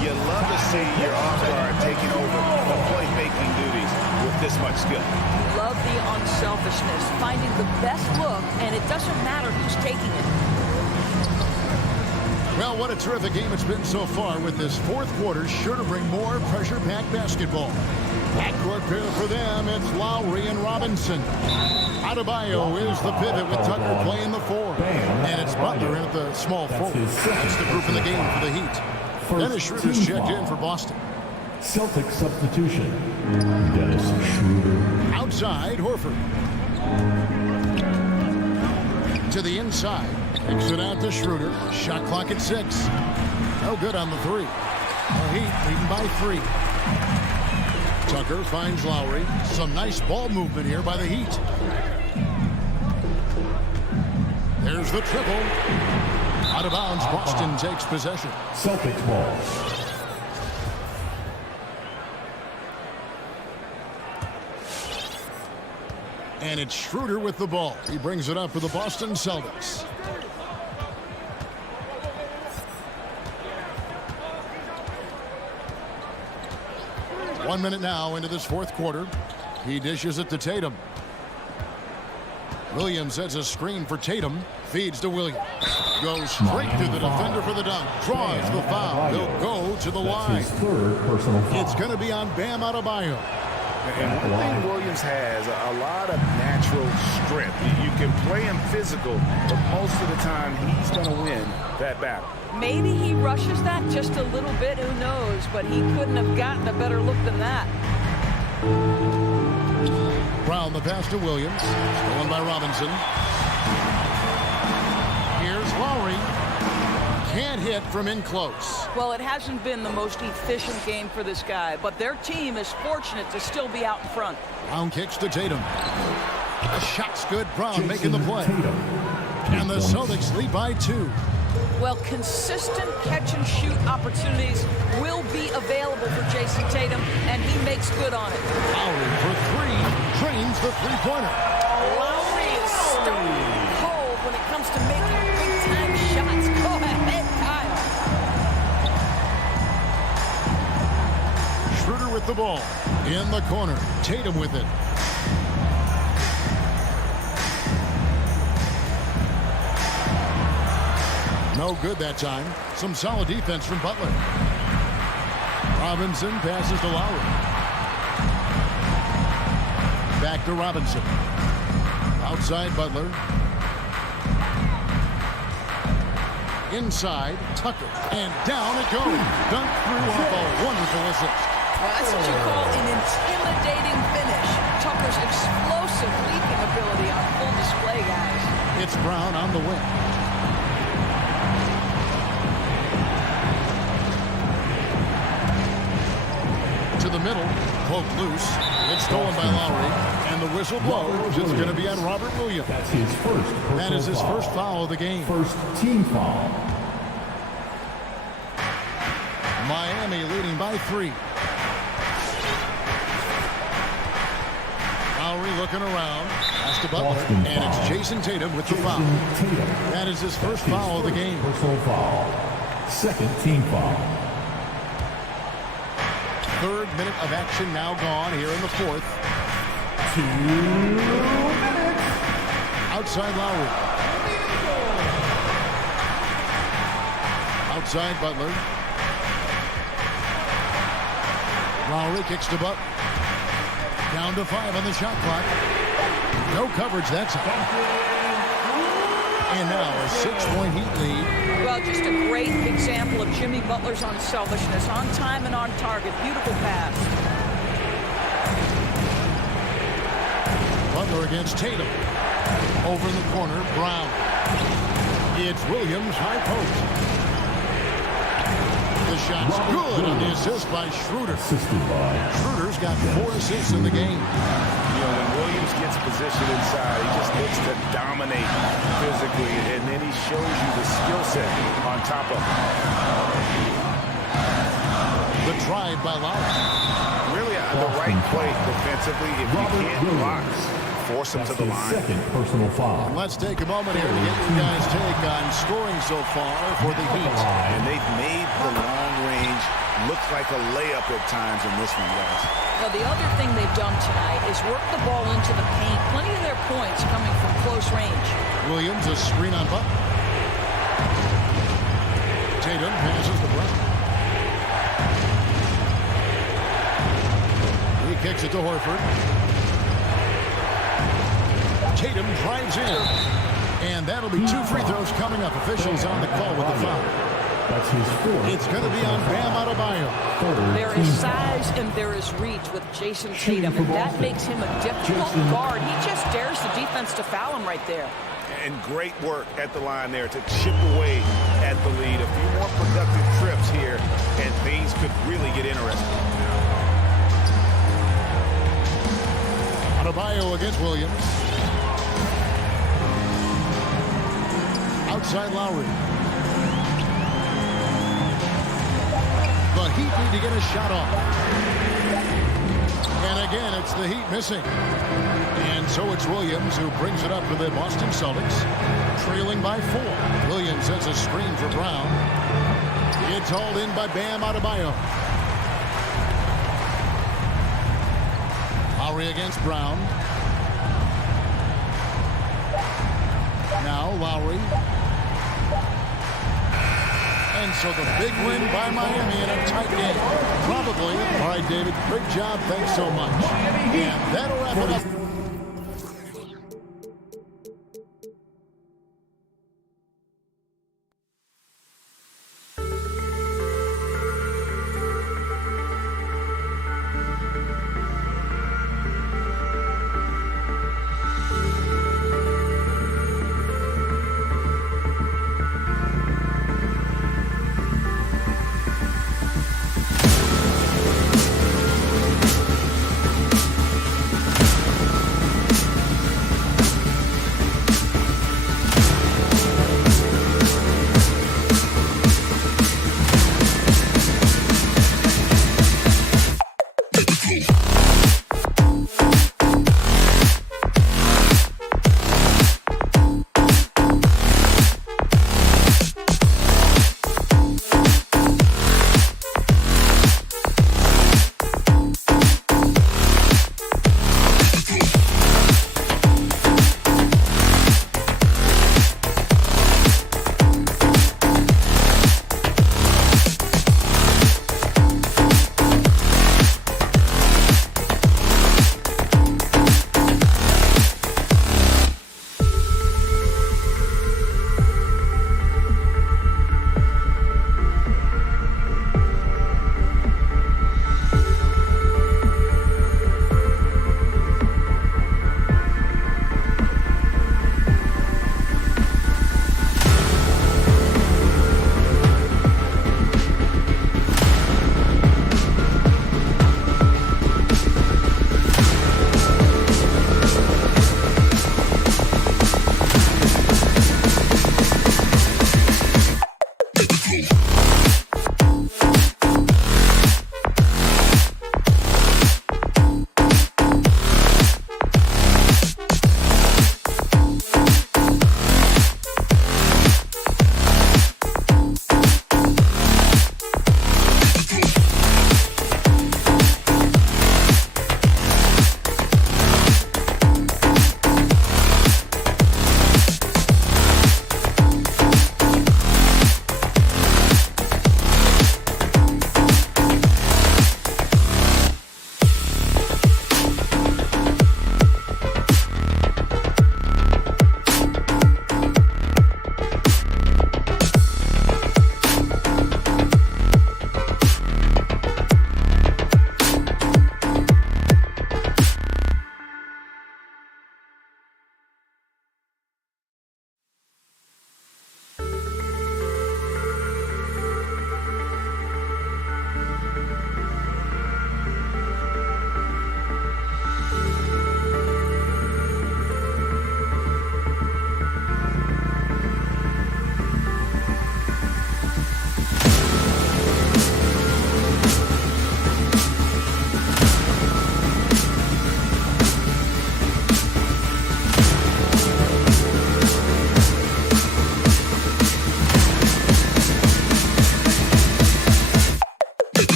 You love to see your off-guard taking over the playmaking duties with this much skill. Love the unselfishness, finding the best look, and it doesn't matter who's taking it. Well, what a terrific game it's been so far, with this fourth quarter sure to bring more pressure-packed basketball. Backcourt pair for them. It's Lowry and Robinson. Adebayo is the pivot with Tucker playing the 4. And it's Butler in at the small forward. That's the group in the game for the Heat. Dennis Schroeder's checked in for Boston. Celtic substitution. Dennis Schroeder. Outside, Horford. To the inside. Kicks it out to Schroeder. Shot clock at 6. No good on the 3. The Heat leading by 3. Tucker finds Lowry. Some nice ball movement here by the Heat. There's the triple. Out of bounds, Boston takes possession. Celtics ball. And it's Schroeder with the ball. He brings it up for the Boston Celtics. One minute now into this fourth quarter. He dishes it to Tatum. Williams sets a screen for Tatum. Feeds to Williams. Goes straight to the defender for the dunk. Draws the foul. He'll go to the line. It's going to be on Bam Adebayo. And one thing Williams has, a lot of natural strength. You can play him physical, but most of the time he's going to win that battle. Maybe he rushes that just a little bit, who knows, but he couldn't have gotten a better look than that. Brown the pass to Williams. Stolen by Robinson. Here's Lowry. Can't hit from in close. Well, it hasn't been the most efficient game for this guy, but their team is fortunate to still be out in front. Brown kicks to Tatum. The shot's good. Brown making the play. And the Celtics lead by 2. Well, consistent catch-and-shoot opportunities will be available for Jason Tatum, and he makes good on it. Lowry for 3. Drains the three-pointer. Lowry is stone cold when it comes to making big-time shots. Go ahead, Kyle. Schroeder with the ball. In the corner. Tatum with it. No good that time. Some solid defense from Butler. Robinson passes to Lowry. Back to Robinson. Outside Butler. Inside Tucker. And down it goes. Dunk through off a wonderful assist. Well, that's what you call an intimidating finish. Tucker's explosive leaping ability on full display, guys. It's Brown on the wing. To the middle, poke loose. It's stolen by Lowry, and the whistle blows. It's going to be on Robert Williams. That's his first. That is his first foul of the game. First team foul. Miami leading by 3. Lowry looking around. Pass to Butler, and it's Jason Tatum with the foul. That is his first foul of the game. Personal foul. Second team foul. Third minute of action now gone here in the fourth. 2 minutes. Outside Lowry. Outside Butler. Lowry kicks to Butler. Down to 5 on the shot clock. No coverage that time. And now a 6-point Heat lead. Well, just a great example of Jimmy Butler's unselfishness. On time and on target. Beautiful pass. Butler against Tatum. Over in the corner, Brown. It's Williams, high post. The shot's good on the assist by Schroeder. Schroeder's got 4 assists in the game. You know, when Williams gets positioned inside, he just looks to dominate physically, and then he shows you the skill set on top of him. The drive by Lowry. Really the right play defensively. If you can't block, force him to the line. Second personal foul. Let's take a moment here to get you guys' take on scoring so far for the Heat. And they've made the long range look like a layup at times in this one, guys. Well, the other thing they've done tonight is work the ball into the paint. Plenty of their points coming from close range. Williams, a screen on Butler. Tatum passes the Brown. He it to Horford. Tatum drives in. And that'll be 2 free throws coming up. Officials on the call with the foul. That's his fourth. It's going to be on Bam Adebayo. There is size and there is reach with Jason Tatum, and that makes him a difficult guard. He just dares the defense to foul him right there. And great work at the line there to chip away at the lead. A few more productive trips here, and things could really get interesting. Adebayo against Williams. Outside Lowry. The Heat need to get a shot off. And again, it's the Heat missing. And so it's Williams who brings it up for the Boston Celtics, trailing by 4. Williams has a screen for Brown. It's hauled in by Bam Adebayo. Lowry against Brown. Now Lowry. And so the big win by Miami in a tight game. Probably. All right, David, great job. Thanks so much. And that'll wrap it up.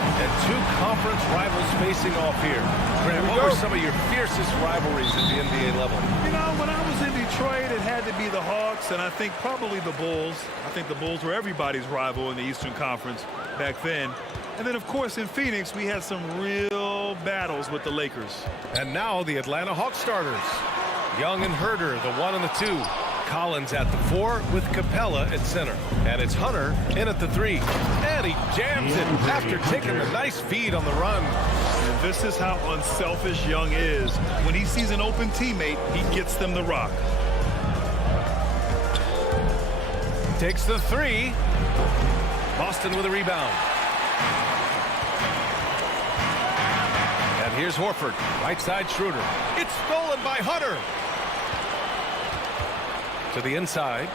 And two conference rivals facing off here. Grant, what were some of your fiercest rivalries at the NBA level? You know, when I was in Detroit, it had to be the Hawks, and I think probably the Bulls. I think the Bulls were everybody's rival in the Eastern Conference back then. And then, of course, in Phoenix, we had some real battles with the Lakers. And now the Atlanta Hawks starters. Young and Herder, the 1 and the 2. Collins at the 4 with Capella at center. And it's Hunter in at the 3. And he jams it after taking a nice feed on the run. And this is how unselfish Young is. When he sees an open teammate, he gets them the rock. Takes the 3. Boston with a rebound. And here's Horford. Right side Schroeder. It's stolen by Hunter. To the inside.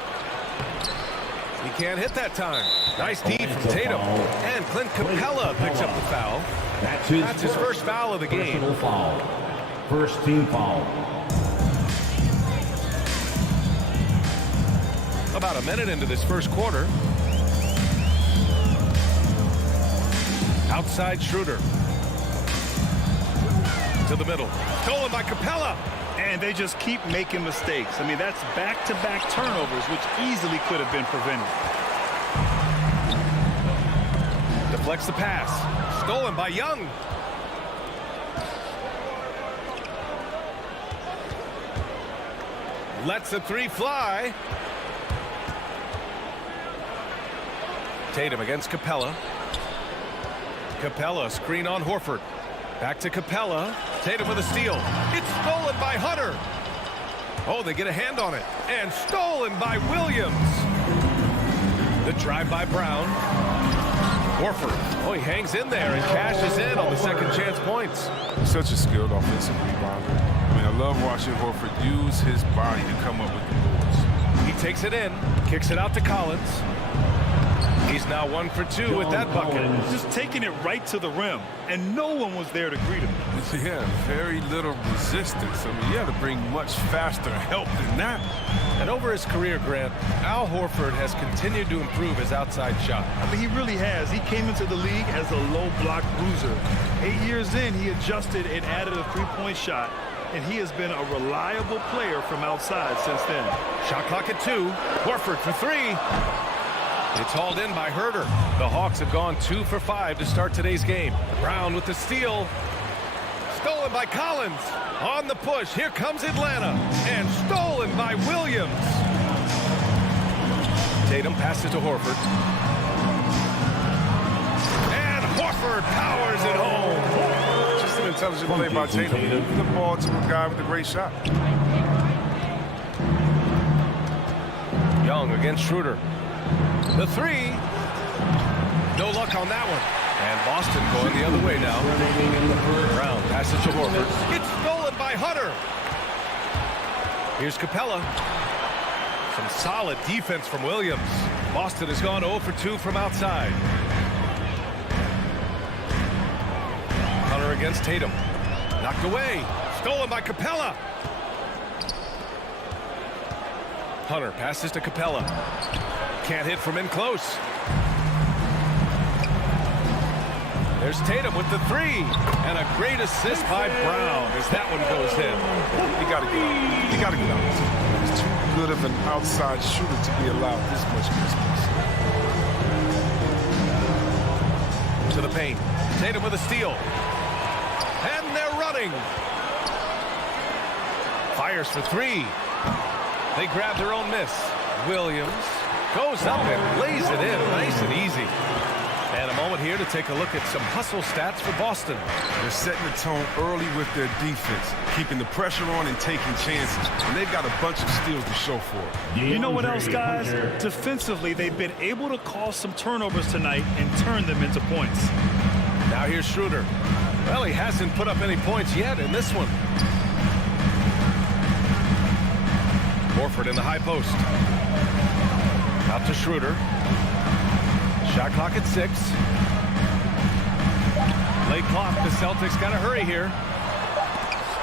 He can't hit that time. Nice D from Tatum. And Clint Capella picks up the foul. That's his first foul of the game. Foul. First team foul. About a minute into this first quarter. Outside Schroeder. To the middle. Stolen by Capella. And they just keep making mistakes. I mean, that's back-to-back turnovers, which easily could have been prevented. Deflects the pass. Stolen by Young. Lets the 3 fly. Tatum against Capella. Capella, screen on Horford. Back to Capella. Tatum with a steal. It's stolen by Hunter. Oh, they get a hand on it. And stolen by Williams. The drive by Brown. Horford. Oh, he hangs in there and cashes in on the second chance points. Such a skilled offensive rebounder. I mean, I love watching Horford use his body to come up with the boards. He takes it in. Kicks it out to Collins. He's now 1 for 2 with that bucket. Just taking it right to the rim, and no one was there to greet him. Yeah, very little resistance. I mean, you have to bring much faster help than that. And over his career, Grant, Al Horford has continued to improve his outside shot. I mean, he really has. He came into the league as a low block bruiser. 8 years in, he adjusted and added a three-point shot, and he has been a reliable player from outside since then. Shot clock at 2. Horford for 3. It's hauled in by Herder. The Hawks have gone 2 for 5 to start today's game. Brown with the steal. Stolen by Collins. On the push. Here comes Atlanta. And stolen by Williams. Tatum passes to Horford. And Horford powers it home. Just an intelligent play by Tatum. Giving the ball to a guy with a great shot. Young against Schroeder. The 3. No luck on that one. And Boston going the other way now. Brown passes to Horford. It's stolen by Hunter. Here's Capella. Some solid defense from Williams. Boston has gone 0 for 2 from outside. Hunter against Tatum. Knocked away. Stolen by Capella. Hunter passes to Capella. Can't hit from in close. There's Tatum with the 3. And a great assist by Brown as that one goes in. You got to get out. You got to get out. He's too good of an outside shooter to be allowed this much mismatch. To the paint. Tatum with a steal. And they're running. Fires for 3. They grab their own miss. Williams goes up and lays it in nice and easy. And a moment here to take a look at some hustle stats for Boston. They're setting the tone early with their defense, keeping the pressure on and taking chances. And they've got a bunch of steals to show for it. You know what else, guys? Defensively, they've been able to cause some turnovers tonight and turn them into points. Now here's Schroeder. Well, he hasn't put up any points yet in this one. Horford in the high post. Out to Schroeder. Shot clock at 6. Late clock. The Celtics got to hurry here.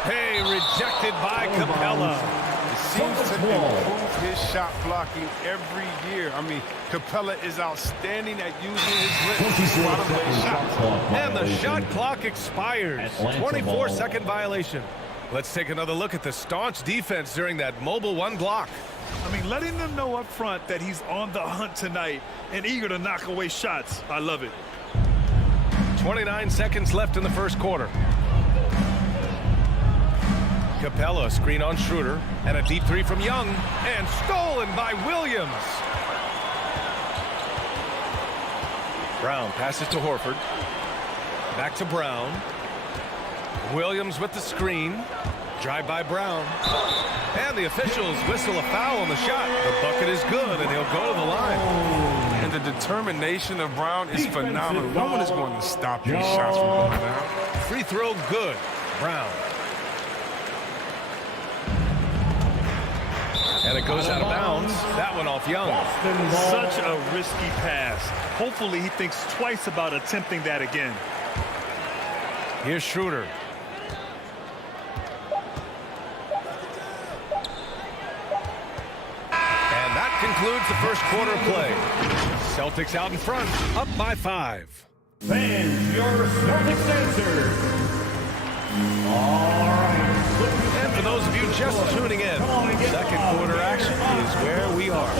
Hey, rejected by Capella. seems to improve his shot blocking every year. I mean, Capella is outstanding at using his lips to spot away shots. And the shot clock expires. 24-second violation. Let's take another look at the staunch defense during that mobile one block. I mean, letting them know up front that he's on the hunt tonight and eager to knock away shots. I love it. 29 seconds left in the first quarter. Capella screen on Schroeder, and a deep three from Young, and stolen by Williams. Brown passes to Horford. Back to Brown. Williams with the screen. Drive by Brown. And the officials whistle a foul on the shot. The bucket is good, and he'll go to the line. And the determination of Brown is phenomenal. No one is going to stop these shots from going down. Free throw good. Brown. And it goes out of bounds. That one off Young. Such a risky pass. Hopefully he thinks twice about attempting that again. Here's Schroeder. And that concludes the first quarter of play. Celtics out in front, up by 5. Fans, your Celtics answer. All right. And for those of you just tuning in, second quarter action is where we are.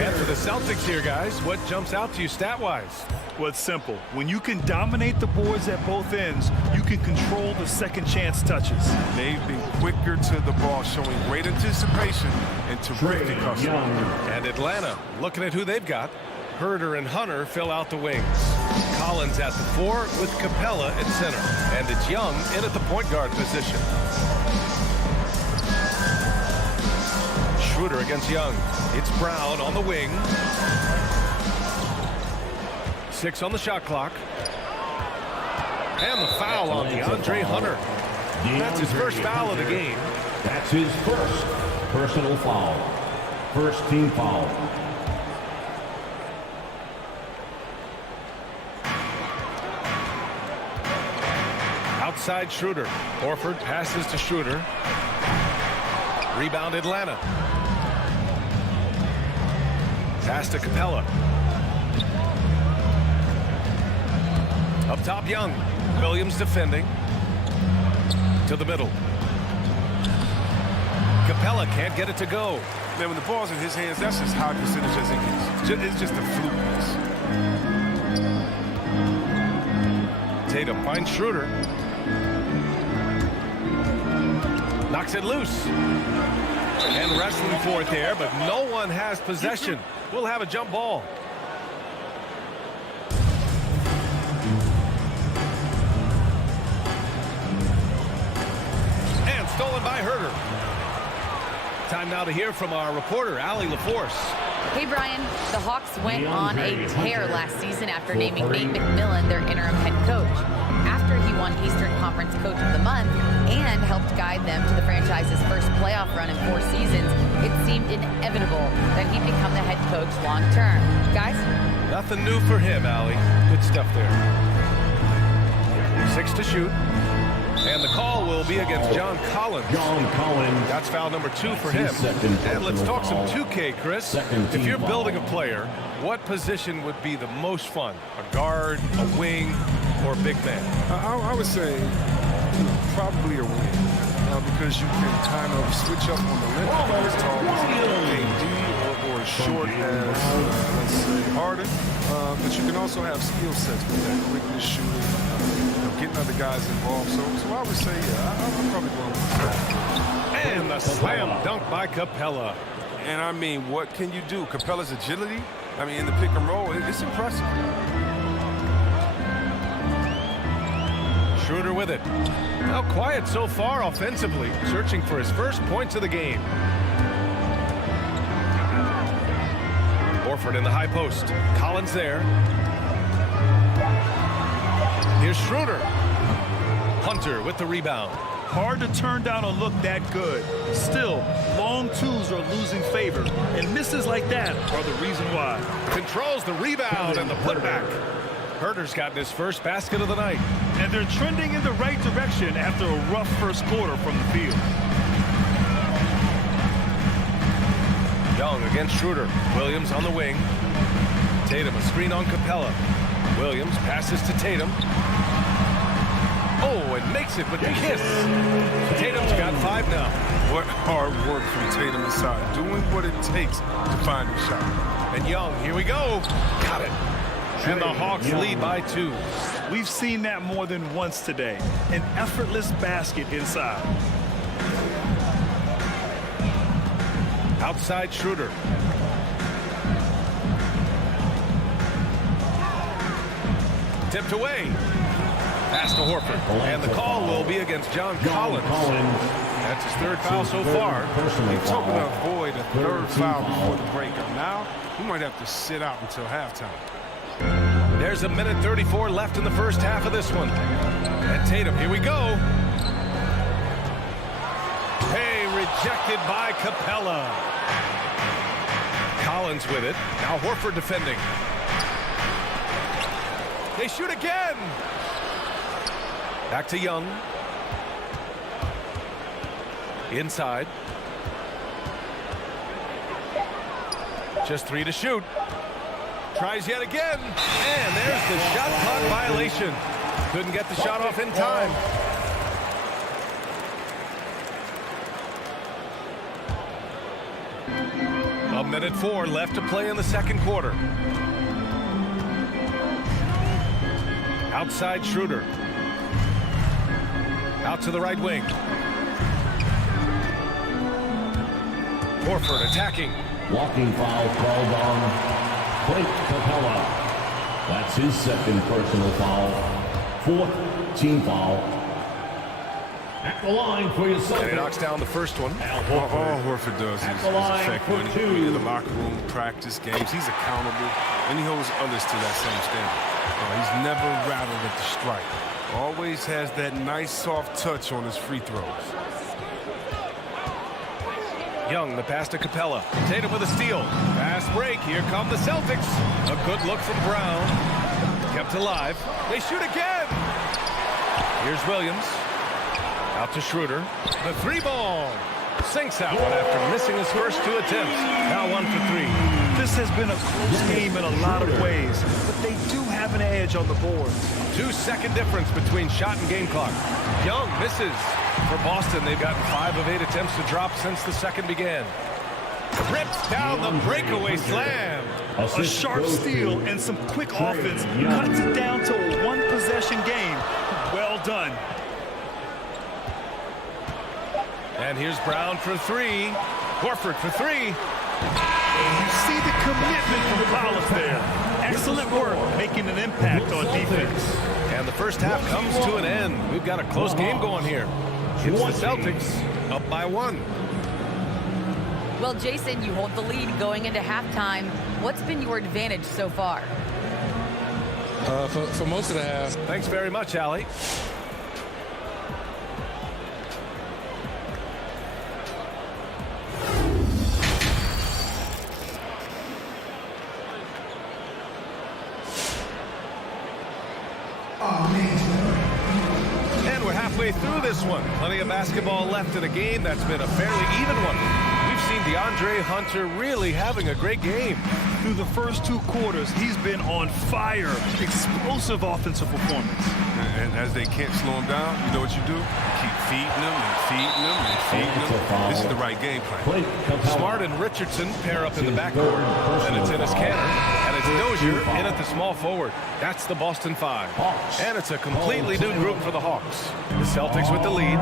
And for the Celtics here, guys, what jumps out to you stat-wise? Well, it's simple. When you can dominate the boards at both ends, you can control the second chance touches. They've been quicker to the ball, showing great anticipation and terrific hustle. And Atlanta, looking at who they've got. Herder and Hunter fill out the wings. Collins at the 4 with Capella at center. And it's Young in at the point guard position. Schroeder against Young. It's Brown on the wing. 6 on the shot clock. And the foul on DeAndre Hunter. That's his first foul of the game. That's his first personal foul. First team foul. Outside Schroeder. Horford passes to Schroeder. Rebound Atlanta. Pass to Capella. Up top Young. Williams defending. To the middle. Capella can't get it to go. Man, when the ball's in his hands, that's as high percentage as it gets. It's just a flukiness. Tatum finds Schroeder. Knocks it loose. And wrestling for it there, but no one has possession. We'll have a jump ball. And stolen by Herder. Time now to hear from our reporter, Allie LaForce. Hey, Brian. The Hawks went on a tear last season after naming Nate McMillan their interim head coach. After he won Eastern Conference Coach of the Month and helped guide them to the franchise's first playoff run in 4 seasons, it seemed inevitable that he'd become the head coach long term. Guys? Nothing new for him, Allie. Good stuff there. 6 to shoot. And the call will be against John Collins. That's foul number 2 for him. And let's talk some 2K, Chris. If you're building a player, what position would be the most fun? A guard, a wing, or a big man? I would say probably a wing. Because you can kind of switch up on the length as tall as AD or as short as, let's say, Harden. But you can also have skill sets with that quickness, shooting, getting other guys involved. So I would say, yeah, I'm probably going with that. And the slam dunk by Capella. And I mean, what can you do? Capella's agility, I mean, in the pick and roll, it's impressive. Schroeder with it. Now quiet so far offensively, searching for his first points of the game. Horford in the high post. Collins there. Here's Schroeder. Hunter with the rebound. Hard to turn down a look that good. Still, long twos are losing favor, and misses like that are the reason why. Controls the rebound and the putback. Herder's gotten his first basket of the night. And they're trending in the right direction after a rough first quarter from the field. Young against Schroeder. Williams on the wing. Tatum, a screen on Capella. Williams passes to Tatum. Oh, and makes it with the kiss. Tatum's got 5 now. What hard work from Tatum inside, doing what it takes to find the shot. And Young, here we go. Got it. And the Hawks lead by 2. We've seen that more than once today. An effortless basket inside. Outside Schroeder. Tipped away. Pass to Horford. And the call will be against John Collins. That's his 3rd foul so far. He's hoping to avoid a 3rd foul before the break. Now, he might have to sit out until halftime. There's a minute 34 left in the first half of this one. And Tatum, here we go. Hey, rejected by Capella. Collins with it. Now Horford defending. They shoot again. Back to Young. Inside. Just 3 to shoot. Tries yet again. And there's the shot clock violation. Couldn't get the shot off in time. A minute 4 left to play in the second quarter. Outside Schroeder. Out to the right wing. Horford attacking. Walking foul called on Blake Capella. That's his 2nd personal foul. 4th team foul. At the line for your Celtics. And he knocks down the first one. All Horford does is affect when he's in the locker room, practice, games. He's accountable, and he holds others to that same standard. He's never rattled at the strike. Always has that nice soft touch on his free throws. Young, the pass to Capella. Tatum with a steal. Fast break. Here come the Celtics. A good look from Brown. Kept alive. They shoot again. Here's Williams. Out to Schroeder. The 3-ball. Sinks out after missing his first 2 attempts. Now 1 for 3. This has been a close game in a lot of ways, but they do have an edge on the board. 2-second difference between shot and game clock. Young misses. For Boston, they've gotten 5 of 8 attempts to drop since the second began. Rips down the breakaway slam. A sharp steal and some quick offense cuts it down to a 1-possession game. Well done. And here's Brown for 3. Horford for 3. You see the commitment from Collins there. Excellent work making an impact on defense. And the first half comes to an end. We've got a close game going here. It's the Celtics up by 1. Well, Jason, you hold the lead going into halftime. What's been your advantage so far? For most of the half. Thanks very much, Allie. And we're halfway through this one. Plenty of basketball left in a game that's been a fairly even one. We've seen DeAndre Hunter really having a great game. Through the first 2 quarters, he's been on fire. Explosive offensive performance. And as they can't slow him down, you know what you do? Keep feeding them and feeding them and feeding them. This is the right game plan. Smart and Richardson pair up in the backcourt. And it's Enes Kanter. And it's Dozier in at the small forward. That's the Boston 5. And it's a completely new group for the Hawks. The Celtics with the lead.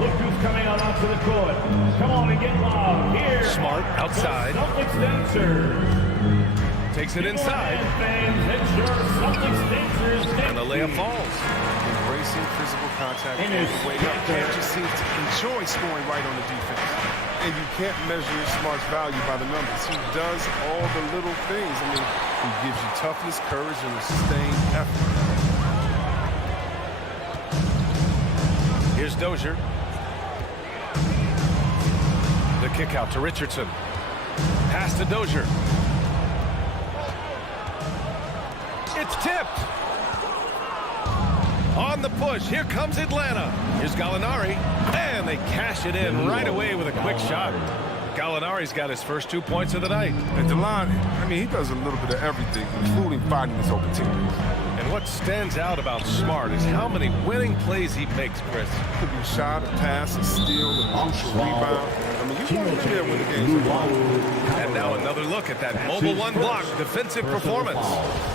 Look who's coming out onto the court. Come on and get loud. Here. Smart outside. Celtics dancers. Takes it inside. And the layup falls. Embracing physical contact on the way up. Can't just seem to enjoy scoring right on the defense. And you can't measure Smart's value by the numbers. He does all the little things. I mean, he gives you toughness, courage, and a sustained effort. Here's Dozier. The kick out to Richardson. Pass to Dozier. It's tipped. On the push. Here comes Atlanta. Here's Gallinari. And they cash it in right away with a quick shot. Gallinari's got his first 2 points of the night. And DeLon, I mean, he does a little bit of everything, including finding his open teammates. And what stands out about Smart is how many winning plays he makes, Chris. Could be a shot, a pass, a steal, a crucial rebound. I mean, you want to be there when the game's on. And now another look at that mobile one block defensive performance.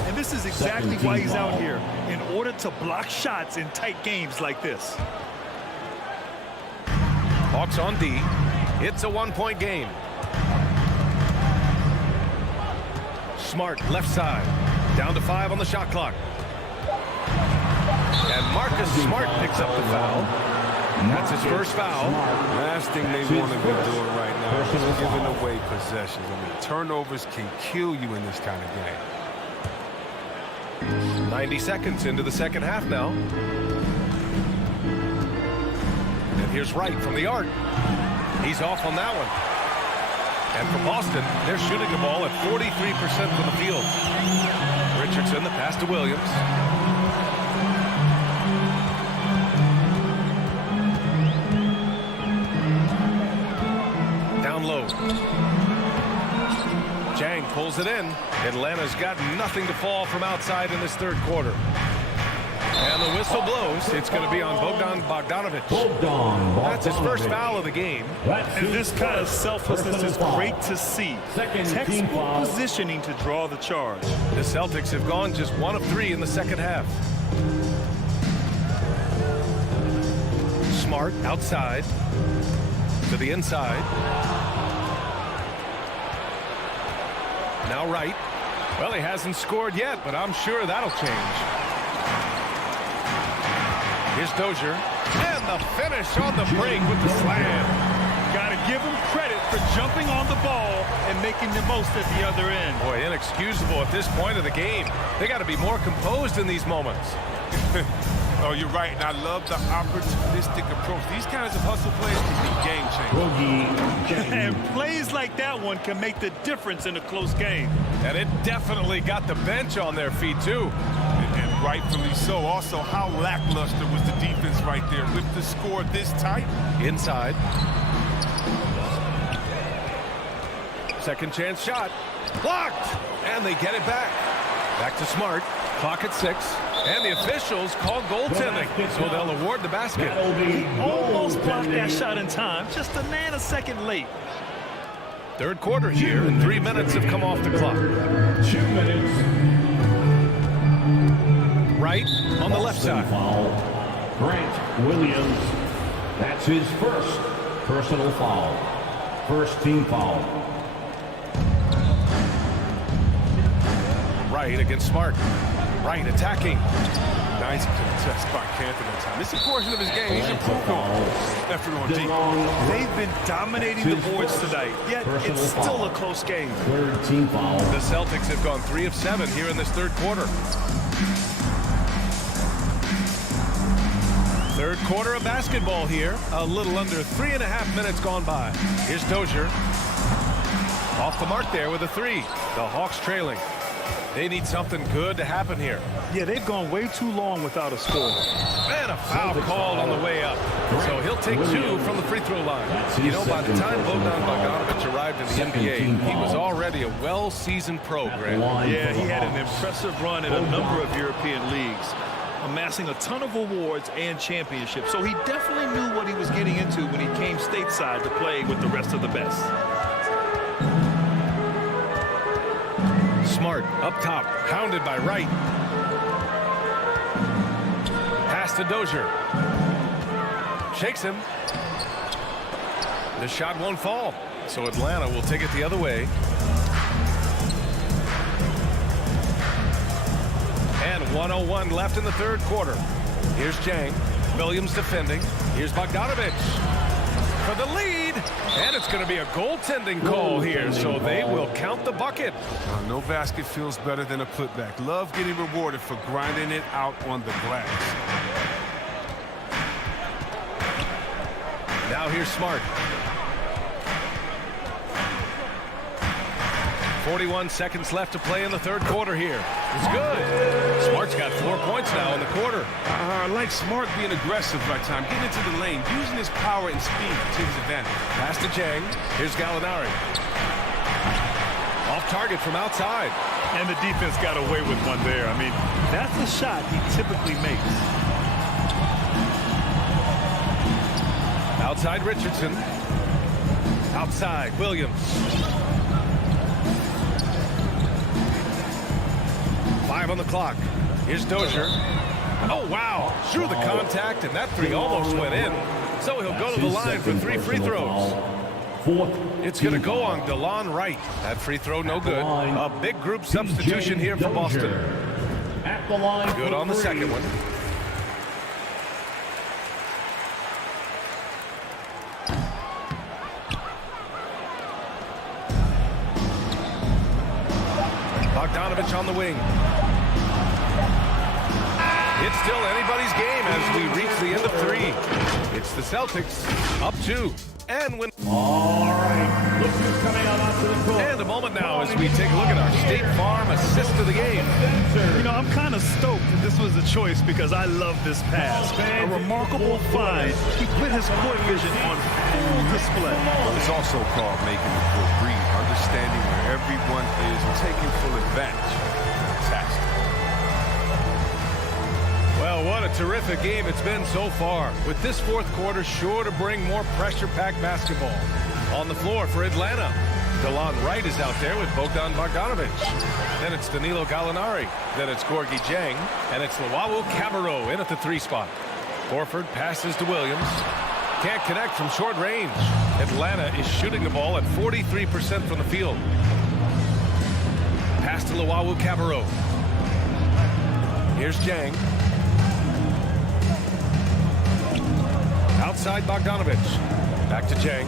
And this is exactly why he's out here, in order to block shots in tight games like this. Hawks on D. It's a 1-point game. Smart left side. Down to 5 on the shot clock. And Marcus Smart picks up the foul. That's his first foul. Last thing they want to be doing right now is giving away possessions. I mean, turnovers can kill you in this kind of game. 90 seconds into the second half now. And here's Wright from the arc. He's off on that one. And for Boston, they're shooting the ball at 43% from the field. Richardson, the pass to Williams. Down low. Jang pulls it in. Atlanta's got nothing to fall from outside in this third quarter. And the whistle blows. It's going to be on Bogdan Bogdanovic. That's his first foul of the game. And this kind of selflessness is great to see. Textbook positioning to draw the charge. The Celtics have gone just 1 of 3 in the second half. Smart outside to the inside. Now Wright. Well, he hasn't scored yet, but I'm sure that'll change. Here's Dozier. And the finish on the break with the slam. Got to give him credit for jumping on the ball and making the most at the other end. Boy, inexcusable at this point of the game. They got to be more composed in these moments. Oh, you're right, and I love the opportunistic approach. These kinds of hustle plays can be game-changing. And plays like that one can make the difference in a close game. And it definitely got the bench on their feet, too. And rightfully so. Also, how lackluster was the defense right there with the score this tight? Inside. Second chance shot. Blocked! And they get it back. Back to Smart. Clock at 6. And the officials call goaltending, so they'll award the basket. Almost blocked that shot in time, just a nanosecond late. Third quarter here, and 3 minutes have come off the clock. 2 minutes. Right on the left side. Foul. Grant Williams. That's his first personal foul. First team foul. Right against Smart. Right attacking. Nice contest by Cantor that time. This is a portion of his game. He's improved on effort on deep. They've been dominating the boards tonight, yet it's still a close game. Third team foul. The Celtics have gone 3 of 7 here in this third quarter. Third quarter of basketball here. A little under 3.5 minutes gone by. Here's Dozier. Off the mark there with a 3. The Hawks trailing. They need something good to happen here. Yeah, they've gone way too long without a score. And a foul called on the way up. So he'll take 2 from the free throw line. You know, by the time Bogdan Bogdanovic arrived in the NBA, he was already a well-seasoned pro, Grant. Yeah, he had an impressive run in a number of European leagues, amassing a ton of awards and championships. So he definitely knew what he was getting into when he came stateside to play with the rest of the best. Smart up top, hounded by Wright. Pass to Dozier. Shakes him. The shot won't fall, so Atlanta will take it the other way. And 1:01 left in the third quarter. Here's Jang. Williams defending. Here's Bogdanovic for the lead. And it's going to be a goaltending call here, so they will count the bucket. No basket feels better than a putback. Love getting rewarded for grinding it out on the glass. Now here's Smart. 41 seconds left to play in the third quarter here. It's good. Smart's got 4 points now in the quarter. I like Smart being aggressive right time, getting into the lane, using his power and speed to his advantage. Pass to Jang. Here's Gallinari. Off target from outside. And the defense got away with one there. I mean, that's the shot he typically makes. Outside Richardson. Outside Williams. 5 on the clock. Here's Dozier. Oh, wow. Through the contact, and that three almost went in. So he'll go to the line for 3 free throws. It's going to go on DeLon Wright. That free throw, no good. A big group substitution here for Boston. Good on the second one. Bogdanovich on the wing. It's still anybody's game as we reach the end of 3. It's the Celtics up 2. And when All right, look who's coming out onto the court. and a moment now as we take a look at our State Farm assist of the game. You know, I'm kind of stoked that this was a choice because I love this pass. A remarkable find. He put his court vision on full display. It's also called making the court breathe, understanding where everyone is and taking full advantage. Fantastic. Well, what a terrific game it's been so far, with this fourth quarter sure to bring more pressure-packed basketball. On the floor for Atlanta, DeLon Wright is out there with Bogdan Bogdanovich. Then it's Danilo Gallinari. Then it's Gorgui Dieng. And it's Luau Cabarrot in at the 3 spot. Horford passes to Williams. Can't connect from short range. Atlanta is shooting the ball at 43% from the field. Pass to Luau Cabarrot. Here's Dieng. Outside Bogdanovich. Back to Dieng.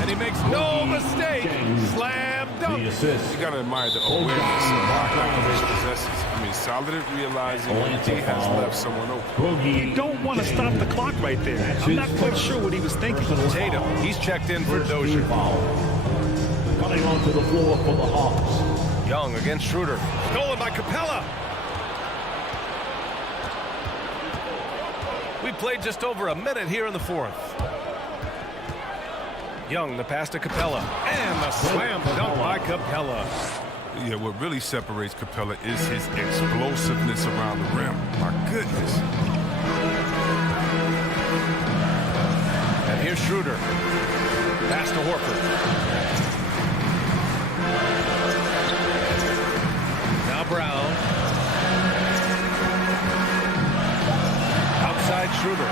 And he makes no mistake. Slam dunk. The assist. You got to admire the awareness of Bogdanovich possesses. I mean, solid at realizing when he has left someone open. You don't want to stop the clock right there. I'm not quite sure what he was thinking. Tatum, he's checked in for Dozier. Coming onto the floor for the Hawks. Young against Schroeder. Stolen by Capella. We played just over a minute here in the fourth. Young, the pass to Capella. And the slam dunk by Capella. Yeah, what really separates Capella is his explosiveness around the rim. My goodness. And here's Schroeder. Pass to Horford. Now Brown. Outside Schroeder.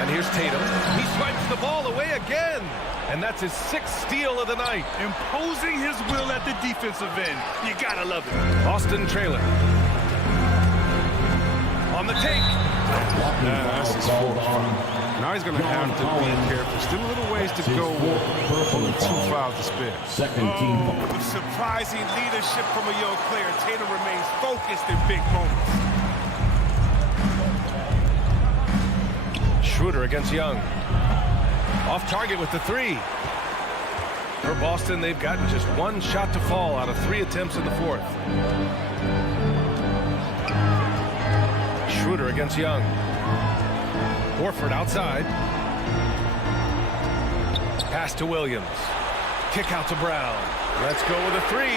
And here's Tatum. He swipes the ball away again. And that's his 6th steal of the night. Imposing his will at the defensive end. You gotta love it. Boston trailer. On the take. That's his fourth. Now he's going to have to be careful. Still a little ways to go. Only 2 fouls to spare. Second team. With surprising leadership from a young player, Tatum remains focused in big moments. Schroeder against Young. Off target with the 3. For Boston, they've gotten just 1 shot to fall out of 3 attempts in the fourth. Schroeder against Young. Horford outside. Pass to Williams. Kick out to Brown. Let's go with a 3.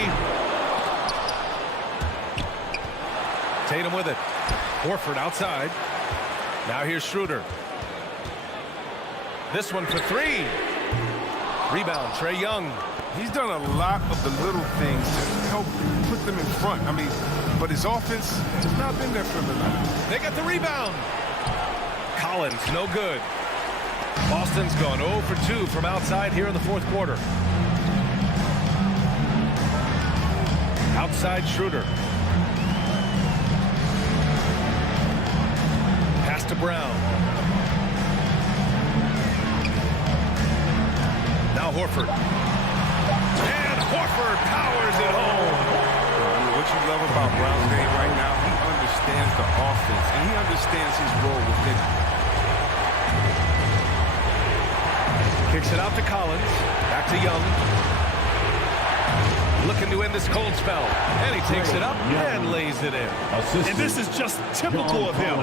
Tatum with it. Horford outside. Now here's Schroeder. This one for 3. Rebound, Trae Young. He's done a lot of the little things to help put them in front. I mean, but his offense has not been there for him tonight. They got the rebound. Collins, no good. Boston's gone 0 for 2 from outside here in the fourth quarter. Outside Schroeder. Pass to Brown. Now Horford. And Horford powers it home. What you love about Brown's game right now, he understands the offense, and he understands his role within it. Kicks it out to Collins. Back to Young. looking to end this cold spell. And he takes it up and lays it in. And this is just typical of him.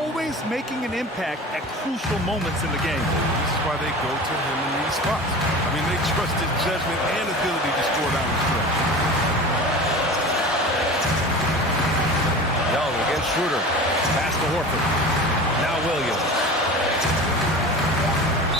Always making an impact at crucial moments in the game. This is why they go to him in these spots. I mean, they trust his judgment and ability to score down the stretch. Young against Schroeder. Pass to Horford. Now Williams.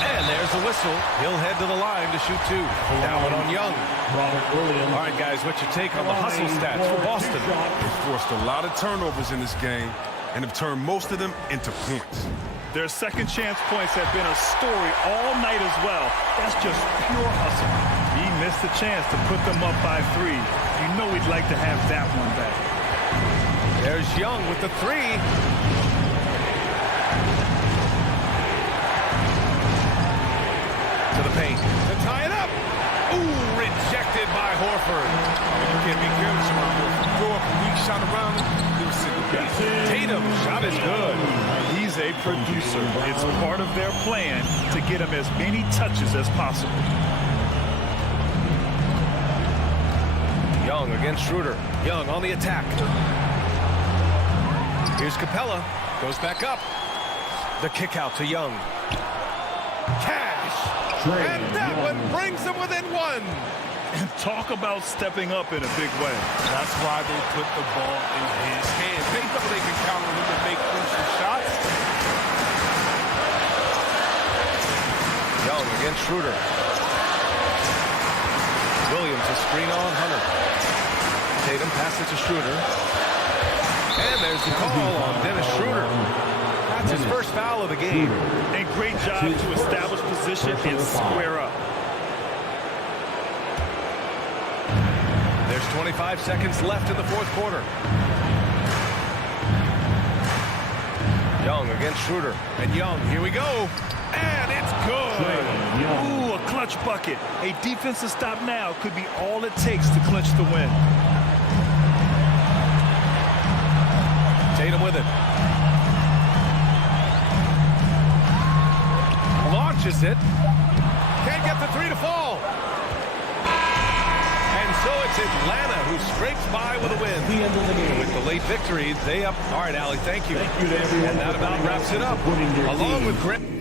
And there's the whistle. He'll head to the line to shoot two. Down on Young. All right, guys, what's your take on the hustle stats for Boston? They've forced a lot of turnovers in this game and have turned most of them into points. Their second chance points have been a story all night as well. That's just pure hustle. He missed a chance to put them up by 3. You know he'd like to have that one back. There's Young with the three. To the paint. To tie it up. Ooh, rejected by Horford. You can't be careless around Horford. Throw up a weak shot around him, he'll send it back. Tatum's shot is good. He's a producer. It's part of their plan to get him as many touches as possible. Young against Schroeder. Young on the attack. Here's Capella. Goes back up. The kick out to Young. Cash. And that one brings them within one. And talk about stepping up in a big way. That's why they put the ball in his hands. They know they can count on him to make crucial shots. Young against Schroeder. Williams a screen on Hunter. Tatum passes to Schroeder. And there's the call on Dennis Schroeder. That's his first foul of the game. And great job to establish position and square up. There's 25 seconds left in the fourth quarter. Young against Schroeder. And Young, here we go. And it's good. Ooh, a clutch bucket. A defensive stop now could be all it takes to clinch the win. Tatum with it. Launches it. Can't get the three to fall. And so it's Atlanta who scrapes by with a win. The end of the game. With the late victory, they up. All right, Allie, thank you. Thank you to everyone. And that about wraps it up. Along with Greg.